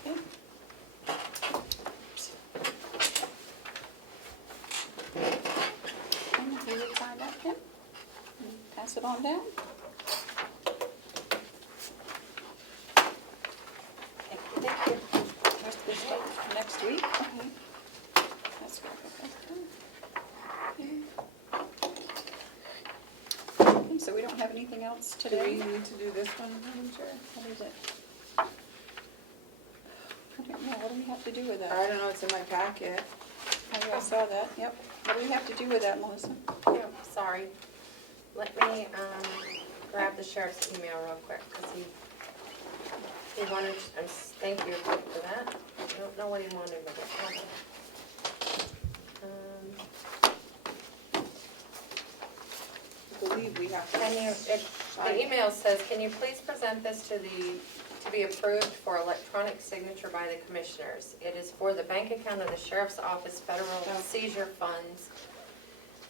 Okay. And if you would sign that, Kim, and pass it on down. Okay, thank you. Rest of this stuff next week. Okay. That's good. Okay, so we don't have anything else Do today? we need to do this one, Madam Chair? What is it? I don't know, what do we have to do with that? I don't know, it's in my packet. Oh, yeah, I saw that, yep. What do we have to do with that, Melissa? Yeah, sorry. Let me grab the sheriff's email real quick, because he wanted, thank you for that. I don't know what he wanted with it. Hold on. I believe we have to. Can you, the email says, can you please present this to be approved for electronic signature by the commissioners? It is for the bank account of the sheriff's office federal seizure funds.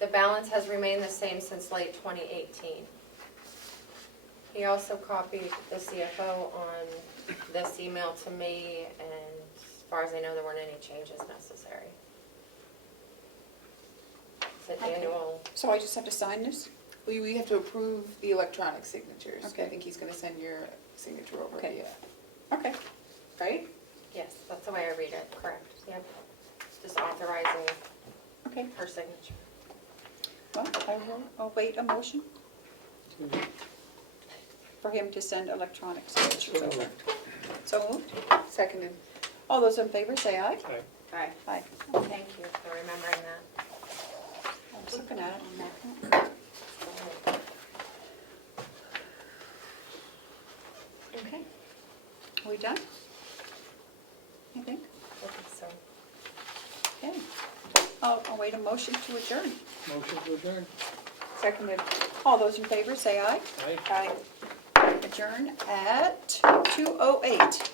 The balance has remained the same since late 2018. He also copied the CFO on this email to me, and as far as I know, there weren't any changes necessary. It's an Okay. annual. So I just have to sign this? We have to approve the electronic signatures. Okay. I think he's gonna send your signature over Okay. via, Okay. right? Yes, that's the way I read it, correct, yep. Just authorizing Okay. her signature. Well, I'll wait a motion for him to send electronic signatures over. So moved. Seconded. All those in favor, say aye. Aye. Aye. Aye. Thank you for remembering that. I was looking at it on that. Okay. Are we done? I think. I think so. Okay. I'll wait a motion to adjourn. Motion to adjourn. Seconded. All those in favor, say aye. Aye. Aye. Adjourn at 2:08.